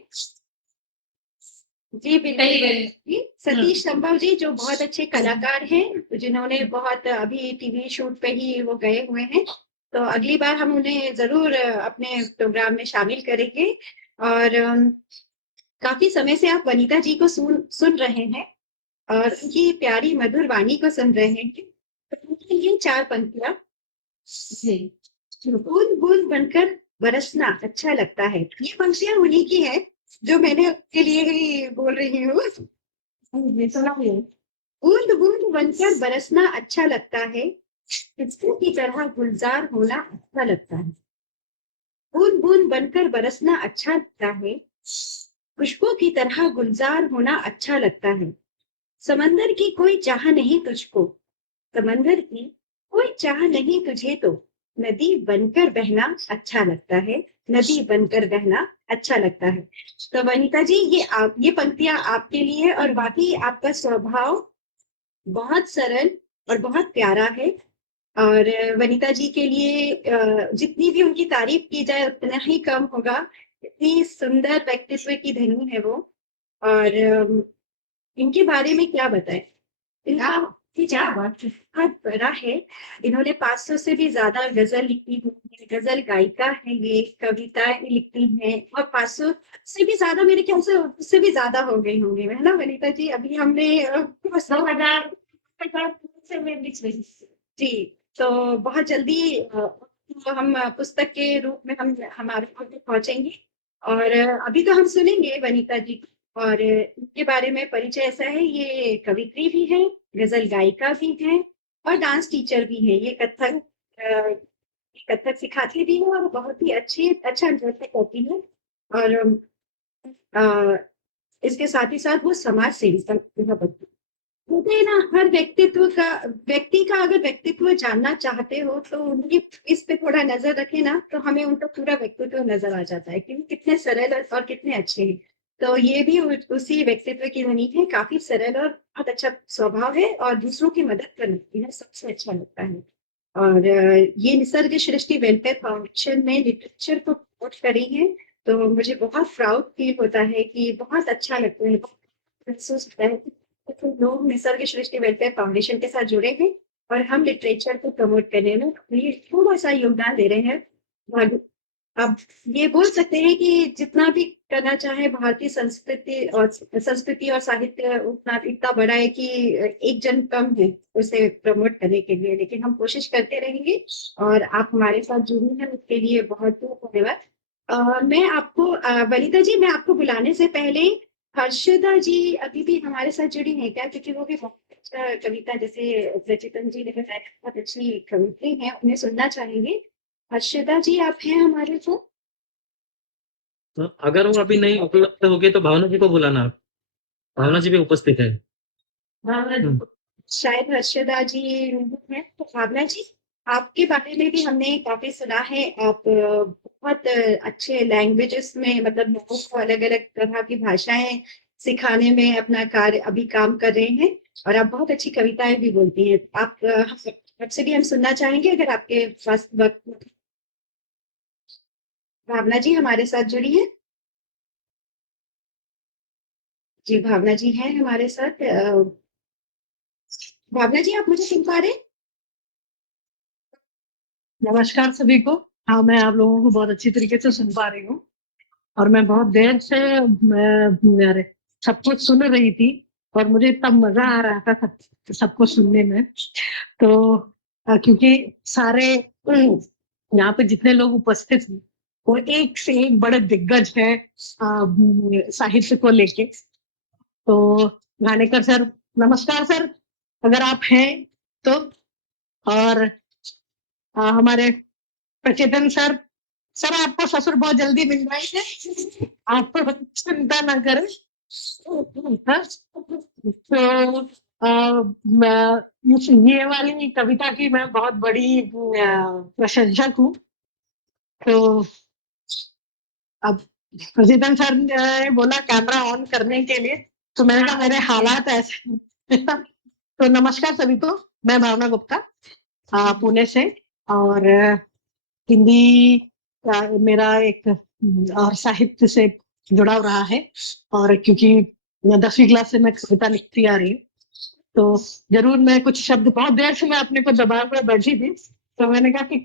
जी बिल्कुल। सतीश संभव जी जो बहुत अच्छे कलाकार हैं, जिन्होंने बहुत अभी टीवी शूट पे ही वो गए हुए हैं, तो अगली बार हम उन्हें जरूर अपने प्रोग्राम में शामिल करेंगे। और काफी समय से आप वनीता जी को सुन रहे हैं और उनकी प्यारी मधुर वाणी को सुन रहे हैं। तो ये 4 पंक्तियां, बूंद बूंद बनकर बरसना अच्छा लगता है, ये पंक्तियां उन्हीं की है जो मैंने आपके लिए ही बोल रही हूँ। बूंद बूंद बनकर बरसना अच्छा लगता है, खुशबू की तरह गुलजार होना अच्छा लगता है। बूंद बूंद बनकर बरसना अच्छा लगता है, खुशबू की तरह गुलजार होना अच्छा लगता है। समंदर की कोई चाह नहीं तुझको, समंदर की कोई चाह नहीं तुझे, तो नदी बनकर बहना अच्छा लगता है, नदी बनकर बहना अच्छा लगता है। तो वनीता जी ये पंक्तियां आपके लिए, और बाकी आपका स्वभाव बहुत सरल और बहुत प्यारा है। और वनीता जी के लिए जितनी भी उनकी तारीफ की जाए उतना ही कम होगा। इतनी सुंदर व्यक्तित्व की धनी है वो। और इनके बारे में क्या बताएं, इनका क्या बात है, बहुत बड़ा है। इन्होंने 500 से भी ज्यादा गजल लिखी हुई है, गजल गायिका है, ये कविताएं लिखती हैं, और 500 से भी ज्यादा, मेरे ख्याल से उससे भी ज्यादा हो गई होंगी, है ना वनीता जी? अभी हमने 9,000 से मैं लिख रही जी। तो बहुत जल्दी तो हम पुस्तक के रूप में हम हमारे तक पहुंचेंगे। और अभी तो हम सुनेंगे वनीता जी को। और इनके बारे में परिचय ऐसा है, ये कवित्री भी है, गजल गायिका भी है, और डांस टीचर भी है। ये कथक सिखाती भी है और बहुत ही अच्छा नृत्य करती है। और इसके साथ ही साथ वो समाज सेविका बनती है। कहते हैं ना, हर व्यक्ति का अगर व्यक्तित्व जानना चाहते हो तो उनकी इस पे थोड़ा नजर रखे ना, तो हमें उनका पूरा व्यक्तित्व नजर आ जाता है कि वो कितने सरल और कितने अच्छे हैं। तो ये भी उसी व्यक्तित्व की धनी है, काफी सरल और बहुत अच्छा स्वभाव है, और दूसरों की मदद करती है, सबसे अच्छा लगता है। और ये निसर्ग सृष्टि वेलफेयर फाउंडेशन में लिटरेचर को प्रमोट करी है। तो मुझे बहुत प्राउड फील होता है कि बहुत अच्छा लगता है, महसूस होता है कि कुछ लोग निसर्ग सृष्टि वेलफेयर फाउंडेशन के साथ जुड़े हैं और हम लिटरेचर को प्रमोट करने में अपनी थोड़ा सा योगदान दे रहे हैं। अब ये बोल सकते हैं कि जितना भी करना चाहे भारतीय संस्कृति और साहित्य उतना इतना बड़ा है कि एक जन कम है उसे प्रमोट करने के लिए, लेकिन हम कोशिश करते रहेंगे। और आप हमारे साथ जुड़ी हैं उसके लिए बहुत बहुत धन्यवाद। मैं आपको वनिता जी, मैं आपको बुलाने से पहले हर्षदा जी अभी भी हमारे साथ जुड़ी हैं क्या? क्योंकि वो भी बहुत अच्छा कविता, जैसे रचितन जी ने बताया, बहुत अच्छी कवित्री हैं, उन्हें सुनना चाहेंगे। हर्षदा जी आप हैं हमारे साथ? तो अगर वो अभी नहीं उपलब्ध होगी तो भावना जी को बुलाना आप। भावना जी भी उपस्थित है। शायद हर्षदा जी नहीं है, तो भावना जी आपके बारे में भी हमने काफी सुना है। आप बहुत अच्छे लैंग्वेजेस में, मतलब लोगों को अलग अलग तरह की भाषाएं सिखाने में अपना कार्य अभी काम कर रहे हैं, और आप बहुत अच्छी कविताएं भी बोलती हैं। आप आपसे भी हम सुनना चाहेंगे अगर आपके पास वक्त हो। भावना जी हमारे साथ जुड़ी है? जी भावना जी हैं हमारे साथ। भावना जी आप मुझे सुन पा रहे हैं? नमस्कार सभी को। हाँ, मैं आप लोगों को बहुत अच्छी तरीके से सुन पा रही हूँ और मैं बहुत देर से मैं सब कुछ सुन रही थी और मुझे इतना मजा आ रहा था सबको सुनने में। तो क्योंकि सारे यहाँ पे जितने लोग उपस्थित हैं वो एक से एक बड़े दिग्गज है साहित्य को लेके। तो घाणेकर सर, नमस्कार सर, अगर आप हैं तो। और हमारे प्रचेतन सर, सर आपको ससुर बहुत जल्दी मिल जाएंगे, आप चिंता ना करें। हाँ? तो ये वाली कविता की मैं बहुत बड़ी प्रशंसक हूँ। तो अब प्रचेतन सर ने बोला कैमरा ऑन करने के लिए, तो मैंने कहा मेरे हालात ऐसे तो नमस्कार सभी को, मैं भावना गुप्ता पुणे से, और हिंदी मेरा एक और साहित्य से जुड़ाव रहा है। और क्योंकि मैं 10वीं क्लास से मैं कविता लिखती आ रही हूँ, तो जरूर मैं कुछ शब्द, बहुत देर से मैं अपने को दबाव में बैठी थी, तो मैंने कहा कि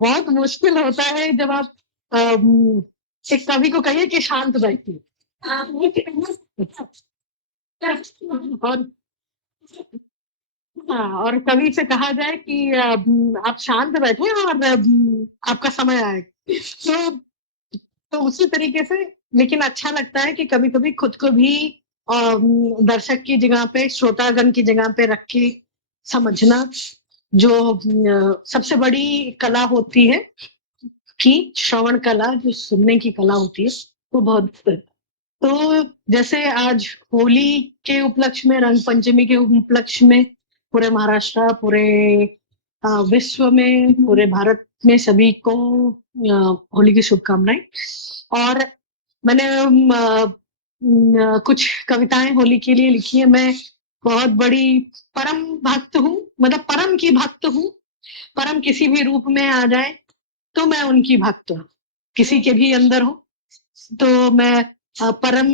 बहुत मुश्किल होता है जब आप एक कवि को कहिए कि शांत बैठिए और हाँ, और कवि से कहा जाए कि आप शांत बैठे और आपका समय आएगा। तो उसी तरीके से, लेकिन अच्छा लगता है कि कभी कभी खुद को भी दर्शक की जगह पे, श्रोतागण की जगह पे रख के समझना, जो सबसे बड़ी कला होती है कि श्रवण कला, जो सुनने की कला होती है, वो बहुत। तो जैसे आज होली के उपलक्ष्य में, रंग पंचमी के उपलक्ष्य में पूरे महाराष्ट्र, पूरे विश्व में, पूरे भारत में सभी को होली की शुभकामनाएं। और मैंने कुछ कविताएं होली के लिए लिखी है। मैं बहुत बड़ी परम भक्त हूँ, मतलब परम की भक्त हूँ। परम किसी भी रूप में आ जाए तो मैं उनकी भक्त हूँ, किसी के भी अंदर हो तो मैं परम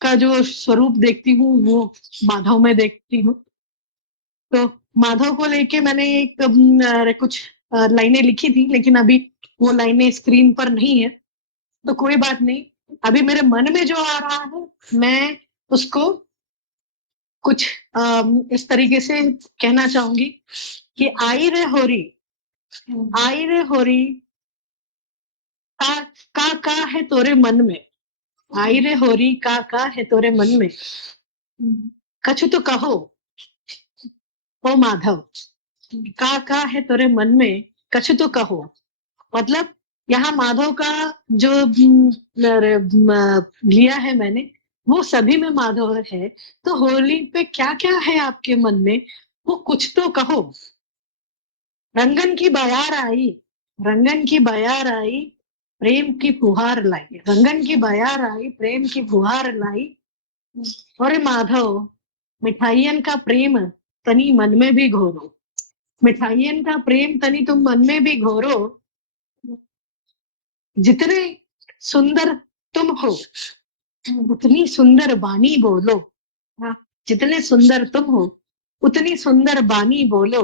का जो स्वरूप देखती हूँ वो माधव में देखती हूँ। तो माधव को लेके मैंने एक कुछ लाइनें लिखी थी, लेकिन अभी वो लाइनें स्क्रीन पर नहीं है, तो कोई बात नहीं। अभी मेरे मन में जो आ रहा है मैं उसको कुछ इस तरीके से कहना चाहूंगी कि आई रे होरी, आई रे होरी, का है तोरे मन में, आई रे होरी, का है तोरे मन में, कछु तो कहो ओ माधव, का है तोरे मन में, कछु तो कहो। मतलब यहाँ माधव का जो लिया है मैंने, वो सभी में माधव है। तो होली पे क्या क्या है आपके मन में, वो कुछ तो कहो। रंगन की बयार आई, रंगन की बयार आई, प्रेम की फुहार लाई, रंगन की बयार आई, प्रेम की फुहार लाई। अरे माधव, मिठाइयन का प्रेम तनी मन में भी घोरो, मिठाइयन का प्रेम तनी तुम मन में भी घोरो। जितने सुंदर तुम हो उतनी सुंदर बानी बोलो, हाँ, जितने सुंदर तुम हो उतनी सुंदर बानी बोलो।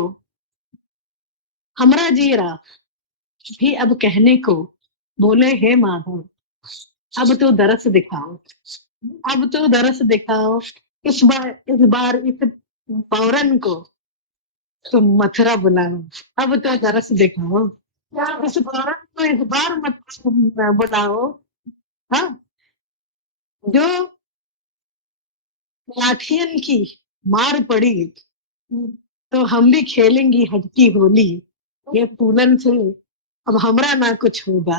हमरा जीरा भी अब कहने को बोले, हे माधव, अब तो दरस दिखाओ, अब तो दरस दिखाओ। इस बार इस पौरन को तुम मथुरा बुलाओ, अब तो दरस दिखाओ। इस पौरन को इस बार मत बुलाओ। हाँ, जो लाठियन की मार पड़ी तो हम भी खेलेंगी हटकी होली, ये फूलन से अब हमरा ना कुछ होगा।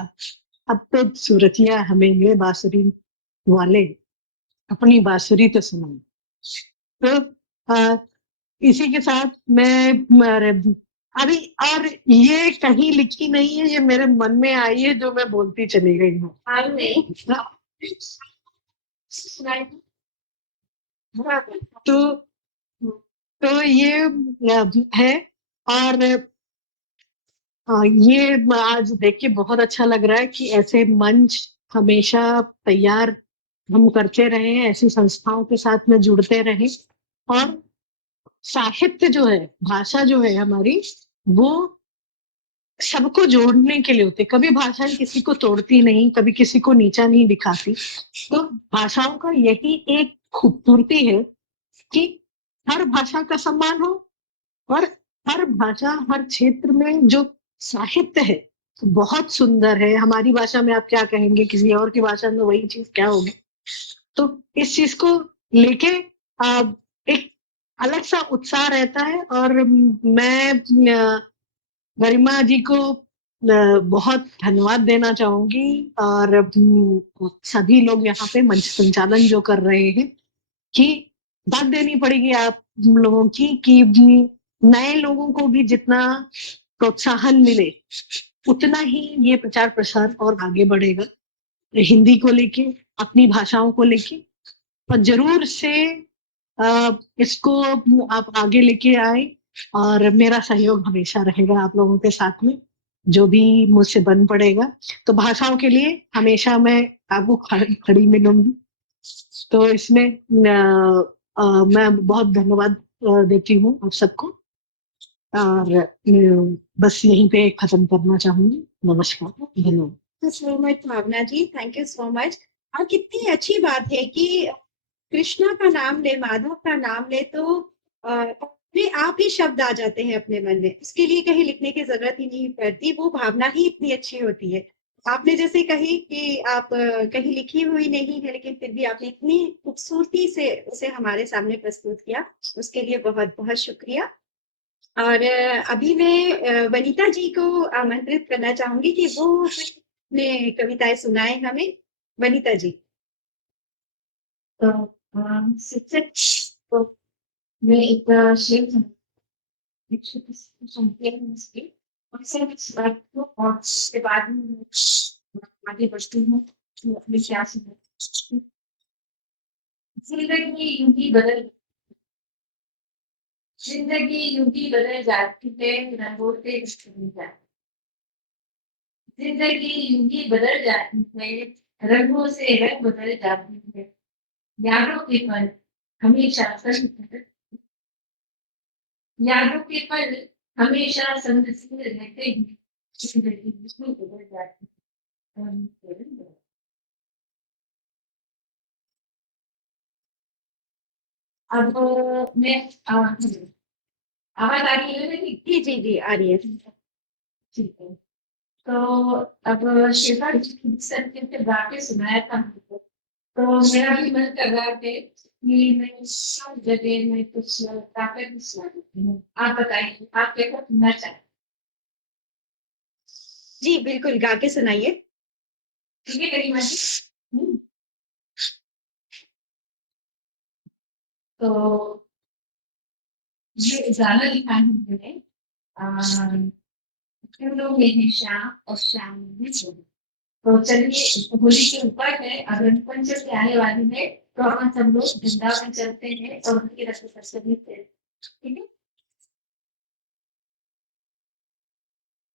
अब तो सूरतिया हमें ये बांसुरी वाले अपनी बांसुरी तो सुनाओ। तो इसी के साथ अभी, और ये कहीं लिखी नहीं है, ये मेरे मन में आई है जो मैं बोलती चली गई हूँ। तो ये है। और ये आज देख के बहुत अच्छा लग रहा है कि ऐसे मंच हमेशा तैयार हम करते रहे, ऐसी संस्थाओं के साथ में जुड़ते रहे। और साहित्य जो है, भाषा जो है हमारी, वो सबको जोड़ने के लिए होते हैं। कभी भाषाएं किसी को तोड़ती नहीं, कभी किसी को नीचा नहीं दिखाती। तो भाषाओं का यही एक खूबसूरती है कि हर भाषा का सम्मान हो, और हर भाषा, हर क्षेत्र में जो साहित्य है बहुत सुंदर है। हमारी भाषा में आप क्या कहेंगे, किसी और की भाषा में वही चीज क्या होगी। तो इस चीज को लेके एक अलग सा उत्साह रहता है। और मैं गरिमा जी को बहुत धन्यवाद देना चाहूंगी, और सभी लोग यहाँ पे मंच संचालन जो कर रहे हैं, कि बात देनी पड़ेगी आप लोगों की कि नए लोगों को भी जितना प्रोत्साहन मिले उतना ही ये प्रचार प्रसार और आगे बढ़ेगा, हिंदी को लेके, अपनी भाषाओं को लेके। और जरूर से इसको आप आगे लेके आए, और मेरा सहयोग हमेशा रहेगा आप लोगों के साथ में, जो भी मुझसे बन पड़ेगा। तो भाषाओं के लिए हमेशा मैं आपको खड़ी मिलूंगी। तो इसमें मैं बहुत धन्यवाद देती हूँ आप सबको, और बस यहीं पे खत्म करना चाहूंगी। नमस्कार, धन्यवाद। So much Bhavna ji, thank you so much. और कितनी अच्छी बात है कि कृष्णा का नाम ले, माधव का नाम ले तो अपने आप ही शब्द आ जाते हैं अपने मन में, उसके लिए कहीं लिखने की जरूरत ही नहीं पड़ती, वो भावना ही इतनी अच्छी होती है। आपने जैसे कही कि आप कहीं लिखी हुई नहीं है, लेकिन फिर भी आपने इतनी खूबसूरती से उसे हमारे सामने प्रस्तुत किया, उसके लिए बहुत बहुत शुक्रिया। और अभी मैं वनीता जी को आमंत्रित करना चाहूंगी कि वो अपने कविताएं सुनाए हमें। वनीता जी। तो शिक्षक को मैं एक शेर एक छोटी सी सुनती हूँ इसकी, और फिर इस बात को, और उसके बाद में मैं आगे बढ़ती हूँ तो अपने क्या सुना। जिंदगी यूं ही बदल जिंदगी यूं ही बदल जाती है, रंगों से बदल जाती जिंदगी यूं ही बदल जाती है, रंगों से रंग बदल जाती है। यादों के पल हमेशा संग यादों के पल हमेशा संग संग रहते हैं, जिंदगी यूं ही बदल जाती है। अब मैं आवाज आ रही है मेरी? जी जी जी, आ रही है। ठीक है। तो अब शिल्पा जी की सर्किल से गा के सुनाया था हमको, तो मेरा भी मन कर रहा है कि मैं सब जगह में कुछ गाकर भी सुना देती हूँ। आप बताइए, आप कैसा सुनना चाहते जी बिल्कुल, गा के सुनाइए। हैं? ठीक है गरिमा जी। हम्म, तो ये गाना लिखा है मैंने, फूलों में है श्याम और श्याम में होली। तो चलिए, होली के ऊपर है, अगर पंचम से आने वाली है, तो अपन सब लोग वृंदावन चलते हैं और उनकी रस्म सप्तमी से, ठीक है।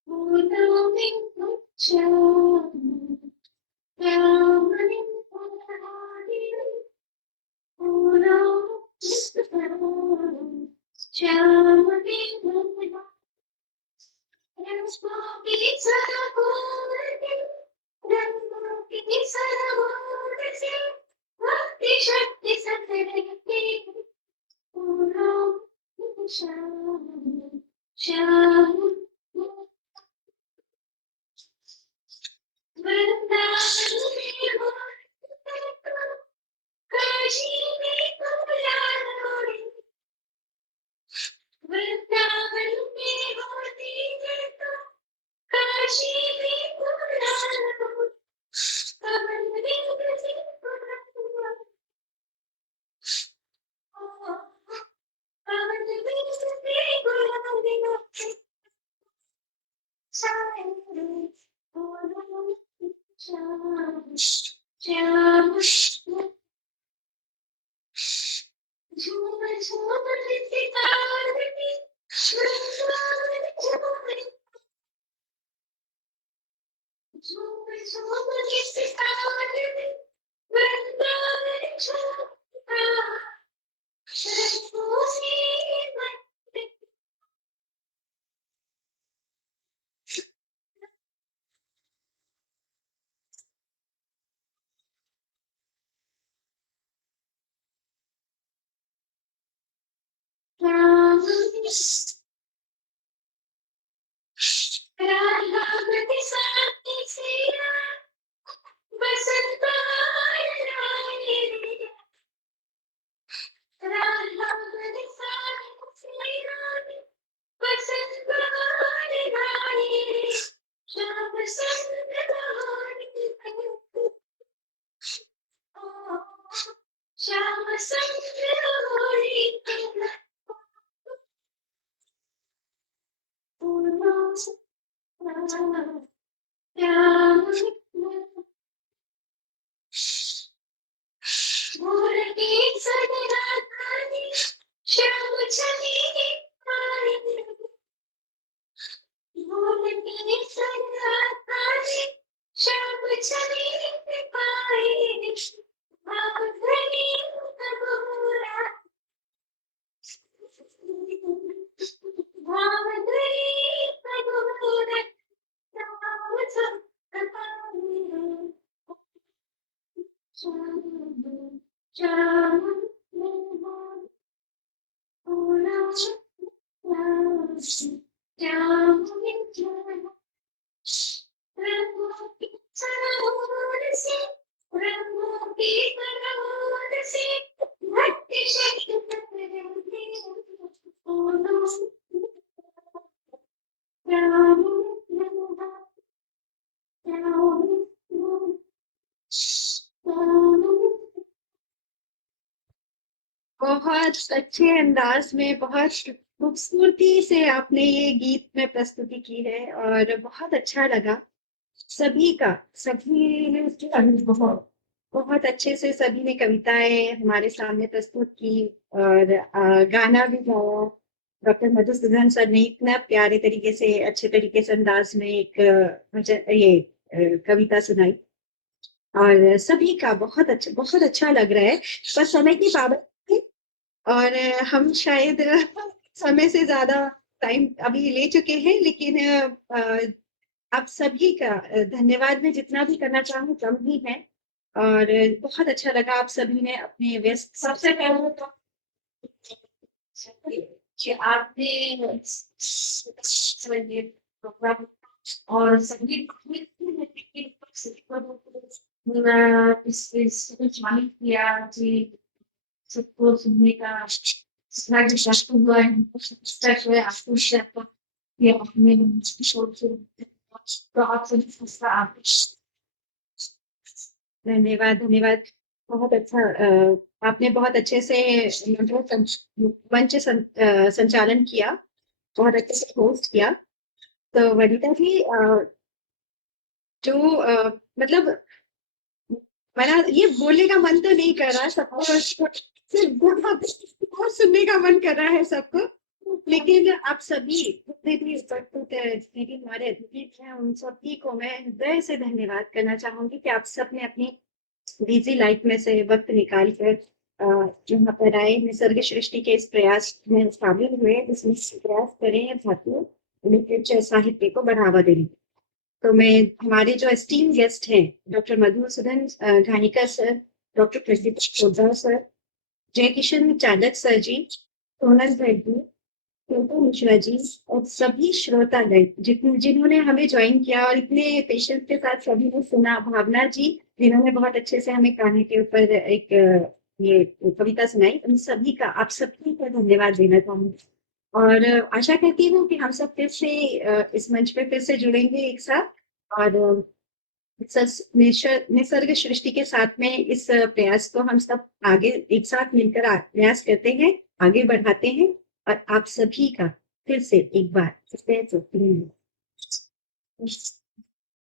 फूलों में है श्याम, श्याम में होली, फूलों में श्याम, श्याम में होली। रंगों की सराबोर से, रंगों की सराबोर से, भक्ति शक्ति संतरते, फूलों में श्याम, श्याम वृंदावन में होली तो काशी में फूलां रे, वृंदावन में होली तो काशी में फूलां रे, कमल में बसे फूलां, कमल में बसे फूलां, श्याम श्याम श्याम झूम झूम सितारे शृंगार झूम झूम झूम सितारे वृंदावन झूमता, शरणों से राधावती साथी सिया बसंत आए रे राधावती साथी सिया बसंत आए रे श्याम सुंदर श्याम सुंदर श्याम चली श्याम चली पाए बांधनी तबूरा बांधनी तबूरा बहुत अच्छे अंदाज में बहुत खूबसूरती से आपने ये गीत में प्रस्तुति की है और बहुत अच्छा लगा सभी ने बहुत बहुत अच्छे से सभी ने कविताएं हमारे सामने प्रस्तुत की और गाना भी गाया। डॉक्टर मधुसूदन सर ने इतना प्यारे तरीके से अच्छे तरीके से अंदाज में एक कविता सुनाई और सभी का बहुत अच्छा लग रहा है। पर समय की पाबंदी और हम शायद समय से ज्यादा टाइम अभी ले चुके हैं, लेकिन आप सभी का धन्यवाद मैं जितना भी करना चाहूँ कम ही है और बहुत अच्छा लगा आप सभी ने अपने व्यस्त। सबसे पहले तो कि आपने प्रोग्राम और संगीत इसको शामिल किया जी, सबको सुनने का हुआ है आपको ये अपने तो आप धन्यवाद बहुत अच्छा आपने बहुत अच्छे से मंच संचालन किया, बहुत अच्छे से होस्ट किया। तो वनिता जी जो मतलब मेरा ये बोलने का मन तो नहीं कर रहा सबको, सिर्फ बहुत सुनने का मन कर रहा है सबको, लेकिन आप सभी जितने भी उपस्थित है, जितने भी हमारे अतिथि हैं, उन सभी को मैं हृदय से धन्यवाद करना चाहूंगी कि आप सब ने अपनी बिजी लाइफ में से वक्त निकाल कर यहाँ पर आए, निसर्ग सृष्टि के इस प्रयास में शामिल हुए, जिसमें प्रयास करें भारतीय लिटरेचर साहित्य को बढ़ावा देने। तो मैं हमारे जो एस्टीम गेस्ट हैं doctor Madhusudan Ghanikar sir, doctor Pradeep Poddar sir, Jai Kishan Chandak sir ji, Sonal भैया, पिंटू मिश्रा जी और सभी श्रोतागण जिन्होंने हमें ज्वाइन किया और इतने पेशेंस के साथ सभी ने सुना, भावना जी जिन्होंने बहुत अच्छे से हमें कहानी के ऊपर एक ये कविता सुनाई, उन सभी का आप सबकी को धन्यवाद देना चाहूंगी और आशा करती हूँ कि हम सब फिर से इस मंच पे फिर से जुड़ेंगे एक साथ और निसर्ग सृष्टि के साथ में इस प्रयास को हम सब आगे एक साथ मिलकर प्रयास करते हैं, आगे बढ़ाते हैं और आप सभी का फिर से एक बार